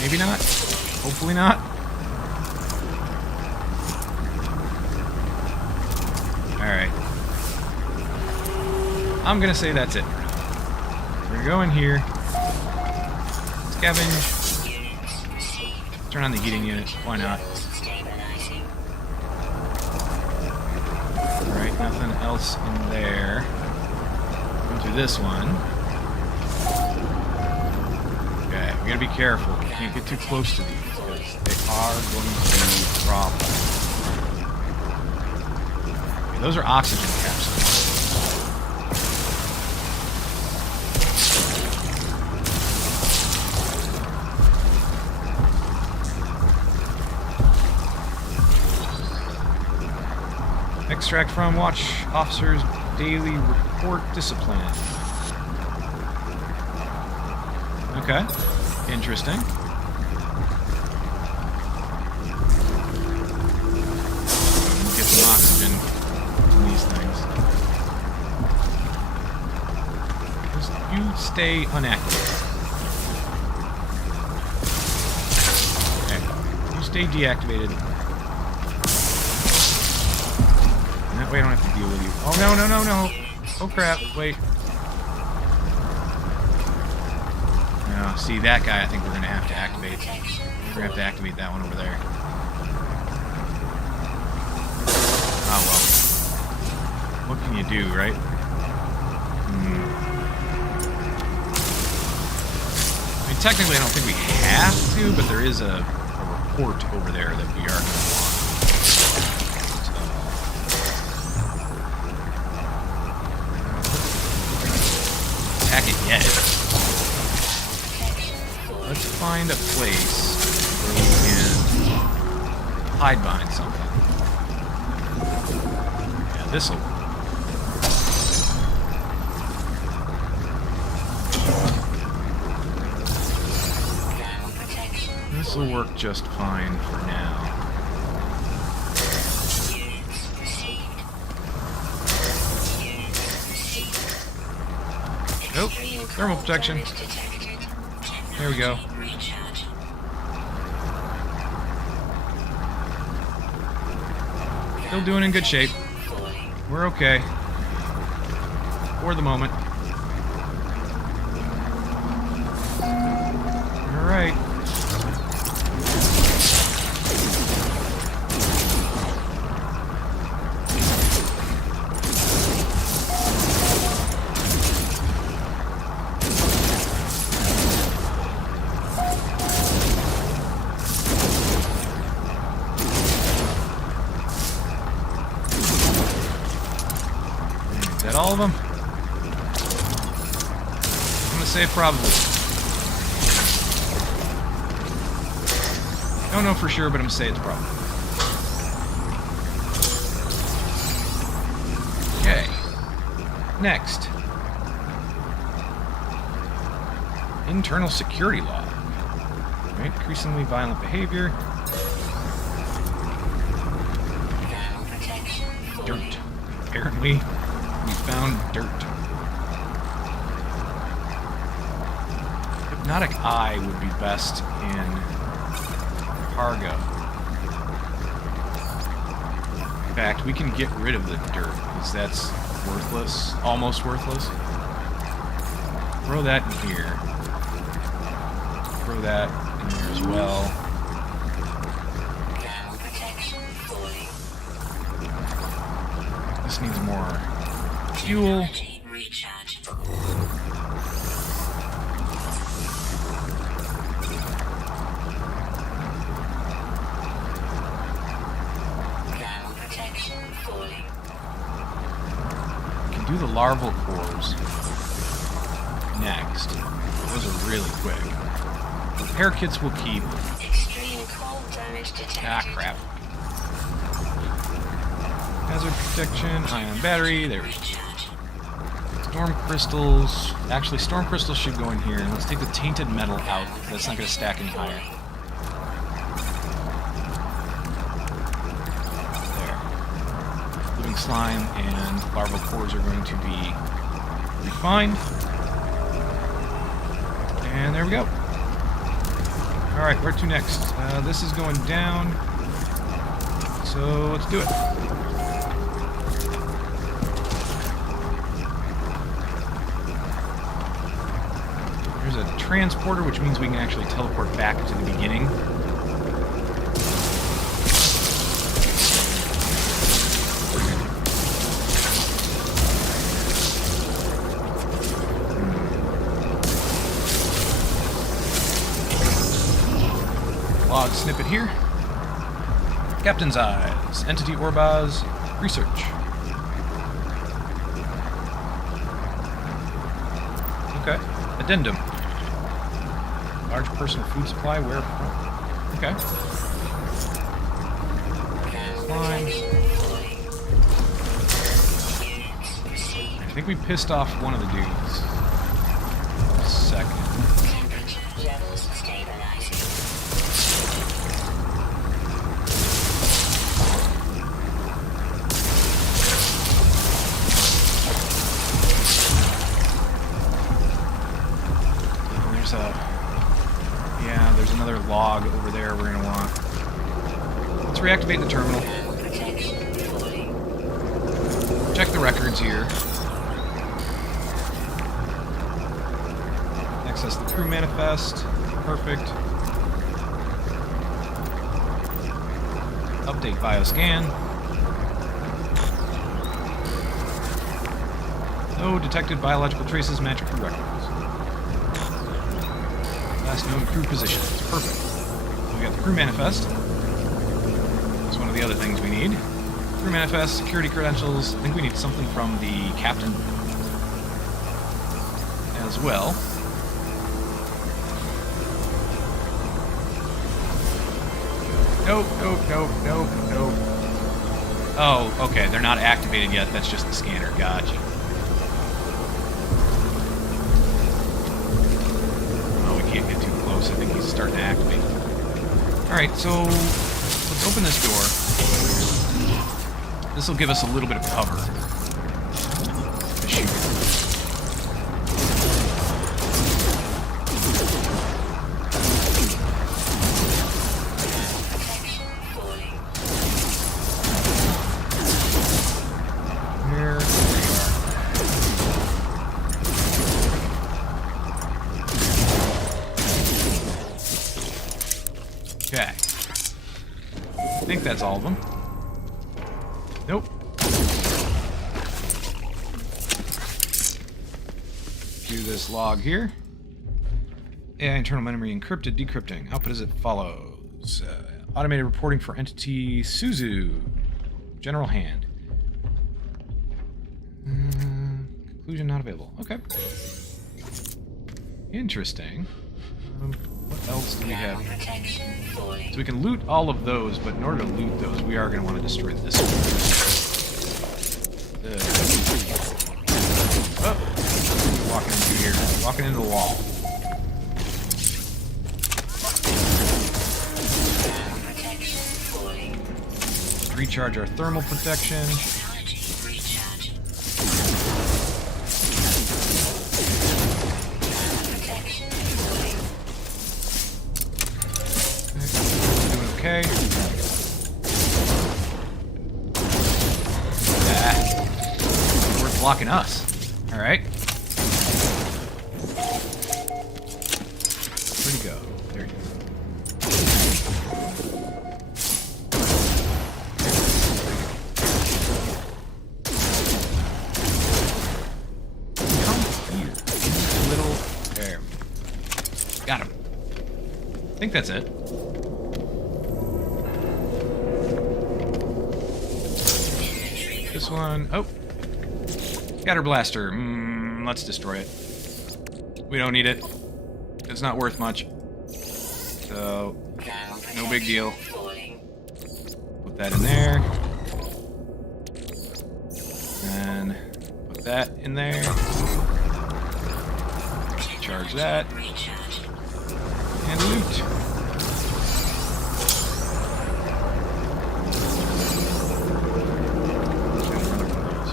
Maybe not. Hopefully not. Alright. I'm gonna say that's it for now. We're gonna go in here. Scavenge. Turn on the heating unit. Why not? Nothing else in there. Go through this one. Okay, we gotta be careful. We can't get too close to these because they are going to be a problem. Okay, those are oxygen capsules. Extract from watch officers' daily report discipline. Okay, interesting. Get some oxygen from these things. Just you stay unactivated. Okay, you stay deactivated. That way I don't have to deal with you. Oh, no. Oh, crap. Wait. No, see, that guy I think we're going to have to activate. We're going to have to activate that one over there. Oh, well. What can you do, right? I mean, technically I don't think we have to, but there is a report over there that we are going to want. Yet. Let's find a place where we can hide behind something. Yeah, this'll. This'll work just fine for now. Thermal protection. There we go. Still doing in good shape. We're okay. For the moment. Alright. Is that all of them? I'm gonna say probably. Don't know for sure, but I'm gonna say it's probably. Okay. Next. Internal security log. Right? Increasingly violent behavior. Dirt. Apparently, we found dirt. Hypnotic eye would be best in cargo. In fact, we can get rid of the dirt, because that's worthless. Almost worthless. Throw that in here. Throw that in there as well. This needs more fuel. We can do the larval cores next. Those are really quick. Repair kits will keep. Ah, crap. Hazard protection, ion battery, there we go. Storm crystals. Actually, storm crystals should go in here. Let's take the tainted metal out. That's not going to stack any higher. There. Living slime and larval cores are going to be refined. And there we go. Alright, where to next? This is going down. So let's do it. There's a transporter, which means we can actually teleport back to the beginning. Log snippet here. Captain's Eyes. Entity Orbaz. Research. Okay. Addendum. Large personal food supply. Where from? Okay. Slime. I think we pissed off one of the dudes. A second. Yeah, there's another log over there we're going to want. Let's reactivate the terminal. Check the records here. Access the crew manifest. Perfect. Update bioscan. No detected biological traces match crew records. Last known crew positions. Perfect. So we got the crew manifest. That's one of the other things we need. Crew manifest, security credentials. I think we need something from the captain as well. Nope, nope, nope, nope, nope. Oh, okay. They're not activated yet. That's just the scanner. Gotcha. Can't get too close. I think he's starting to activate. Alright, so let's open this door. This will give us a little bit of cover to shoot. Okay. I think that's all of them. Nope. Do this log here. AI internal memory encrypted, decrypting. Output as it follows. Automated reporting for entity Suzu. General hand. Conclusion not available. Okay. Interesting. What else do we have? So we can loot all of those, but in order to loot those, we are going to want to destroy this one. Oh! Walking into here. Walking into the wall. Recharge our thermal protection. Doing okay. We're blocking us. All right. Where'd he go? There he is. Got him. I think that's it. This one. Oh. Scatter blaster. Let's destroy it. We don't need it. It's not worth much. So, no big deal. Put that in there. And put that in there. Charge that. And loot.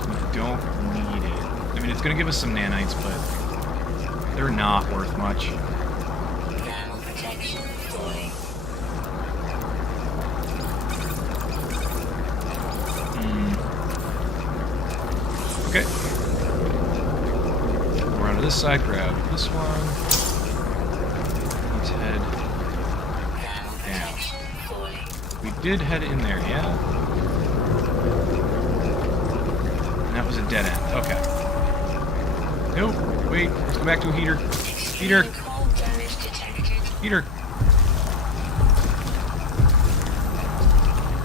We don't need it. I mean, it's going to give us some nanites, but they're not worth much. Okay. We're on to this side, grab this one. Head down. We did head in there, yeah? And that was a dead end. Okay. Nope. Wait. Let's go back to a heater. Heater. Heater.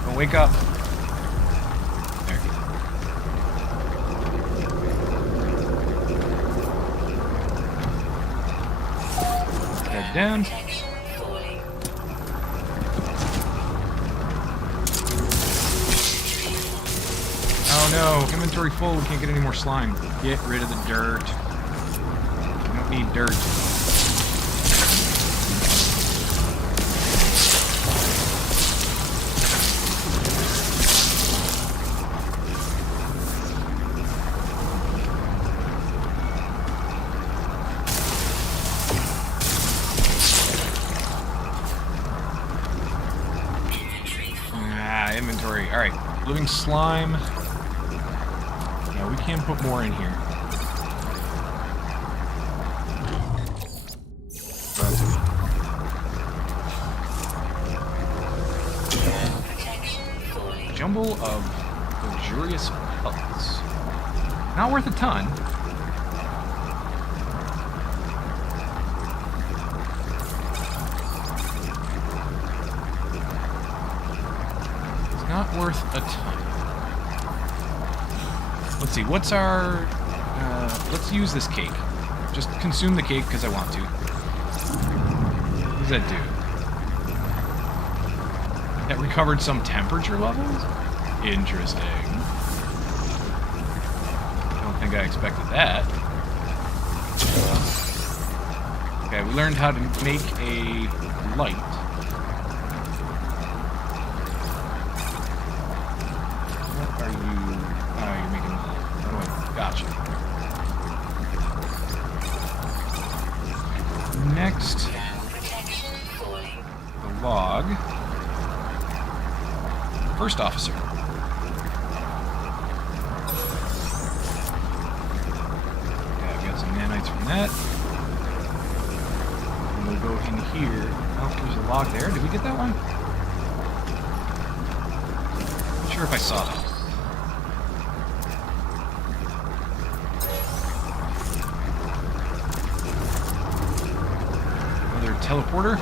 Don't wake up. There. Head down. Oh no, inventory full, we can't get any more slime. Get rid of the dirt. We don't need dirt. Inventory. Alright, living slime. Yeah, we can put more in here. Jumble of luxurious pellets. Not worth a ton. Not worth a ton. Let's see, what's our... let's use this cake. Just consume the cake because I want to. What does that do? That recovered some temperature levels? Interesting. I don't think I expected that. Okay, we learned how to make a light. Next, the log. First officer. Okay, I've got some nanites from that. And we'll go in here. Oh, there's a log there. Did we get that one? Not sure if I saw that. Another teleporter.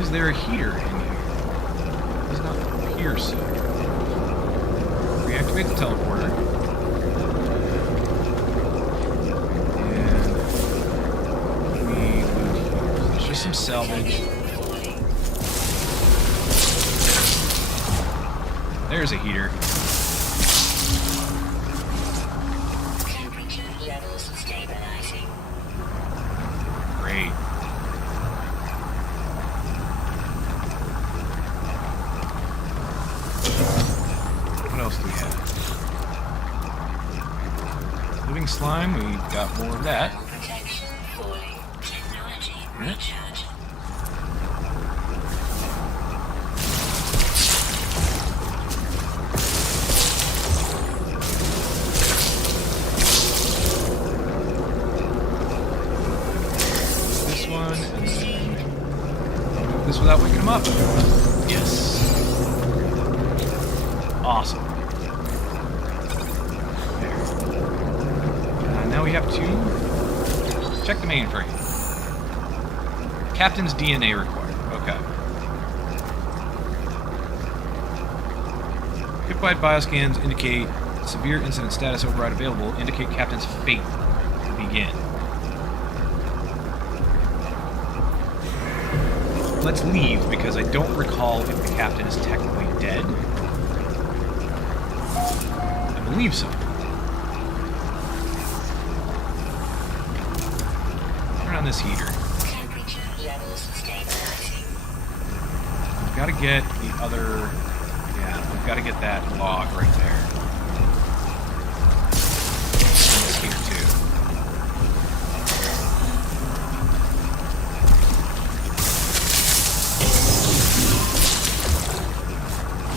Is there a heater in here? It does not appear so. Reactivate the teleporter. And we loot here. So there's just some salvage. There's a heater. Temperature levels stabilizing. Great. What else do we have? Living slime, we've got more of that. Protection falling. Technology Yeah. recharge. This one, and then move this without waking him up. Yes. Awesome. There. Now we have to check the mainframe. Captain's DNA required. Okay. Hip-wide bioscans indicate severe incident status override available. Indicate Captain's fate to begin. Let's leave because I don't recall if the captain is technically dead. I believe so. Turn on this heater. Temperature levels stabilizing. We've got to get the other... Yeah, we've got to get that log right there. And this heater too.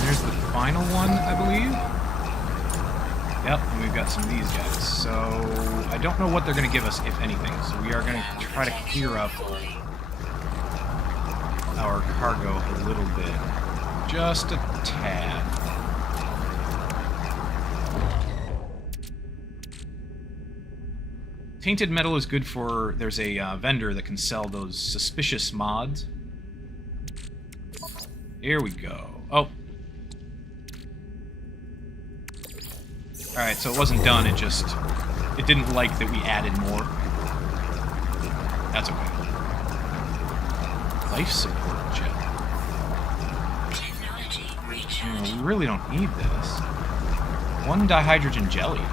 There's the final one, I believe. Yep, and we've got some of these guys. So I don't know what they're going to give us, if anything. So we are going to try to clear up our cargo a little bit. Just a tad. Tainted metal is good for... There's a vendor that can sell those suspicious mods. Here we go. Oh. Alright, so it wasn't done, it just... It didn't like that we added more. That's okay. Life support gel. Technology recharge. We really don't need this. 1 dihydrogen jelly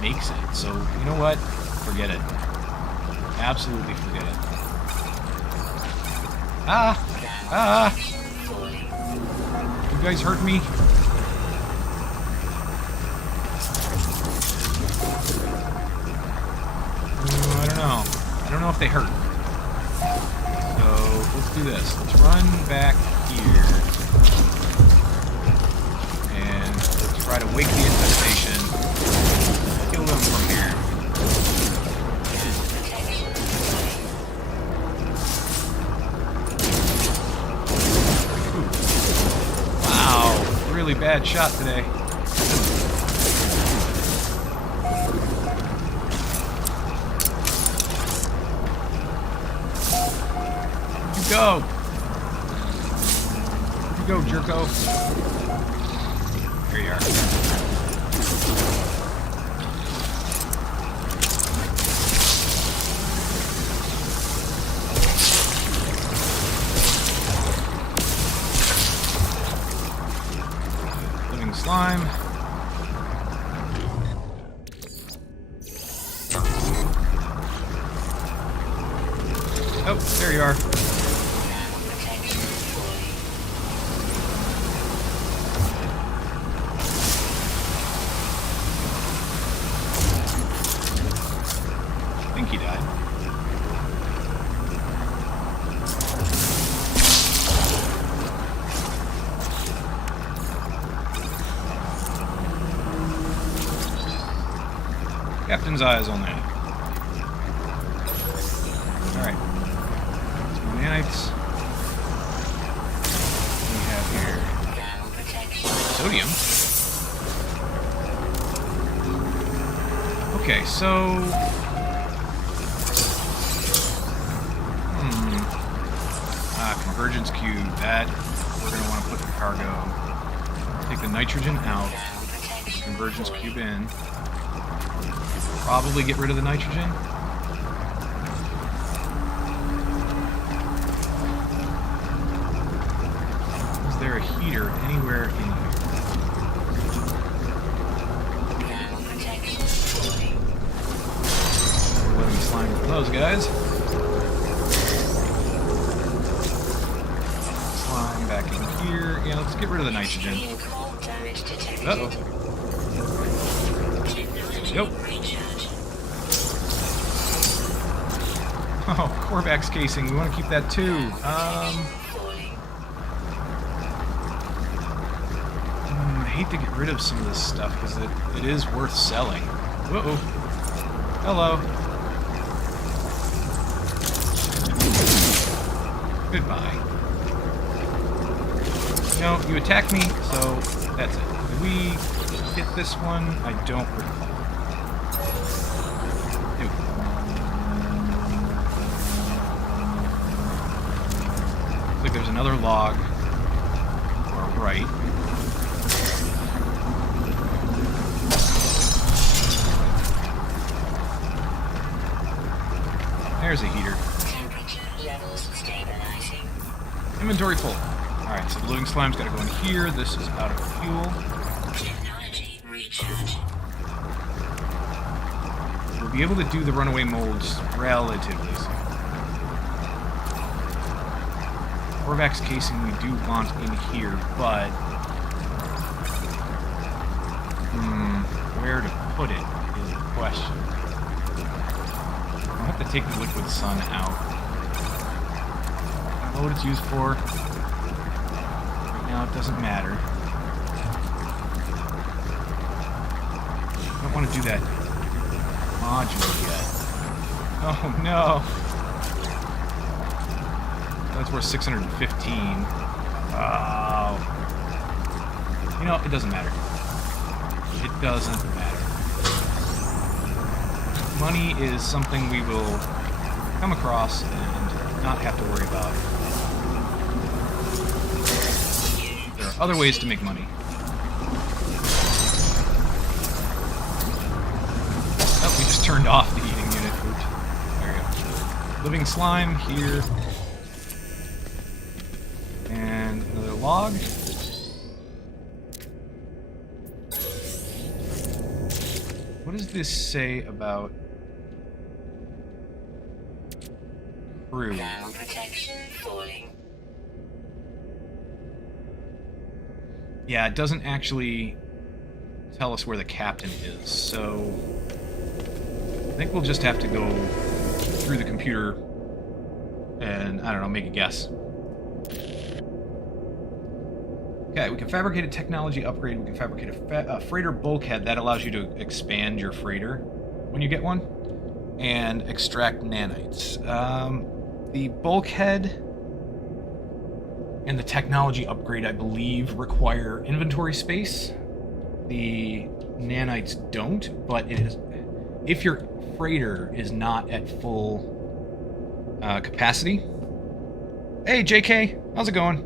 makes it, so you know what? Forget it. Absolutely forget it. Ah! Ah! You guys hurt me? I don't know. I don't know if they hurt. So, let's do this. Let's run back here. And let's try to wake the infestation. Kill them from here. Ooh. Wow. Really bad shot today. Go! You go, jerko. Here you are. Living slime. Oh, there you are. I think he died. Captain's eyes only. Alright. Some more nanites. What do we have here? Sodium. Okay, so... Convergence cube. That we're going to want to put in cargo. Take the nitrogen out. Put the convergence cube in. Probably get rid of the nitrogen. Is there a heater anywhere in here? We're letting slime for those guys. Slime back in here. Yeah, let's get rid of the nitrogen. Uh-oh. Nope. Oh, Korvax casing. We want to keep that too. I hate to get rid of some of this stuff because it is worth selling. Uh-oh. Hello. Goodbye. No, you attacked me, so that's it. Did we hit this one? I don't recall. Nope. Looks like there's another log. Or right. There's a heater. Inventory full. Alright, so the living slime's got to go in here. This is out of fuel. We'll be able to do the runaway molds relatively soon. Korvax casing we do want in here, but... where to put it is the question. I'll have to take the liquid sun out. I don't know what it's used for. Right now it doesn't matter. I don't want to do that module yet. Oh no! That's worth 615. Oh. You know, it doesn't matter. It doesn't matter. Money is something we will come across and not have to worry about. There are other ways to make money. Oh, we just turned off the heating unit. Oops. There we go. Living slime here. And another log. What does this say about crew? Yeah, it doesn't actually tell us where the captain is, so I think we'll just have to go through the computer and, I don't know, make a guess. Okay, we can fabricate a technology upgrade. We can fabricate a freighter bulkhead. That allows you to expand your freighter when you get one. And extract nanites. The bulkhead and the technology upgrade, I believe, require inventory space. The nanites don't, but it is... if your freighter is not at full capacity... Hey, JK! How's it going?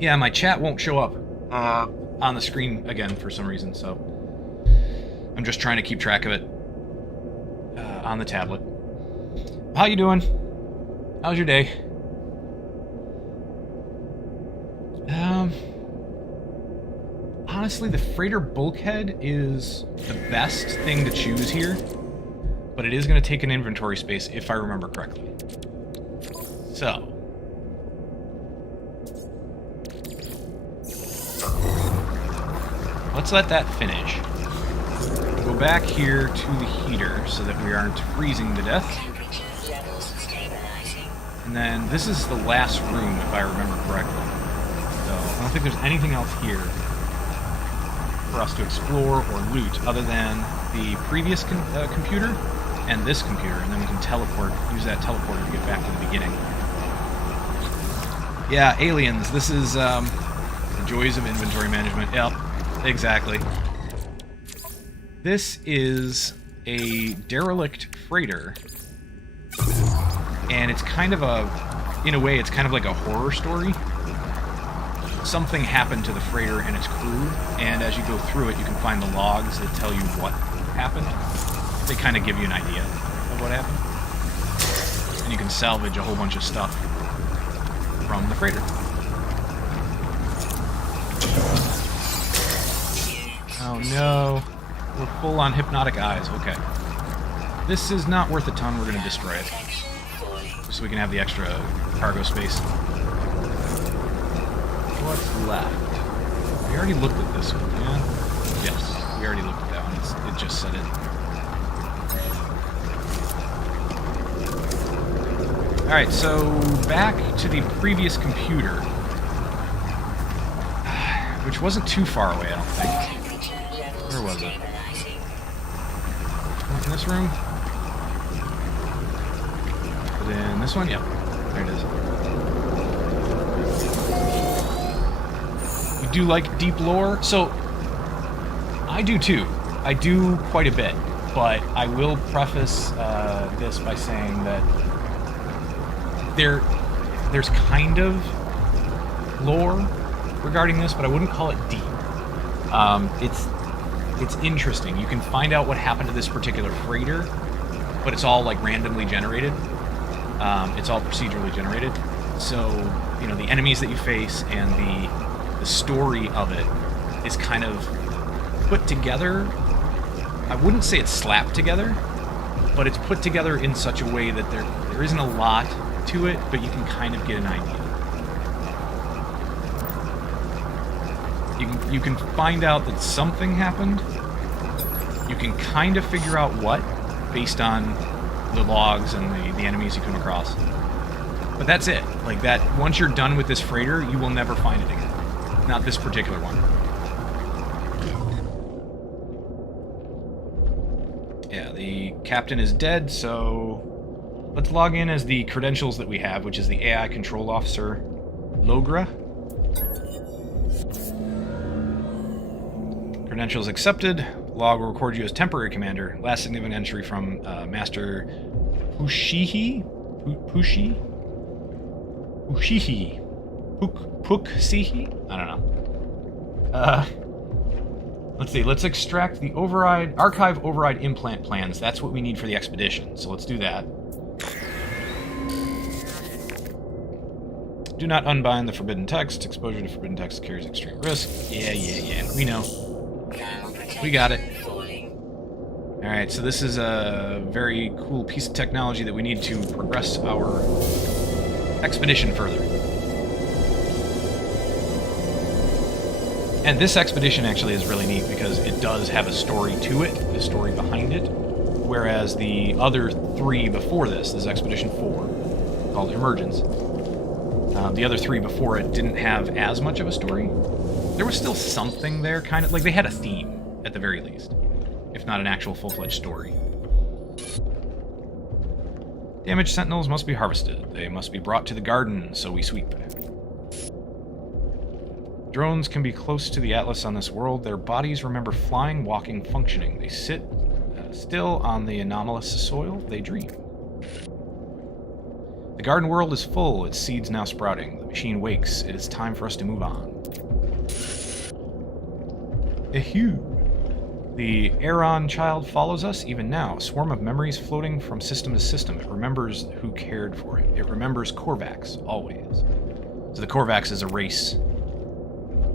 Yeah, my chat won't show up on the screen again for some reason, so I'm just trying to keep track of it on the tablet. How you doing? How's your day? Honestly, the freighter bulkhead is the best thing to choose here, but it is going to take an inventory space if I remember correctly. So... let's let that finish. Go back here to the heater so that we aren't freezing to death. And then this is the last room, if I remember correctly. So I don't think there's anything else here. for us to explore or loot other than the previous computer and this computer, and then we can use that teleporter to get back to the beginning. Yeah, aliens. This is the joys of inventory management. Yep, exactly. This is a derelict freighter, and it's kind of in a way, it's kind of like a horror story. Something happened to the freighter and its crew, and as you go through it, you can find the logs that tell you what happened. They kind of give you an idea of what happened. And you can salvage a whole bunch of stuff from the freighter. Oh no. We're full on hypnotic eyes. Okay. This is not worth a ton. We're going to destroy it. Just so we can have the extra cargo space. What's left? We already looked at this one, yeah? Yes, we already looked at that one. It just said it. Alright, so back to the previous computer. Which wasn't too far away, I don't think. Where was it? In this room? Put in this one? Yep. There it is. You do like deep lore? So, I do too. I do quite a bit. But I will preface this by saying that there's kind of lore regarding this, but I wouldn't call it deep. It's interesting. You can find out what happened to this particular freighter, but it's all like randomly generated. It's all procedurally generated. So, you know, the enemies that you face and the story of it is kind of put together. I wouldn't say it's slapped together, but it's put together in such a way that there isn't a lot to it, but you can kind of get an idea. You can find out that something happened. You can kind of figure out what, based on the logs and the enemies you come across. But that's it. Like that, once you're done with this freighter, you will never find it again. Not this particular one. Yeah, the captain is dead, so let's log in as the credentials that we have, which is the AI Control Officer, Logra. Credentials accepted. Log will record you as temporary commander. Last significant entry from Master Pushihi? Puksihi? I don't know. Let's see. Let's extract the archive override implant plans. That's what we need for the expedition. So let's do that. Do not unbind the forbidden text. Exposure to forbidden text carries extreme risk. Yeah. We know. We got it. Alright, so this is a very cool piece of technology that we need to progress our expedition further. And this expedition actually is really neat because it does have a story to it, a story behind it, whereas the other three before this is Expedition 4, called Emergence. The other three before it didn't have as much of a story. There was still something there, kind of, like they had a theme, at the very least, if not an actual full-fledged story. Damaged sentinels must be harvested. They must be brought to the garden, so we sweep. Drones can be close to the Atlas on this world. Their bodies remember flying, walking, functioning. They sit still on the anomalous soil. They dream. The garden world is full, its seeds now sprouting. The machine wakes. It is time for us to move on. Eheu. The Aeron child follows us even now, a swarm of memories floating from system to system. It remembers who cared for it. It remembers Korvax, always. So the Korvax is a race.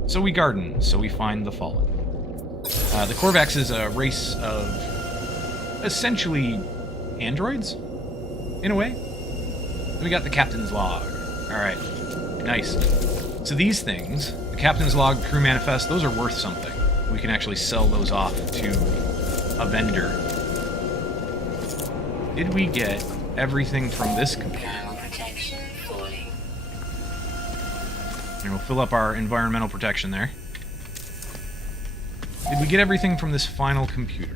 So we garden, so we find the fallen. The Korvax is a race of essentially androids, in a way. We got the captain's log. Alright, nice. So these things, the captain's log, crew manifest, those are worth something. We can actually sell those off to a vendor. Did we get everything from this computer? And we'll fill up our environmental protection there. Did we get everything from this final computer?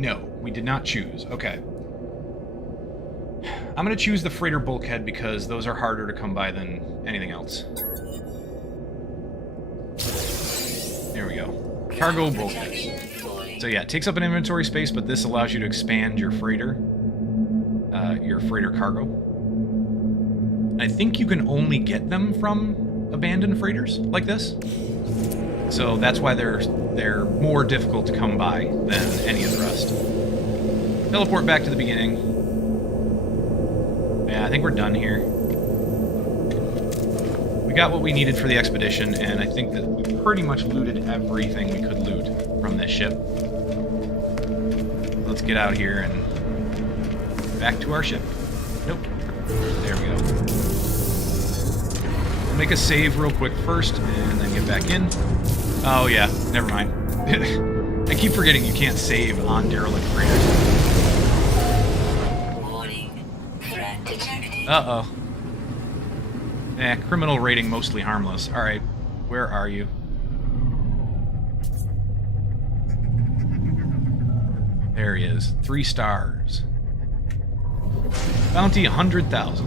No, we did not choose. Okay. I'm going to choose the freighter bulkhead because those are harder to come by than anything else. There we go. Cargo bulkhead. So yeah, it takes up an inventory space, but this allows you to expand your freighter cargo. I think you can only get them from abandoned freighters like this. So that's why they're more difficult to come by than any of the rest. Teleport back to the beginning. Yeah, I think we're done here. We got what we needed for the expedition, and I think that we pretty much looted everything we could loot from this ship. Let's get out here and back to our ship. Nope. There we go. We'll make a save real quick first, and then get back in. Oh yeah, never mind. I keep forgetting you can't save on derelict freighters. Warning. Threat detected. Uh-oh. Criminal rating mostly harmless. Alright, where are you? There he is. 3 stars. Bounty 100,000.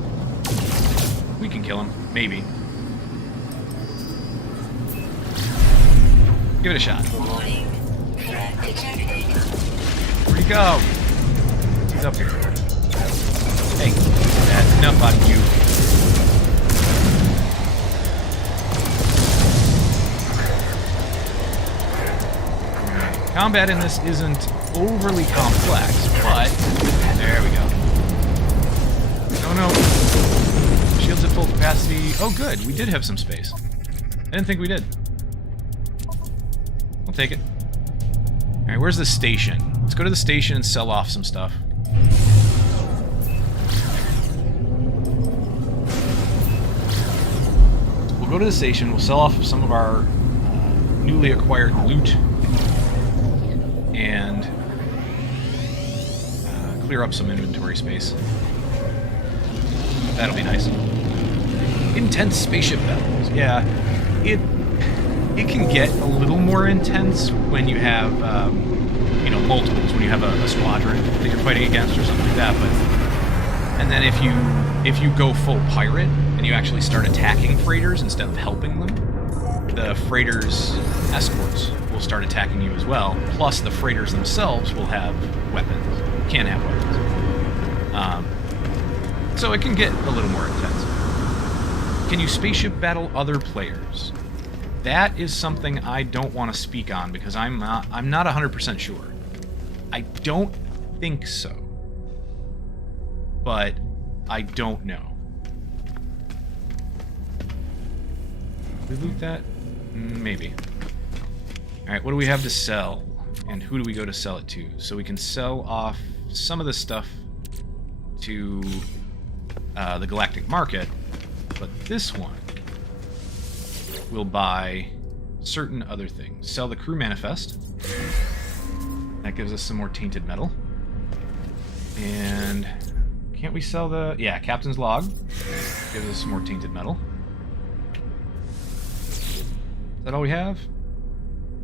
We can kill him. Maybe. Give it a shot. Warning. Threat detected. Where'd he go? He's up here. Hey, that's enough on you. Combat in this isn't overly complex, but there we go. Oh no. Shields at full capacity. Oh good, we did have some space. I didn't think we did. I'll take it. Alright, where's the station? Let's go to the station and sell off some stuff. We'll go to the station, we'll sell off some of our newly acquired loot and clear up some inventory space. That'll be nice. Intense spaceship battles. Yeah, it can get a little more intense when you have, multiples. When you have a squadron that you're fighting against or something like that. But and then if you go full pirate and you actually start attacking freighters instead of helping them, the freighters' escorts will start attacking you as well. Plus, the freighters themselves will have weapons. Can have weapons. So it can get a little more intense. Can you spaceship battle other players? That is something I don't want to speak on because I'm not 100% sure. I don't think so. But I don't know. Did we loot that? Maybe. Alright, what do we have to sell? And who do we go to sell it to? So we can sell off some of the stuff to the galactic market, but this one will buy certain other things. Sell the crew manifest. That gives us some more tainted metal. And can't we sell the... Yeah, captain's log. Gives us some more tainted metal. Is that all we have?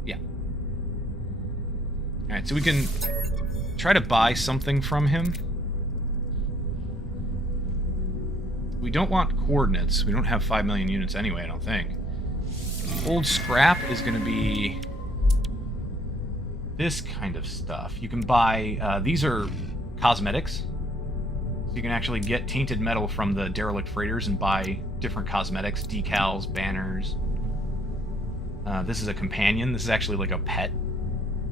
Yeah. Alright, so we can try to buy something from him. We don't want coordinates. We don't have 5 million units anyway, I don't think. Old scrap is going to be this kind of stuff. You can buy... these are cosmetics. So you can actually get tainted metal from the derelict freighters and buy different cosmetics, decals, banners. This is a companion. This is actually like a pet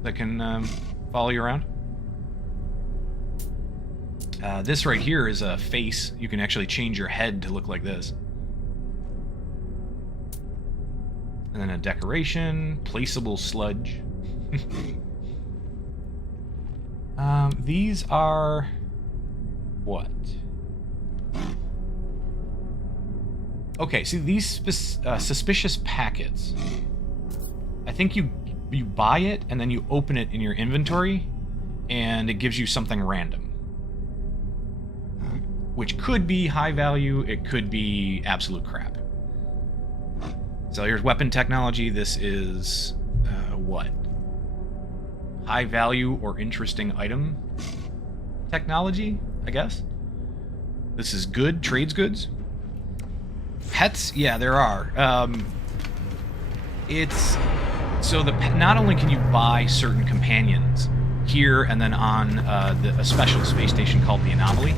that can follow you around. This right here is a face. You can actually change your head to look like this. And then a decoration, placeable sludge. These are... what? Okay, see these suspicious packets. I think you buy it and then you open it in your inventory and it gives you something random. which could be high value, it could be absolute crap. So here's weapon technology. This is, what? High value or interesting item technology, I guess? This is good, trades goods. Pets, yeah, there are. So not only can you buy certain companions here and then on a special space station called the Anomaly,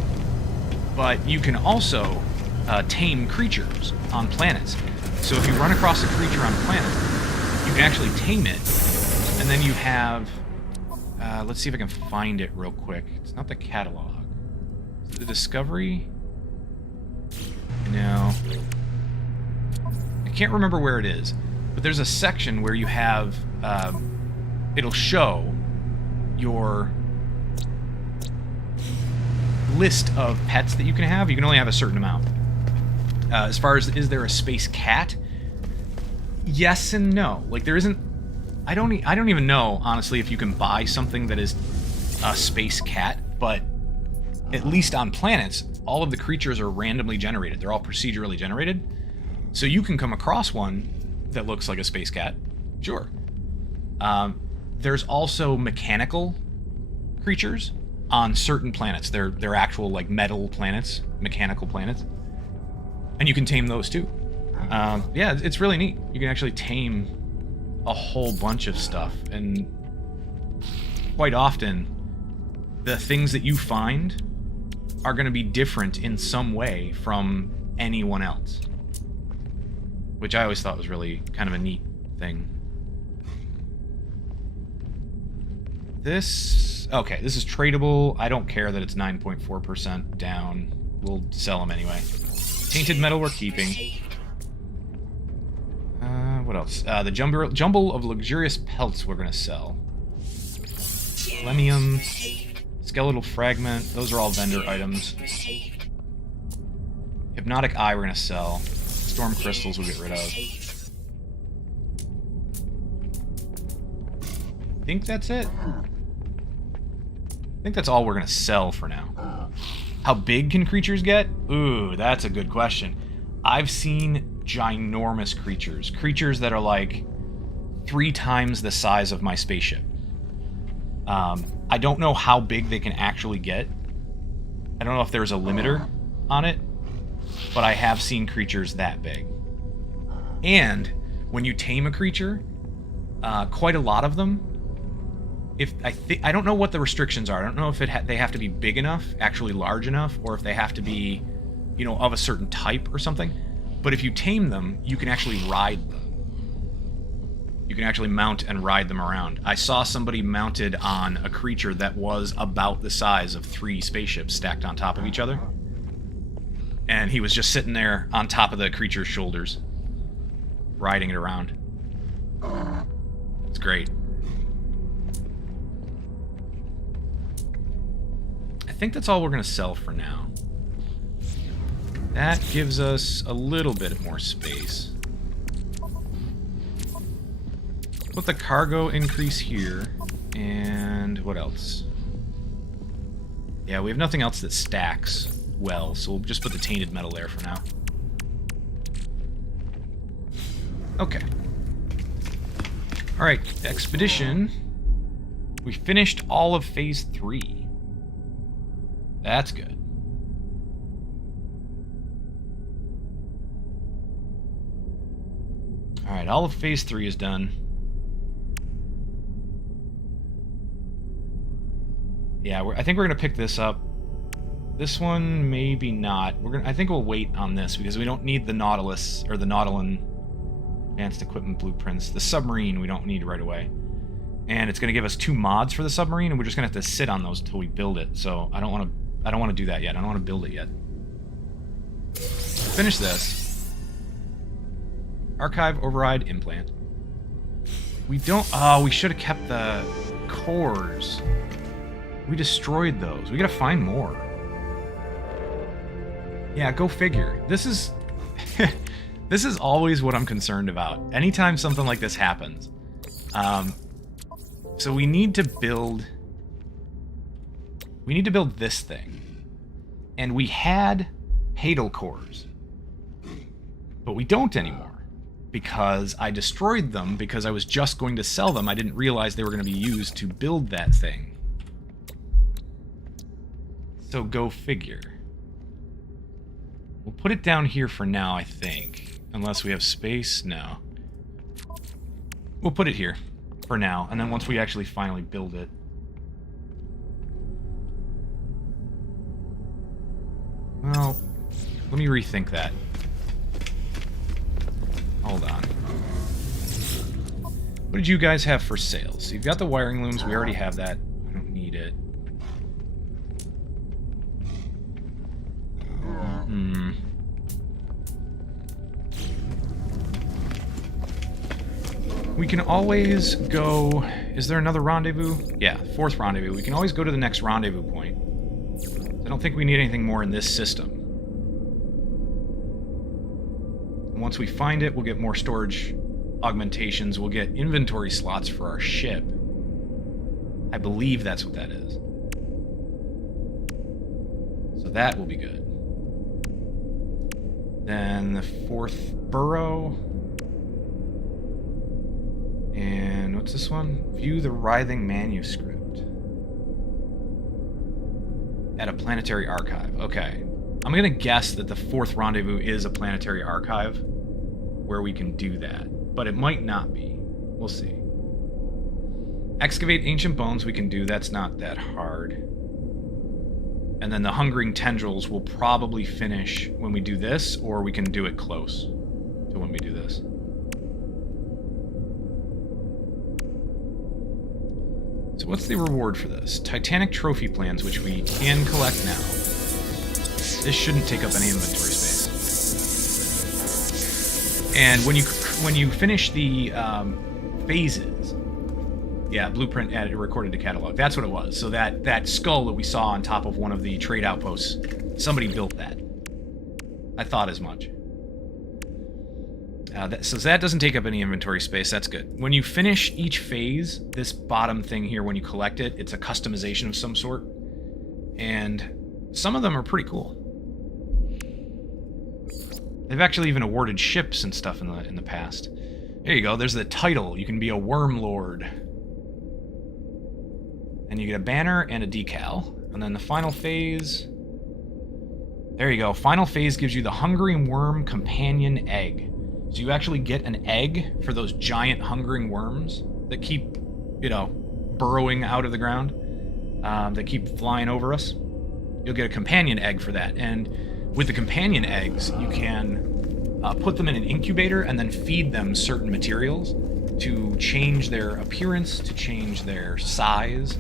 but you can also tame creatures on planets. So if you run across a creature on a planet, you can actually tame it, and then you have... let's see if I can find it real quick. It's not the catalog. Is it the discovery? No. I can't remember where it is, but there's a section where you have... it'll show your list of pets that you can have. You can only have a certain amount. As far as, is there a space cat? Yes and no. Like, there isn't... I don't even know, honestly, if you can buy something that is a space cat, but at least on planets, all of the creatures are randomly generated. They're all procedurally generated. So you can come across one that looks like a space cat. Sure. There's also mechanical creatures on certain planets. They're actual, like, metal planets, mechanical planets. And you can tame those too. Yeah, it's really neat. You can actually tame a whole bunch of stuff, and quite often the things that you find are going to be different in some way from anyone else, which I always thought was really kind of a neat thing. This is tradable. I don't care that it's 9.4% down. We'll sell them anyway. Tainted metal we're keeping. What else? The jumble of luxurious pelts we're going to sell. Selenium, skeletal fragment, those are all vendor items. Hypnotic eye we're going to sell. Storm crystals we'll get rid of. I think that's it. I think that's all we're going to sell for now. How big can creatures get? Ooh, that's a good question. I've seen ginormous creatures. Creatures that are like 3 times the size of my spaceship. I don't know how big they can actually get. I don't know if there's a limiter on it, but I have seen creatures that big. And when you tame a creature, quite a lot of them, I don't know what the restrictions are. I don't know if they have to be big enough, actually large enough, or if they have to be, of a certain type or something. But if you tame them, you can actually ride them. You can actually mount and ride them around. I saw somebody mounted on a creature that was about the size of 3 spaceships stacked on top of each other. And he was just sitting there on top of the creature's shoulders, riding it around. It's great. I think that's all we're going to sell for now. That gives us a little bit more space. Put the cargo increase here. And what else? Yeah, we have nothing else that stacks well, so we'll just put the tainted metal there for now. Okay. Alright, expedition. We finished all of Phase 3. That's good. Alright, all of Phase 3 is done. Yeah, I think we're going to pick this up. This one, maybe not. I think we'll wait on this, because we don't need the Nautilus, or the Nautilin Advanced Equipment Blueprints. The submarine we don't need right away. And it's going to give us 2 mods for the submarine, and we're just going to have to sit on those until we build it. So I don't want to do that yet. I don't want to build it yet. Finish this. Archive override implant. We don't... Oh, we should have kept the cores. We destroyed those. We gotta find more. Yeah, go figure. This is... this is always what I'm concerned about. Anytime something like this happens. So we need to build... We need to build this thing. And we had Hadal cores. But we don't anymore. Because I destroyed them because I was just going to sell them. I didn't realize they were going to be used to build that thing. So go figure. We'll put it down here for now, I think. Unless we have space? No. We'll put it here for now, and then once we actually finally build it. Well, let me rethink that. Hold on. What did you guys have for sale? So you've got the wiring looms. We already have that. I don't need it. We can always go... Is there another rendezvous? Yeah, 4th rendezvous. We can always go to the next rendezvous point. I don't think we need anything more in this system. And once we find it, we'll get more storage augmentations. We'll get inventory slots for our ship. I believe that's what that is. So that will be good. Then the 4th burrow. And what's this one? View the writhing manuscript. At a planetary archive. Okay. I'm going to guess that the 4th rendezvous is a planetary archive where we can do that. But it might not be. We'll see. Excavate ancient bones we can do. That's not that hard. And then the hungering tendrils will probably finish when we do this, or we can do it close to when we do this. So what's the reward for this? Titanic trophy plans, which we can collect now. This shouldn't take up any inventory space. And when you finish the phases, yeah, blueprint added recorded to catalog. That's what it was. So that skull that we saw on top of one of the trade outposts, somebody built that. I thought as much. So that doesn't take up any inventory space. That's good. When you finish each phase, this bottom thing here, when you collect it, it's a customization of some sort. And some of them are pretty cool. They've actually even awarded ships and stuff in the past. There you go. There's the title. You can be a worm lord. And you get a banner and a decal. And then the final phase... There you go. Final phase gives you the hungering worm companion egg. So you actually get an egg for those giant hungering worms that keep, burrowing out of the ground, that keep flying over us. You'll get a companion egg for that. And with the companion eggs, you can put them in an incubator and then feed them certain materials to change their appearance, to change their size.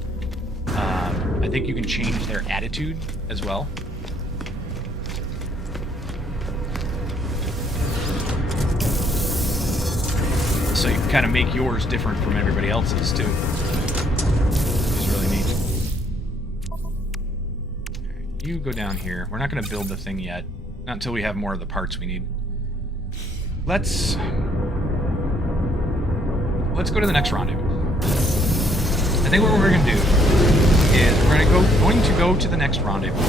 I think you can change their attitude as well. So you can kind of make yours different from everybody else's, too. Which is really neat. Right, you go down here. We're not going to build the thing yet. Not until we have more of the parts we need. Let's go to the next rendezvous. I think what we're going to do is we're going to go to the next rendezvous.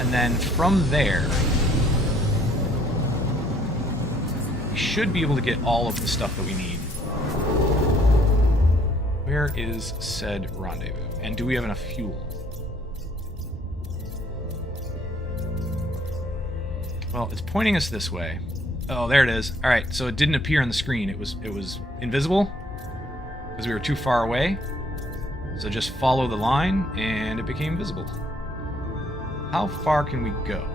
And then from there... we should be able to get all of the stuff that we need. Where is said rendezvous? And do we have enough fuel? Well, it's pointing us this way. Oh, there it is. All right, so it didn't appear on the screen. It was invisible because we were too far away. So just follow the line, and it became visible. How far can we go?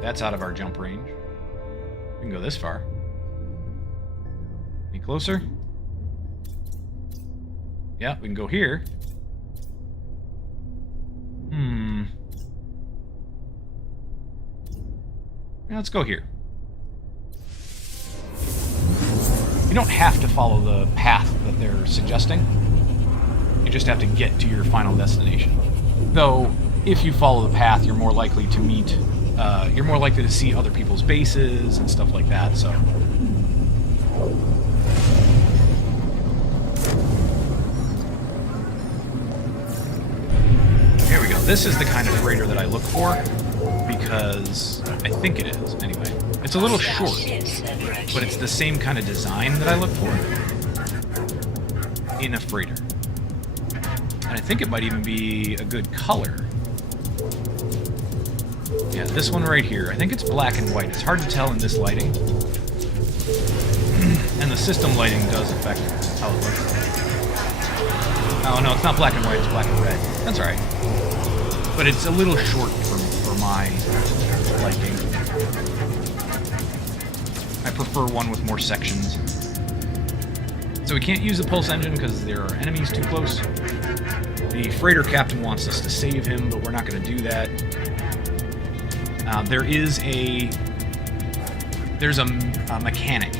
That's out of our jump range. We can go this far. Any closer? Yeah, we can go here. Yeah, let's go here. You don't have to follow the path that they're suggesting. You just have to get to your final destination. Though, if you follow the path, you're more likely to meet... you're more likely to see other people's bases and stuff like that, so... Here we go. this is the kind of freighter that I look for, because I think it is, anyway. It's a little short, but it's the same kind of design that I look for in a freighter. And I think it might even be a good color. Yeah, this one right here. I think it's black and white. It's hard to tell in this lighting. And the system lighting does affect how it looks. Oh no, it's not black and white, it's black and red. That's alright. But it's a little short for my liking. I prefer one with more sections. So we can't use the pulse engine because there are enemies too close. The freighter captain wants us to save him, but we're not going to do that. There's a mechanic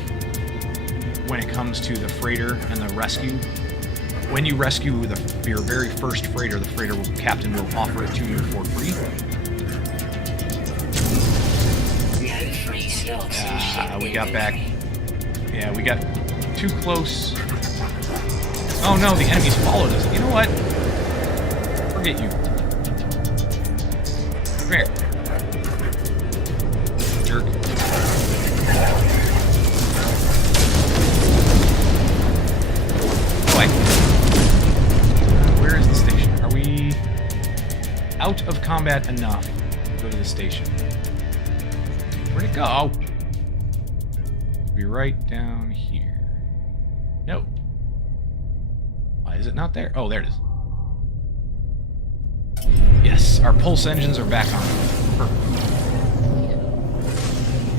when it comes to the freighter and the rescue. When you rescue your very first freighter, the freighter captain will offer it to you for free. We got back. Yeah, we got too close. Oh no, the enemies followed us. You know what? Forget you. Come here. Jerk. Boy. Where is the station? Are we out of combat enough to go to the station? Where'd it go? Be right down here. No. Why is it not there? Oh, there it is. Yes, our pulse engines are back on. Perfect.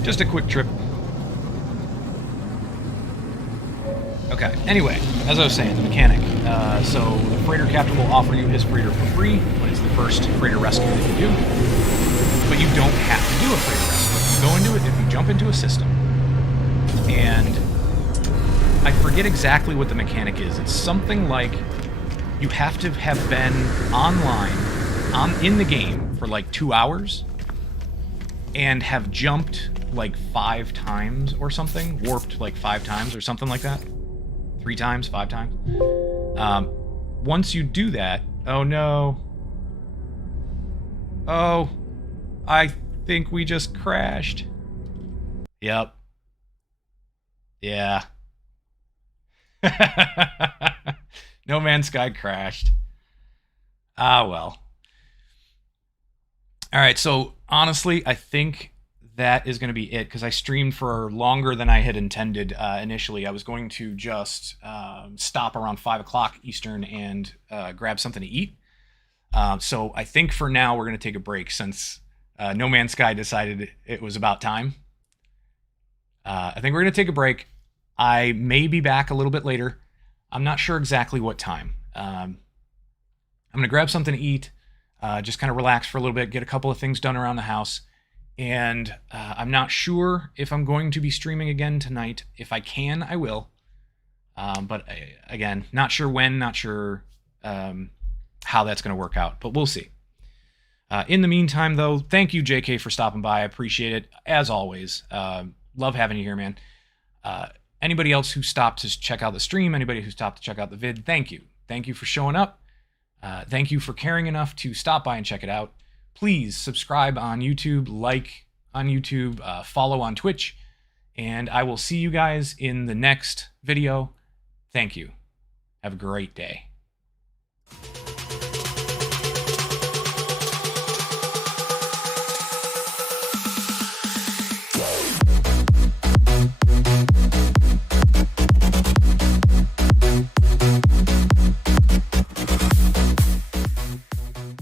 Just a quick trip. Okay, anyway, as I was saying, the mechanic. So the freighter captain will offer you his freighter for free when it's the first freighter rescue that you do. But you don't have to do a freighter rescue. You go into it if you jump into a system. And I forget exactly what the mechanic is. It's something like you have to have been online in the game for like 2 hours and have jumped like 5 times or something, warped like 5 times or something like that. 3 times, 5 times. Once you do that, oh no. Oh, I think we just crashed. Yep. Yeah. No Man's Sky crashed. Ah, well. Alright, so honestly, I think that is going to be it, because I streamed for longer than I had intended initially. I was going to just stop around 5 o'clock Eastern and grab something to eat. So I think for now we're going to take a break, since No Man's Sky decided it was about time. I think we're going to take a break. I may be back a little bit later. I'm not sure exactly what time. I'm going to grab something to eat, just kind of relax for a little bit, get a couple of things done around the house. And I'm not sure if I'm going to be streaming again tonight. If I can, I will. But again, not sure when, not sure how that's going to work out. But we'll see. In the meantime, though, thank you, JK, for stopping by. I appreciate it, as always. Love having you here, man. Anybody else who stopped to check out the stream, anybody who stopped to check out the vid, thank you. Thank you for showing up. Thank you for caring enough to stop by and check it out. Please subscribe on YouTube, like on YouTube, follow on Twitch, and I will see you guys in the next video. Thank you. Have a great day.